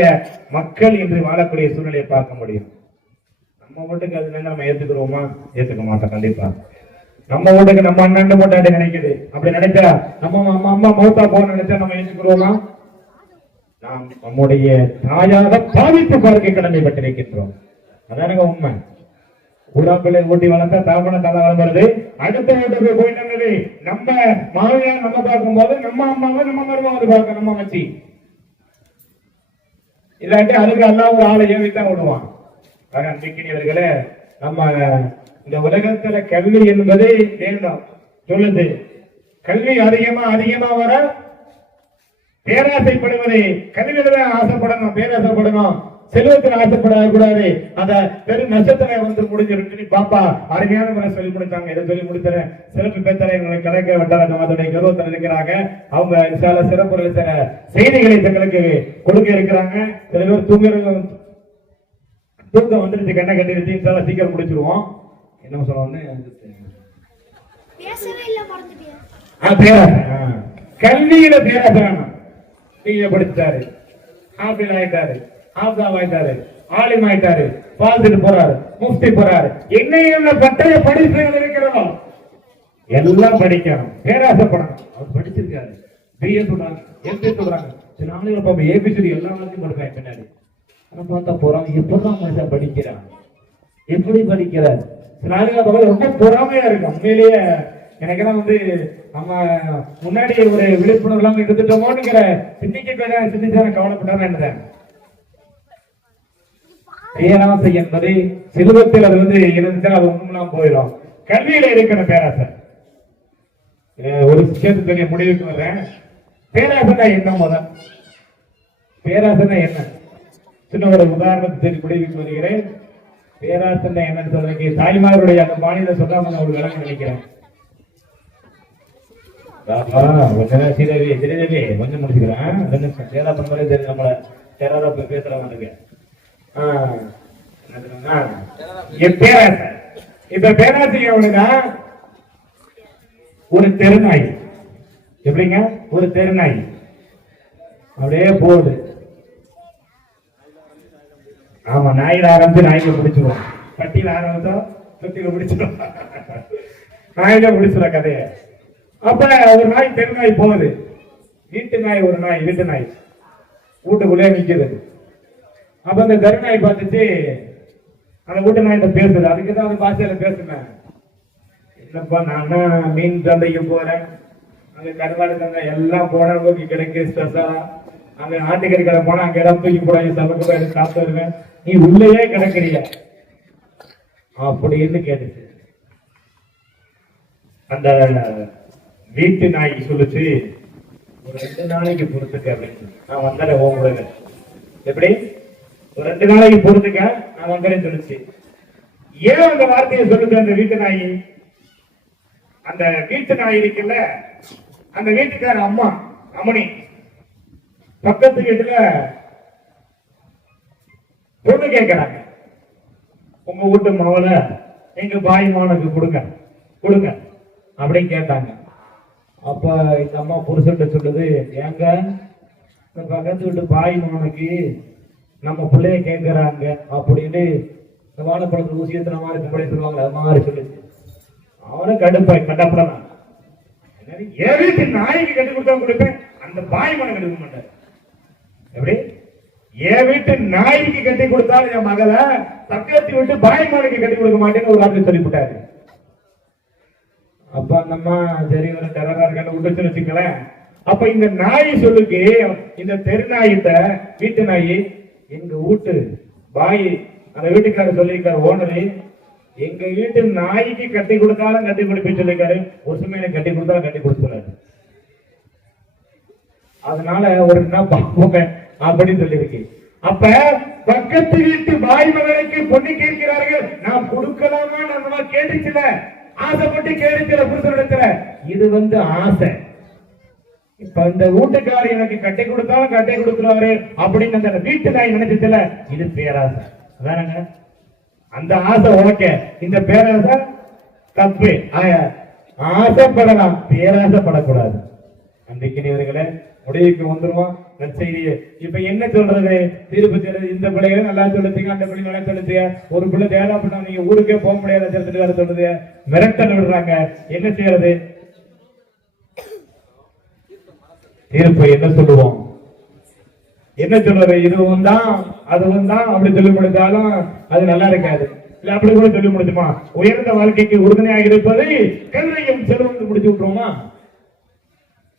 மக்கள் இன்று வாழக்கூடிய சூழ்நிலையை பார்க்க முடியும். நம்ம வீட்டுக்கு அது நம்ம ஏத்துக்கிறோமா? ஏத்துக்க மாட்டோம். கண்டிப்பா நம்ம வீட்டுக்கு நம்ம அண்ணன் போட்டாட்டி நினைக்குது, அப்படி நினைச்சா நம்ம அம்மா மௌத்தா போன நினைச்சா நம்ம ஏத்துக்கிறோமா? நாம் நம்முடைய தாயாக பாதித்து பார்க்க கடமைப்பட்டிருக்கின்றோம். அதானுங்க உண்மை. ஊரா பிள்ளை ஊட்டி வளர்த்தா தாமன தலை வளர்ந்து அடுத்த வீட்டுக்கு போயிட்டு நம்ம மாவியா நம்ம பார்க்கும் போது நம்ம அம்மாவை நம்ம மருமகளை பார்க்க நம்ம வச்சு இல்லாட்டி அதுக்கு எல்லாம் ஒரு ஆளை ஏவித்தான் விடுவான். அன்பிக்கினியவர்களே, நம்ம இந்த உலகத்துல கல்வி என்பது வேண்டும் சொல்லுது. கல்வி அதிகமா வர பேராசைப்படுவது, கல்வியில ஆசைப்படணும், பேராசைப்படணும், செல்வத்தில் ஆசைப்படக்கூடாது. அத பெரும் நட்சத்திர வந்து முடிஞ்சிருக்கு. பாப்பா அருமையான முறை சொல்லி முடிச்சாங்க. இதை சொல்லி முடித்தேன். சிறப்பு பேத்தரை எங்களை கிடைக்க வட்டார அதோடைய கருவத்தில் இருக்கிறாங்க. அவங்க சில சிறப்புகள் சில செய்திகளை தங்களுக்கு கொடுக்க இருக்கிறாங்க. சில பேர் தூக்கம் வந்துருச்சு, கண்ணை கட்டி வச்சு சீக்கிரம் முடிச்சிருவோம். என்ன சொல்லுவோம்னு கல்வியில பேராசை வேணும். படிச்சுட்டாரு, ஆப்பிள் ஆயிட்டாரு, ஆப்தாப் ஆயிட்டாரு, ஆலிம் ஆயிட்டாரு, பால்துட்டு போறாரு, முஃப்தி போறாரு, என்ன பட்டய படிப்புகள் இருக்கிறதோ எல்லாம் படிக்கணும், பேராசைப்படணும். அவர் படிச்சிருக்காரு, பிஏ சொல்றாங்க, எம்பி சொல்றாங்க, சில ஆளுங்க ஏபிசிடி எல்லாத்தையும் படிப்பாங்க பின்னாடி. பார்த்தா போறான், எப்பதான் மனுஷன் படிக்கிறான், எப்படி படிக்கிறார்? சில ஆளுங்க ரொம்ப பொறாமையா இருக்கு. உண்மையிலேயே எனக்கெல்லாம் நம்ம முன்னாடி ஒரு விழிப்புணர்வு எல்லாம் எடுத்துட்டோமோங்கிற சிந்திச்சா கவலைப்பட்டாதான் என்னதான் பேராசை என்பதை செல்வத்தில் அது இருந்துச்சா அது ஒண்ணுலாம் போயிடும். கல்வியில இருக்கிற பேராசை ஒரு விஷயத்து பெரிய முடிவுக்கு வர்றேன். பேராசைனா என்ன? முதல் பேராசைனா என்ன? சின்ன ஒரு உதாரணத்தை தெரிவி முடிவுக்கு வருகிறேன். பேராசை என்னன்னு சொல்றதுக்கு தாய்மாருடைய அந்த மாநில சொல்லாம ஒரு விளக்கம் நினைக்கிறேன். கொஞ்சம் முடிச்சுக்கிறேன். சேதாப்பன் மாதிரி தெரியும், நம்மள சேராத பேசுறவங்க. இப்ப பேராசை எவனுங்க? ஒரு தெருநாய். எப்படிங்க? ஒரு தெருநாய் அப்படியே போகுது. ஆமா, நாயில ஆரம்பிச்சு நாய்க்கு பிடிச்சிடும், பட்டியல ஆரம்பிச்சா தொட்டியில பிடிச்சிடும், நாயில பிடிச்சிடும் கதைய. அப்ப ஒரு நாய் தெருநாய் போகுது. வீட்டு நாய், ஒரு நாய் வீட்டு நாய் வீட்டுக்குள்ளே நிக்குது. அப்ப அந்த தெருநாய் பார்த்துச்சு, அந்த வீட்டு நாய் பேசுது. அதுக்குதான் அந்த பாஷையில பேசுனேன். இல்லப்பா, நான் மீன் சந்தைக்கு போறேன், அங்க கருவாடு சந்தை எல்லாம் போன கிடைக்கு ஸ்ட்ரெஸ்ஸா, அங்க ஆட்டுக்கறி கடை போனா அங்க இடம் தூக்கி போடாங்க, சமைக்க போய் சாப்பிட்டு வருவேன், நீ உள்ளேயே கிடக்குறிய அப்படின்னு கேட்டுச்சு. அந்த வீட்டு நாய் சொல்லுச்சு, ஒரு 2 நாளைக்கு பொறுத்துக்க அப்படின்னு. நான் வந்தேன் உங்க எப்படி ஒரு 2 நாளைக்கு பொறுத்துக்க நான் வந்தேன்னு சொல்லுச்சு. ஏன் அந்த வார்த்தையை சொல்லுது அந்த வீட்டு நாய்? அந்த வீட்டு நாய் இருக்குல்ல, அந்த வீட்டுக்கார அம்மா அம்மணி பக்கத்து வீட்டுல பொண்ணு கேட்கிறாங்க, உங்க வீட்டு மவளை எங்க பாய் மானுக்கு கொடுங்க கொடுங்க அப்படின்னு கேட்டாங்க. அப்ப இந்த அம்மா புருஷன் சொல்லுது, ஏங்க பக்கத்து வீட்டு பாய் மானுக்கு நம்ம பிள்ளைய கேட்கிறாங்க அப்படின்னு இந்த வாழைப்பழத்து ஊசியத்தின மாதிரி பிள்ளை சொல்லுவாங்க, அது மாதிரி சொல்லுச்சு. அவனும் கடுப்பாய் கட்டப்படான். என் வீட்டு நாய்க்கு கட்டி கொடுத்தா கொடுப்பேன், அந்த பாய் மனை கட்டி கொடுக்க மாட்டேன். எப்படி? என் வீட்டு நாய்க்கு கட்டி கொடுத்தாலும் என் மகளை பக்கத்து விட்டு பாய் மனைக்கு கட்டி கொடுக்க மாட்டேன்னு ஒரு வார்த்தை சொல்லிவிட்டாரு. அப்ப அந்தம்மா சரி ஒரு டெரரா இருக்க விட்டுச்சுன்னு வச்சுக்கலேன். அப்ப இந்த நாய் சொல்லுக்கு, இந்த தெரு நாயிட்ட வீட்டு நாய், எங்க வீட்டு பாய் அந்த வீட்டுக்காரர் சொல்லியிருக்காரு ஓனரு, எங்க வீட்டு நாய்க்கு கட்டி கொடுத்தாலும் கட்டி கொடுப்பேன்னு சொல்லியிருக்காரு, ஒரு சமயம் கட்டி கொடுத்தாலும் கட்டி கொடுத்துறாரு. அதனால ஒரு பாப்போங்க அப்படின்னு சொல்லியிருக்கு. அப்ப பக்கத்து வீட்டு பாய் மகனுக்கு பொண்ணு கேட்கிறார்கள், நான் கொடுக்கலாமா நம்ம கேட்டுச்சுல, ஆசைப்பட்டு கேட்டுச்சுல புருஷனிடத்துல. இது ஆசை. இப்ப இந்த வீட்டுக்காரர் எனக்கு கட்டை கொடுத்தாலும் கட்டை கொடுத்துருவாரு அப்படின்னு அந்த வீட்டு தாய் நினைச்சதுல, இது பேராசை. அதானங்க, அந்த ஆசை ஓகே, இந்த பேராசை தப்பு. ஆசைப்படலாம், பேராசைப்படக்கூடாது. அன்றைக்கினியவர்களே முடிவுக்கு வந்துருவோம் நற்செய்தியை. இப்ப என்ன சொல்றது, தீர்ப்பு சொல்றது, இந்த பிள்ளைகளை நல்லா சொல்லுங்க, அந்த பிள்ளை நல்லா சொல்லுங்க, ஒரு பிள்ளை தேவை பண்ணா நீங்க ஊருக்கே போக முடியாத சொல்றது, மிரட்டல் விடுறாங்க. என்ன செய்யறது? தீர்ப்பு என்ன சொல்லுவோம், என்ன சொல்றது? இதுவும் தான் அதுவும் தான் அப்படி சொல்லி முடித்தாலும் அது நல்லா இருக்காது. இல்ல அப்படி கூட சொல்லி முடிச்சுமா, உயர்ந்த வாழ்க்கைக்கு உறுதுணையாக இருப்பதை கல்வியும் செல்வம் முடிச்சு விட்டுருவோமா?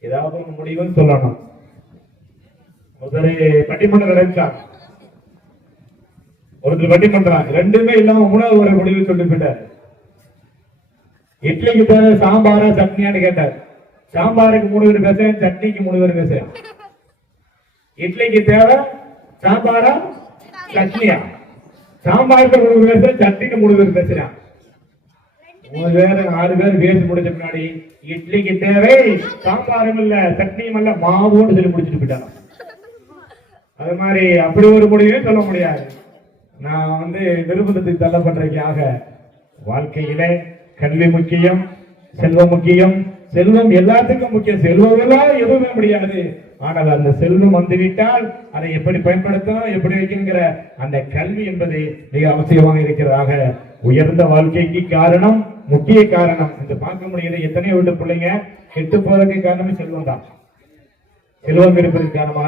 ஏதாவது ஒரு முடிவுன்னு சொல்லணும். முதலே பட்டிமன்றம் நடந்தான், ஒருத்தர் பட்டிமன்றம் ரெண்டுமே இல்லாம மூணாவது ஒரு முடிவு சொல்லி போயிட்டார். இட்லிக்கு தேவை சாம்பாரா சட்னியான்னு கேட்டார். சாம்பாருக்கு 3 பேர் பேசுறேன், சட்னிக்கு 3 பேர் பேசுறேன். இட்லிக்கு தேவை சாம்பாரா சட்னியா? சாம்பாருக்கு 3 பேர் பேசுறேன், சட்னிக்கு 3 பேர் பேசுறான். 3 பேர் 6 பேர் பேசி முடிச்ச முன்னாடி இட்லிக்கு தேவை சாம்பாரும் இல்ல சட்னியும் இல்ல மாவோடு சொல்லி முடிச்சுட்டு போயிட்டாங்க. அது மாதிரி அப்படி ஒரு முடிவே சொல்ல முடியாது. நான் நிருபந்தத்துக்கு தள்ளப்படுறதுக்காக வாழ்க்கையில கல்வி முக்கியம், செல்வம் முக்கியம். செல்வம் எல்லாத்துக்கும் முக்கியம், செல்வம் எல்லாம் எதுவுமே முடியாது. ஆனால் அந்த செல்வம் வந்துவிட்டால் அதை எப்படி பயன்படுத்தணும், எப்படி வைக்கிற அந்த கல்வி என்பது மிக அவசியமாக இருக்கிறதாக. உயர்ந்த வாழ்க்கைக்கு காரணம், முக்கிய காரணம் இந்த பார்க்க முடியாது. எத்தனையோ வீட்டு பிள்ளைங்க கெட்டு போறதுக்கு காரணமே செல்வம் தான். செல்வம் இருப்பதற்கு காரணமா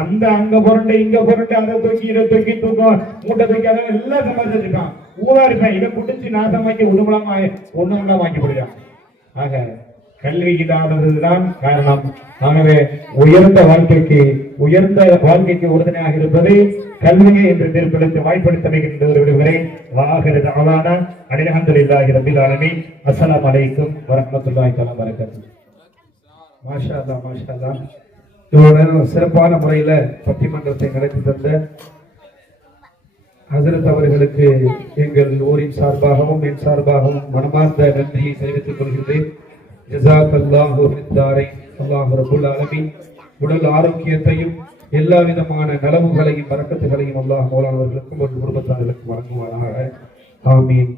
அந்த அங்க புரண்டு இங்க புரண்டு அதை தூக்கி இதை தூக்கி தூக்கம் மூட்டை தூக்கி அதெல்லாம் எல்லாம் சம்பாதிச்சிருக்கான். ஊரா இருப்பேன், இதை குடிச்சு நாசமாக்கி ஒண்ணுமெல்லாம் வாங்கி போடுறான். ஆக கல்வி இல்லாததுதான் காரணம். ஆகவே உயர்ந்த வாழ்க்கைக்கு உறுதுணையாக இருப்பது கல்வியை என்று தீர்ப்பளித்து வாய்ப்படுத்தமைகின்றவரை வாகிறது அவான அல்ஹம்துலில்லாஹி ரப்பில் ஆலமீன். அஸ்ஸலாமு அலைக்கும் வரஹ்மத்துல்லாஹி தஆலா வபரகாத்துஹு. மாஷா அல்லாஹ், மாஷா அல்லாஹ். இவ்வளவு சிறப்பான முறையில பட்டிமன்றத்தை நடத்தி தந்த ஹசரத் அவர்களுக்கு எங்கள் ஊரின் சார்பாகவும் என் சார்பாகவும் மனமார்ந்த நன்றியை தெரிவித்துக் கொள்கின்றேன். ஜஸாக்கல்லாஹு ஃபித்தாரைன். அல்லாஹ் ரப்பல் ஆலமீன் உடல் ஆரோக்கியத்தையும் எல்லா விதமான நலவுகளையும் பரக்கத்துகளையும் அல்லாஹ் மௌலானா அவர்களுக்கும் ஒரு குடும்பத்தார்களுக்கும் வழங்குவாராக. ஆமீன்.